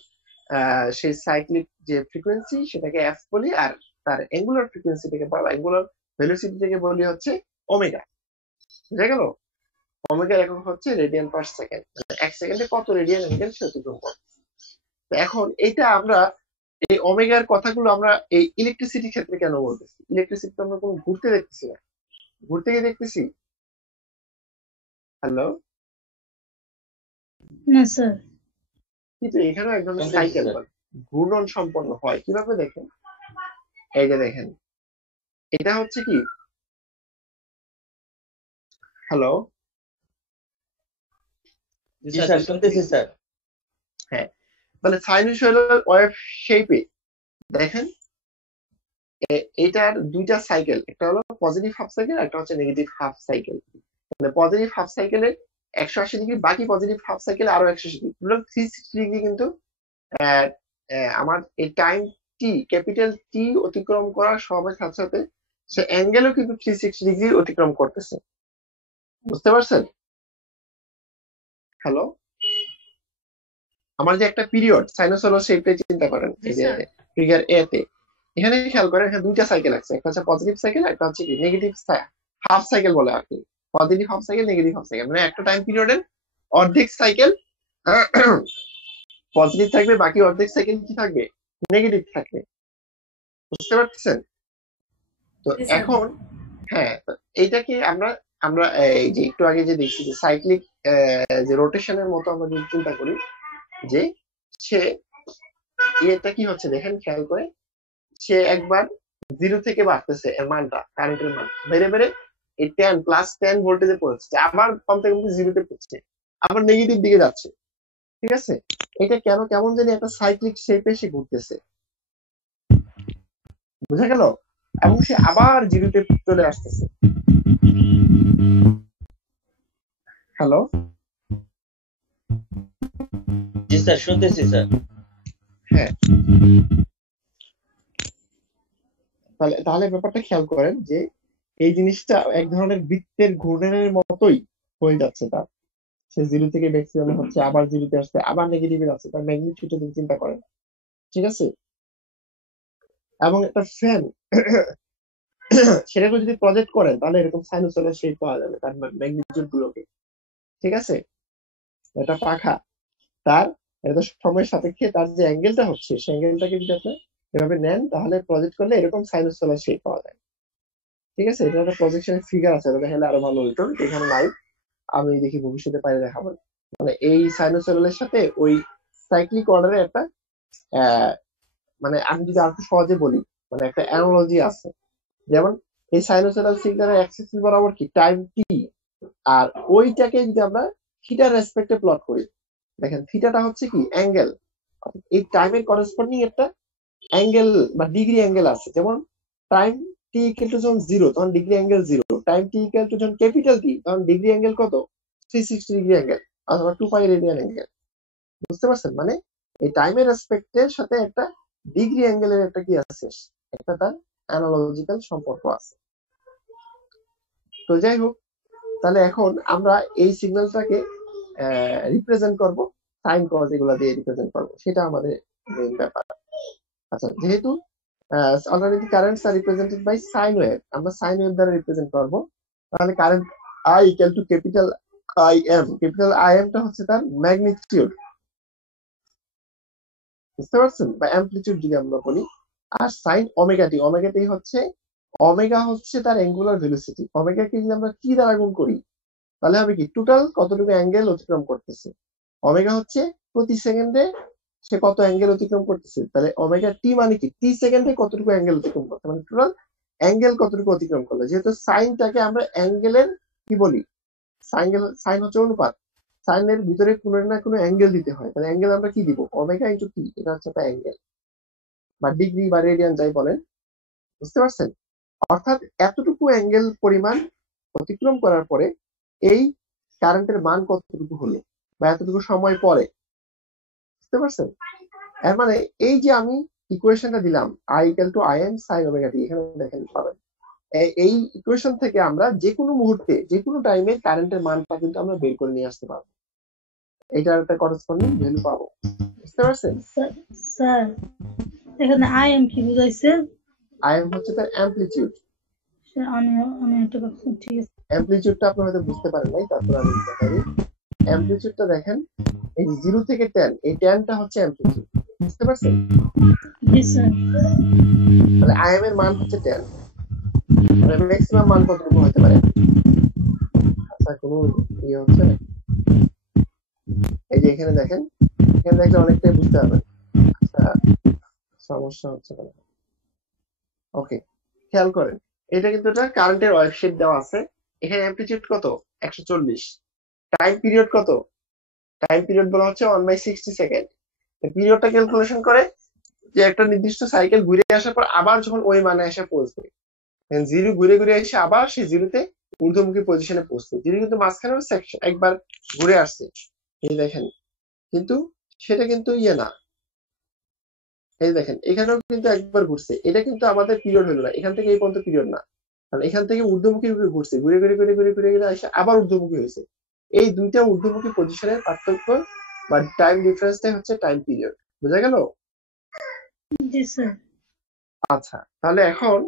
সেই সাইক্লিক যে ফ্রিকোয়েন্সি সেটাকে এফ বলি, আর তার অ্যাঙ্গুলার ফ্রিকোয়েন্সিটাকে বা অ্যাঙ্গুলার ভেলোসিটিটাকে বলি হচ্ছে ওমেগা। বুঝা গেল? ওমেগার একক হচ্ছে রেডিয়ান পার সেকেন্ড, 1 সেকেন্ডে কত রেডিয়ান অ্যাঙ্গেল সে অতিক্রম করে। এখন এইটা আমরা এই ওমেগার কথাগুলো আমরা এই ইলেকট্রিসিটির ক্ষেত্রে কেন বলতেছি? ইলেকট্রিসিটি তো আমরা কোনো ঘুরতে দেখতেছি না, ঘুরতে গিয়ে দেখতেছি। হ্যালো, না স্যার। কিন্তু এখানেও এক ধরনের সাইকেল ঘূর্ণন সম্পন্ন হয়। কিভাবে দেখেন? এই যে দেখেন, এটা হচ্ছে কি, হ্যালো, জি স্যার, শুনতেছি স্যার। হ্যাঁ, তাহলে সাইনুসয়েডাল ওয়েভ শেপে দেখেন এটার দুইটা সাইকেল, একটা হলো পজিটিভ হাফ সাইকেল, একটা হচ্ছে নেগেটিভ হাফ সাইকেল। মানে পজিটিভ হাফ সাইকেলে 180 ডিগ্রি, বাকি পজিটিভ হাফ সাইকেলে আরো 180 ডিগ্রি, টোটাল 360 ডিগ্রি কিন্তু আমার এই টাইম টি, ক্যাপিটাল টি অতিক্রম করার সময়ের সাথে সাথে সে অ্যাঙ্গেলও কিন্তু 360 ডিগ্রি অতিক্রম করতেছে। বুঝতে পারছেন? হ্যালো, আমার যে একটা পিরিয়ড সাইনোসয়েডাল শেপে চিন্তা করেন, এই যে ফিগার এ তে, এখানে খেয়াল করেন এখানে দুইটা সাইকেল আছে, একটা হচ্ছে পজিটিভ সাইকেল, একটা হচ্ছে কি নেগেটিভ হাফ সাইকেল বলে আর কি। Positive half cycle, negative half cycle, মানে একটা টাইম পিরিয়ডের অর্ধেক সাইকেল পজিটিভ থাকবে, বাকি অর্ধেক সাইকেল কি থাকবে? নেগেটিভ থাকবে। বুঝতে পারছেন? তো এখন হ্যাঁ, এইটাকে আমরা আমরা এই যে একটু আগে যে দেখছি যে সাইক্লিক যে রোটেশনের মতো আমরা যদি চিন্তা করি, যে সে এটা কি হচ্ছে দেখেন খেয়াল করে, সে একবার 0 থেকে বাড়তেছে এর মানটা, কারেন্টের মান বেড়ে বেড়ে এই 10 ভোল্টেজে পড়ছে, আবার কমতে কমতে 0-তে পড়ছে, আবার নেগেটিভ দিকে যাচ্ছে। ঠিক আছে? এটা কেন কেমন জানি একটা সাইক্লিক শেপে সে ঘুরতেছে। বুঝা গেল? এবং সে আবার 0-তে চলে আসতেছে। হ্যালো, জি স্যার, শুনতেছি স্যার। হ্যাঁ, তাহলে ব্যাপারটা খেয়াল করেন যে এই জিনিসটা এক ধরনের বৃত্তের ঘূর্ণনের মতোই হয়ে যাচ্ছে তার। সে 0 থেকে ম্যাক্সিমাম হচ্ছে, আবার 0-তে আসছে, আবার নেগেটিভে যাচ্ছে, তার ম্যাগনিটিউড যদি চিন্তা করেন। ঠিক আছে? এবং একটা ফ্যান সেটাকে যদি প্রজেক্ট করেন তাহলে এরকম সাইনোসয়েডাল শেপ পাওয়া যাবে তার ম্যাগনিটিউড গুলোকে। ঠিক আছে? এটা পাখা, তার এটা সময়ের সাপেক্ষে তার যে অ্যাঙ্গেলটা হচ্ছে সেই অ্যাঙ্গেলটাকে যদি আপনি এভাবে নেন তাহলে প্রজেক্ট করলে এরকম সাইনোসয়েডাল শেপ পাওয়া যায়। ঠিক আছে, এটা একটা প্রজেকশনের ফিগার আছে, এটা দেখালে আরো ভালো হইতো, এখানে নাই, আমি দেখি ভবিষ্যতে পারে দেখাবো। মানে এই সাইনোসয়েডালের সাথে ওই সাইক্লিক অর্ডারের একটা মানে আমি যদি আর একটু সহজে বলি, মানে একটা অ্যানালজি আছে। যেমন এই সাইনোসয়েডাল সিগন্যালের অ্যাক্সিস বরাবর কি টাইম টি, আর ওইটাকে যদি আমরা থিটার রেসপেক্টে প্লট করি, দেখেন থিটাটা হচ্ছে কি অ্যাঙ্গেল, এই টাইমের করেসপন্ডিং একটা অ্যাঙ্গেল বা ডিগ্রি অ্যাঙ্গেল আছে। যেমন টাইম টি ইকুয়াল টু যখন 0 তখন degree angle 0, time T equal to যখন ক্যাপিটাল টি তখন ডিগ্রি অ্যাঙ্গেল কত 360 ডিগ্রি অ্যাঙ্গেল অথবা 2 পাই রেডিয়ান অ্যাঙ্গেল। বুঝতে পারছেন, মানে এই টাইমের রেসপেক্টের সাথে একটা ডিগ্রি অ্যাঙ্গেলের একটা কি আছে, একটা তার অ্যানালজিক্যাল সম্পর্ক আছে। তো যাই হোক, তাহলে এখন আমরা এই সিগন্যালটাকে রিপ্রেজেন্ট করব, সাইন কজ এগুলা দিয়ে রিপ্রেজেন্ট করব, সেটা আমাদের মেইন ব্যাপার। আচ্ছা, যেহেতু already currents are represented by sine wave, আমরা সাইন ওয়েভ দ্বারা রিপ্রেজেন্ট করব। তাহলে current I equal to capital I M, capital I M টা হচ্ছে তার ম্যাগনিটিউড, বুঝতে পারছেন, বা অ্যামপ্লিটিউড যদি আমরা বলি। আর সাইন ওমেগা টি, ওমেগা টি হচ্ছে, ওমেগা হচ্ছে তার অ্যাঙ্গুলার ভেলোসিটি। ওমেগাকে যদি আমরা কি দ্বারা গুণ করি তাহলে হবে কি টোটাল কতটুকু অ্যাঙ্গেল অতিক্রম করতেছে। ওমেগা হচ্ছে প্রতি সেকেন্ডে সে কত অ্যাঙ্গেল অতিক্রম করতেছে, তাহলে ওমেগা টি মানে কি টি সেকেন্ডে কতটুকু অ্যাঙ্গেল অতিক্রম করতে, মানে টোটাল অ্যাঙ্গেল কতটুকু অতিক্রম করলো। যেহেতু সাইনটাকে আমরা অ্যাঙ্গেলের কি বলি, সাইন হচ্ছে অনুপাত, সাইনের ভিতরে কোনো না কোনো অ্যাঙ্গেল দিতে হয়, তাহলে অ্যাঙ্গেল আমরা কি দিব, ওমেগা ইন্টু টি, এটা হচ্ছে একটা অ্যাঙ্গেল বা ডিগ্রি বা রেডিয়ান যাই বলেন। বুঝতে পারছেন, অর্থাৎ এতটুকু অ্যাঙ্গেল পরিমাণ অতিক্রম করার পরে এই কারেন্টের মান কতটুকু হলো বা এতটুকু সময় পরে। বুঝতে পারছেন, এর মানে এই যে আমি ইকুয়েশনটা দিলাম I equal to I M sine omega T, এখানে দেখেন পাবেন এই ইকুয়েশন থেকে আমরা যে কোনো মুহূর্তে যে কোনো টাইমে কারেন্টের মানটা কিন্তু আমরা বের করে নিয়ে আসতে পারবো, এইটার একটা করেসপন্ডিং ভ্যালু পাবো। বুঝতে পারছেন, স্যার এখানে আই এম কি বুঝাইছে? আই এম হচ্ছে তার অ্যামপ্লিটিউড। আমি আমি এটা করছি, ঠিক আছে। অ্যামপ্লিটিউডটা আপনি হয়তো বুঝতে পারেন নাই, তারপর আমি দেখাই। অ্যামপ্লিটিউডটা দেখেন এই 0 থেকে 10, এই 10টা হচ্ছে অ্যামপ্লিটিউড। বুঝতে পারছেন, জি স্যার। তাহলে আই এম এর মান হচ্ছে 10, মানে ম্যাক্সিমাম মান কতটুকু হতে পারে। আচ্ছা, কোনো ইয়ে হচ্ছে না, এই যে এখানে দেখেন, এখানে দেখলে অনেকটাই বুঝতে পারবেন। আচ্ছা, সমস্যা হচ্ছে না, ওকে, খেয়াল করেন, এটা কিন্তু একটা কারেন্টের ওয়েভশেপ দেওয়া আছে। এখানে অ্যামপ্লিটিউড কত 140, টাইম পিরিয়ড কত, টাইম পিরিয়ড বলা হচ্ছে 1/60 সেকেন্ড। পিরিয়ডটা ক্যালকুলেশন করে যে একটা নির্দিষ্ট সাইকেল ঘুরে আসার পর আবার যখন ওই মানে এসে পৌঁছবে, জিরো ঘুরে ঘুরে এসে আবার সেই জিরোতে ঊর্ধ্বমুখী পজিশনে পৌঁছবে। জিরো কিন্তু মাঝখানে সেকশন একবার ঘুরে আসছে, এই দেখেন, কিন্তু সেটা কিন্তু ইয়ে না, এই দেখেন এখানেও কিন্তু একবার ঘুরছে, এটা কিন্তু আমাদের পিরিয়ড হলো না, এখান থেকে এই পর্যন্ত পিরিয়ড না, কারণ এখান থেকে ঊর্ধ্বমুখী ঘুরছে, ঘুরে ঘুরে ঘুরে ঘুরে ঘুরে ঘুরে এসে আবার ঊর্ধ্বমুখী হয়েছে। এই দুইটা ঊর্ধ্বমুখী পজিশনের পার্থক্য বা টাইম ডিফারেন্সটাই হচ্ছে টাইম পিরিয়ড। বোঝা গেল? জি স্যার। আচ্ছা, তাহলে এখন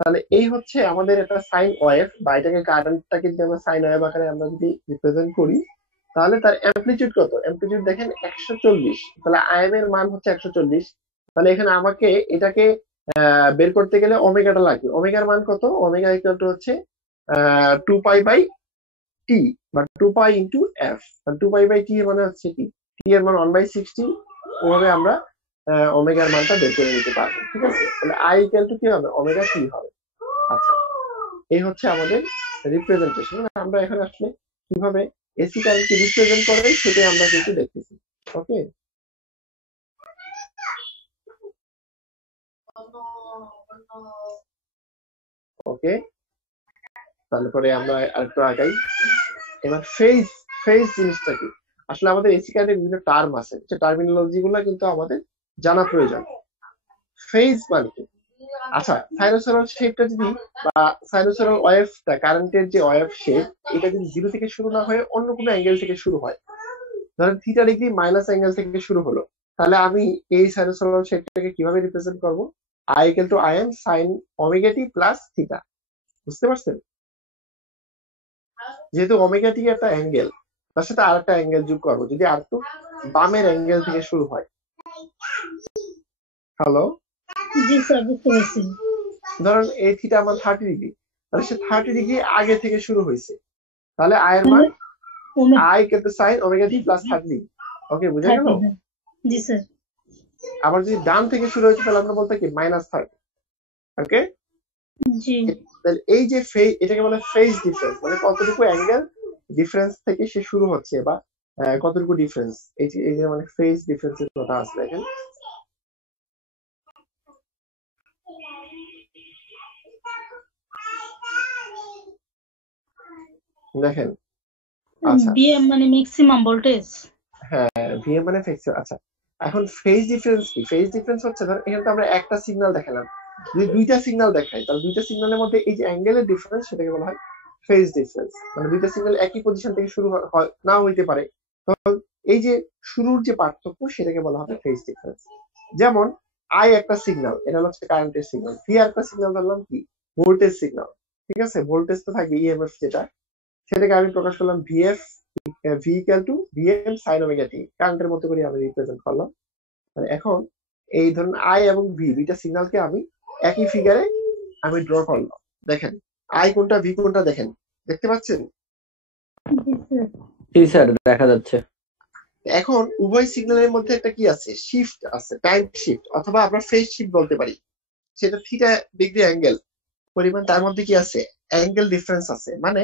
তাহলে এই হচ্ছে আমাদের একটা সাইন ওয়েভ, বা এটাকে কারেন্টটাকে যদি আমরা সাইন ওয়েভ আকারে আমরা যদি রিপ্রেজেন্ট করি, তাহলে তার অ্যামপ্লিটিউড কত, অ্যামপ্লিটিউড দেখেন 140, তাহলে আইএম এর মান হচ্ছে 140। তাহলে এখানে আমাকে এটাকে বের করতে গেলে ওমেগাটা লাগবে। ওমেগার মান কত, ওমেগা ইকুয়াল টু হচ্ছে 2 পাই বাই টি বা 2 pi into F. 2 pi by T এর মানে হচ্ছে কি, টি এর মান 1/60, ওভাবে আমরা ওমেগার মানটা বের করে নিতে পারবো। ঠিক আছে, তাহলে আই ইকুয়াল টু কি হবে, ওমেগা টি হবে। আচ্ছা, এই হচ্ছে আমাদের রিপ্রেজেন্টেশন। আমরা এখন আসলে কিভাবে এসি কারেন্টকে রিপ্রেজেন্ট করে সেটাই আমরা কিন্তু দেখতেছি। ওকে, ওকে, তারপরে আমরা আরেকটু আগাই। এবার ফেজ, ফেজ জিনিসটা কি, আসলে আমাদের এসি কারেন্টের বিভিন্ন টার্ম আছে, যে টার্মিনোলজি গুলো কিন্তু আমাদের জানা প্রয়োজন। ফেজ মানে কি, আচ্ছা, সাইনোসয়েডাল শেপটা যদি বা সাইনোসয়েডাল ওয়েভটা, কারেন্টের যে ওয়েভ শেপ, এটা যদি 0 থেকে শুরু না হয়ে অন্য কোনো অ্যাঙ্গেল থেকে শুরু হয়, ধরেন থিটা ডিগ্রি মাইনাস অ্যাঙ্গেল থেকে শুরু হলো, তাহলে আমি এই সাইনোসয়েডাল শেপটাকে কিভাবে রিপ্রেজেন্ট করব, I equal to I M sine omega T plus theta. বুঝতে পারছেন, যেহেতু ওমেগা টি একটা অ্যাঙ্গেল, তার সাথে আরেকটা অ্যাঙ্গেল যোগ করবো, যদি আর একটু বামের অ্যাঙ্গেল থেকে শুরু হয়। হ্যালো, জি স্যার, বুঝতে পারছি। ধরুন এই থিটা আমার 30 ডিগ্রি, তাহলে সে 30 ডিগ্রি আগে থেকে শুরু হয়েছে, তাহলে আই এর মান আই কিন্তু সাইন ওমেগা টি প্লাস 30 ডিগ্রি। ওকে, বুঝা গেল? জি স্যার। আবার যদি ডান থেকে শুরু হয়েছে তাহলে আমরা বলতে কি -30। ওকে, জি। তাহলে এই যে এটাকে বলে ফেজ ডিফারেন্স, মানে কতটুকু অ্যাঙ্গেল ডিফারেন্স থেকে সে শুরু হচ্ছে বা কতটুকু ডিফারেন্স, এই যে মানে ফেজ ডিফারেন্সের কথা আছে। দেখেন দেখেন আচ্ছা, বিএম মানে ম্যাক্সিমাম ভোল্টেজ। হ্যাঁ, ভিএম মানে ফিক্স। আচ্ছা, এখন ফেজ ডিফারেন্স কি? ফেজ ডিফারেন্স হচ্ছে ধর এখানে তো আমরা একটা সিগন্যাল দেখালাম, যদি দুইটা সিগন্যাল দেখাই তাহলে দুইটা সিগন্যালের মধ্যে এই যে অ্যাঙ্গেলের ডিফারেন্স সেটাকে বলা হয় ফেজ ডিফারেন্স। মানে দুইটা সিগন্যাল একই পজিশন থেকে শুরু নাও হইতে পারে, তখন এই যে শুরুর যে পার্থক্য সেটাকে বলা হবে ফেজ ডিফারেন্স। যেমন আই একটা সিগন্যাল, এটা হচ্ছে কারেন্টের সিগন্যাল, ভি একটা সিগন্যাল ধরলাম কি ভোল্টেজ সিগন্যাল। ঠিক আছে, ভোল্টেজ তো থাকবে ইএমএফ যেটা, সেটাকে আমি প্রকাশ করলাম VF V equal to VM sine omega T, কারেন্টের মতো করে আমি রিপ্রেজেন্ট করলাম। এখন এই ধরুন আই এবং ভি দুইটা সিগন্যালকে আমি একই ফিগারে আমি ড্র করলাম। দেখেন আই কোনটা ভি কোনটা দেখেন, দেখতে পাচ্ছেন? জি স্যার, দেখা যাচ্ছে। এখন উভয় সিগন্যালের মধ্যে একটা কি আছে, শিফট আছে, টাইম শিফট অথবা আমরা ফেজ শিফট বলতে পারি। সেটা থিটা ডিগ্রি অ্যাঙ্গেল পরিমাণ, তার মধ্যে কি আছে অ্যাঙ্গেল ডিফারেন্স আছে, মানে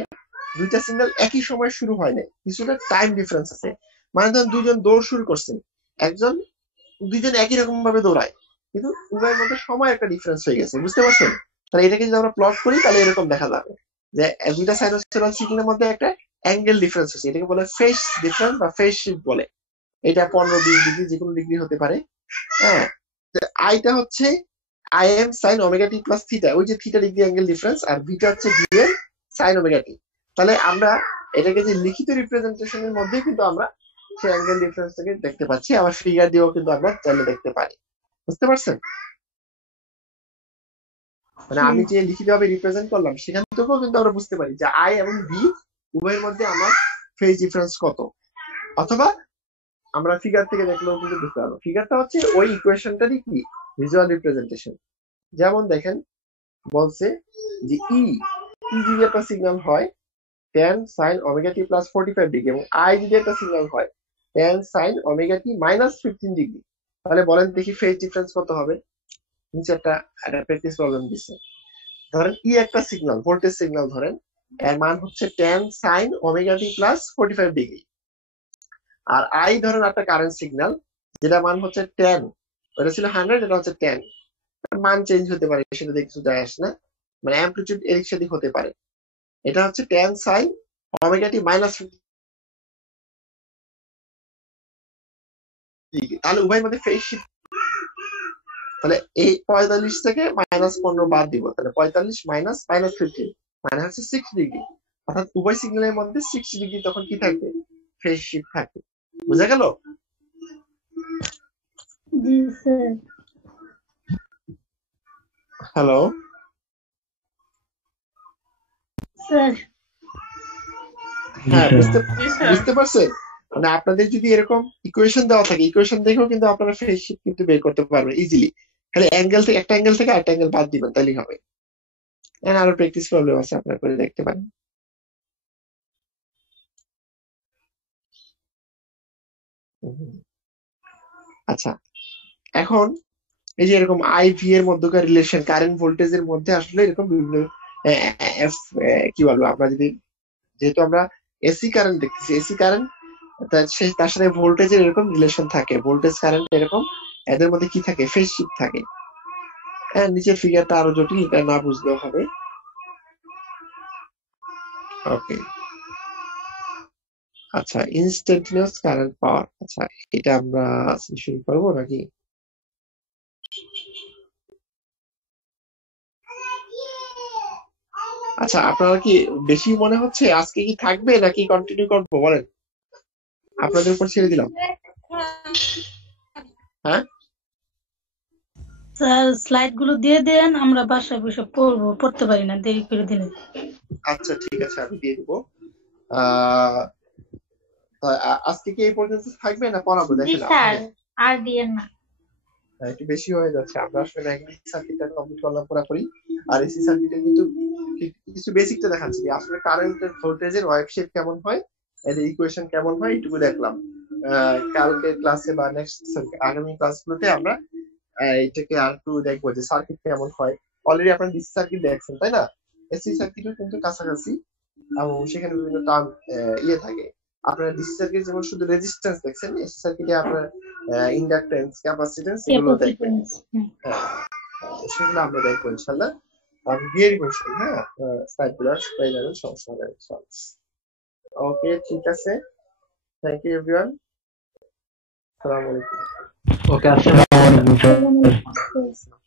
দুইটা সিগন্যাল একই সময় শুরু হয় না, কিছুটা টাইম ডিফারেন্স আছে। মানে ধরুন দুইজন দৌড় শুরু করছেন, দুইজন একই রকম ভাবে দৌড়ায়, কিন্তু উভয়ের মধ্যে সময় একটা ডিফারেন্স হয়ে গেছে, বুঝতে পারছেন? তাহলে এটাকে যদি আমরা প্লট করি তাহলে এরকম দেখা যাবে যে দুইটা সাইনোসয়েডাল সিগন্যালের মধ্যে একটা অ্যাঙ্গেল ডিফারেন্স আছে, এটাকে বলে ফেজ ডিফারেন্স বা ফেজ শিফট বলে। এটা 15-20 ডিগ্রি, যে কোনো ডিগ্রি হতে পারে। হ্যাঁ, আইটা হচ্ছে I M sine omega T plus theta, ওই যে থিটা ডিগ্রি অ্যাঙ্গেল ডিফারেন্স, আর ভিটা হচ্ছে ভি এম সাইন ওমেগা টি। তাহলে আমরা এটাকে যে লিখিত রিপ্রেজেন্টেশনের মধ্যে কিন্তু আমরা সেই অ্যাঙ্গেল ডিফারেন্সটাকে দেখতে পাচ্ছি, আবার ফিগার দিয়েও কিন্তু আমরা চাইলে দেখতে পারি। বুঝতে পারছেন? মানে আমি যে লিখিতভাবে রিপ্রেজেন্ট করলাম সেখান থেকেও কিন্তু আমরা বুঝতে পারি যে আই এবং ভি উভয়ের মধ্যে আমার ফেজ ডিফারেন্স কত, অথবা আমরা ফিগার থেকে দেখলেও কিন্তু বুঝতে পারবো। ফিগারটা হচ্ছে ওই ইকুয়েশনটারই কি ভিজুয়াল রিপ্রেজেন্টেশন। যেমন দেখেন বলছে যে ই যদি একটা সিগন্যাল হয় tan sin omega t plus 45 degree এবং i যদি একটা সিগন্যাল হয় tan sin omega t minus 15 degree, তাহলে বলেন দেখি ফেজ ডিফারেন্স কত হবে? নিচে একটা প্র্যাকটিস প্রবলেম দিচ্ছে। ধরেন ই একটা সিগন্যাল, ভোল্টেজ সিগন্যাল ধরেন, এর মান হচ্ছে tan sin omega t plus 45 degree, আর i ধরেন একটা কারেন্ট সিগন্যাল যেটা মান হচ্ছে 10, ওটা ছিল 100, এটা হচ্ছে 10। মান চেঞ্জ হতে পারে, সেটা দিয়ে কিছু যায় আসে না, মানে অ্যামপ্লিটিউড এদিক সেদিক হতে পারে। এটা হচ্ছে tan sin omega t minus 15 degree, তাহলে উভয়ের মধ্যে ফেজ শিফট। তাহলে এই 45 থেকে -15 বাদ দিব, তাহলে 45 মাইনাস -15 মানে হচ্ছে 6 ডিগ্রি, অর্থাৎ উভয় সিগন্যালের মধ্যে 60 ডিগ্রি তখন কি থাকবে, ফেজ শিফট থাকবে। বুঝা গেল? জি স্যার। Hello sir. হ্যাঁ, বুঝতে পারছেন? মানে আপনাদের যদি এরকম ইকুয়েশন দেওয়া থাকে, ইকুয়েশন দেখেও কিন্তু আপনারা ফেজ শিফট কিন্তু বের করতে পারবেন ইজিলি। খালি অ্যাঙ্গেল থেকে একটা অ্যাঙ্গেল থেকে আরেকটা অ্যাঙ্গেল বাদ দিবেন, তাহলেই হবে। আরো প্র্যাকটিস প্রবলেম আছে, আপনারা করে দেখতে পারেন। আচ্ছা, এখন এই যে এরকম আই ভি এর মধ্যকার রিলেশন, কারেন্ট ভোল্টেজের মধ্যে আসলে এরকম বিভিন্ন কি বলবো, আমরা যদি যেহেতু আমরা এসি কারেন্ট দেখতেছি, এসি কারেন্ট তার সাথে ভোল্টেজের এরকম রিলেশন থাকে, ভোল্টেজ কারেন্ট এরকম এদের মধ্যে কি থাকে, ফেজ শিফট থাকে। হ্যাঁ, নিচের ফিগারটা আরো জটিল, এটা না বুঝলেও হবে। ওকে, আচ্ছা, ইনস্ট্যান্টিনিয়াস কারেন্ট পাওয়ার। আচ্ছা, এটা আমরা শুরু করবো নাকি? আচ্ছা, আপনারা কি বেশি মনে হচ্ছে, আজকে কি থাকবে নাকি কন্টিনিউ করবো বলেন? আপনাদের উপর ছেড়ে দিলাম। হ্যাঁ স্যার, স্লাইড গুলো দিয়ে দেন, আমরা বাসায় বসে পড়তে পারি না, দেরি করে দিলে। আচ্ছা ঠিক আছে, আমি দিয়ে দিব। আজকে কি এই পর্যন্ত থাকবে না পড়াবো? জি দেখেন স্যার, আর দিয়েন না। একটু বেশি হয়ে যাচ্ছে। আমরা আসলে ম্যাগনেটিক সার্কিটটা কমপ্লিট করলাম পুরোপুরি, আর এসি সার্কিটে কিন্তু কিছু বেসিকটা দেখাচ্ছি আসলে কারেন্টের ভোল্টেজের ওয়েভ শেপ কেমন হয়, এর ইকুয়েশন কেমন হয় এটুকু দেখলাম। কালকের ক্লাসে বা নেক্সট আগামী ক্লাসগুলোতে আমরা এটাকে আর একটু দেখবো যে সার্কিট কেমন হয়। অলরেডি আপনারা ডিসি সার্কিট দেখছেন তাই না? এসি সার্কিটও কিন্তু কাছাকাছি এবং সেখানে বিভিন্ন টার্ম থাকে। আপনারা ডিসি সার্কিট যেমন শুধু রেজিস্ট্যান্স দেখছেন, এসি সার্কিটে আপনারা ইন্ডাকট্যান্স, ক্যাপাসিট্যান্স এগুলো দেখবেন। সেগুলো আমরা দেখবো ইনশাআল্লাহ। আমি দিয়ে দিব হ্যাঁ, সাইডগুলো পেয়ে যাবেন, সমস্যা হবে ইনশাআল্লাহ। ওকে, ঠিক আছে, থ্যাংক ইউ এভরিওয়ান, আসসালামু আলাইকুম। ওকে, আসসালামু আলাইকুম।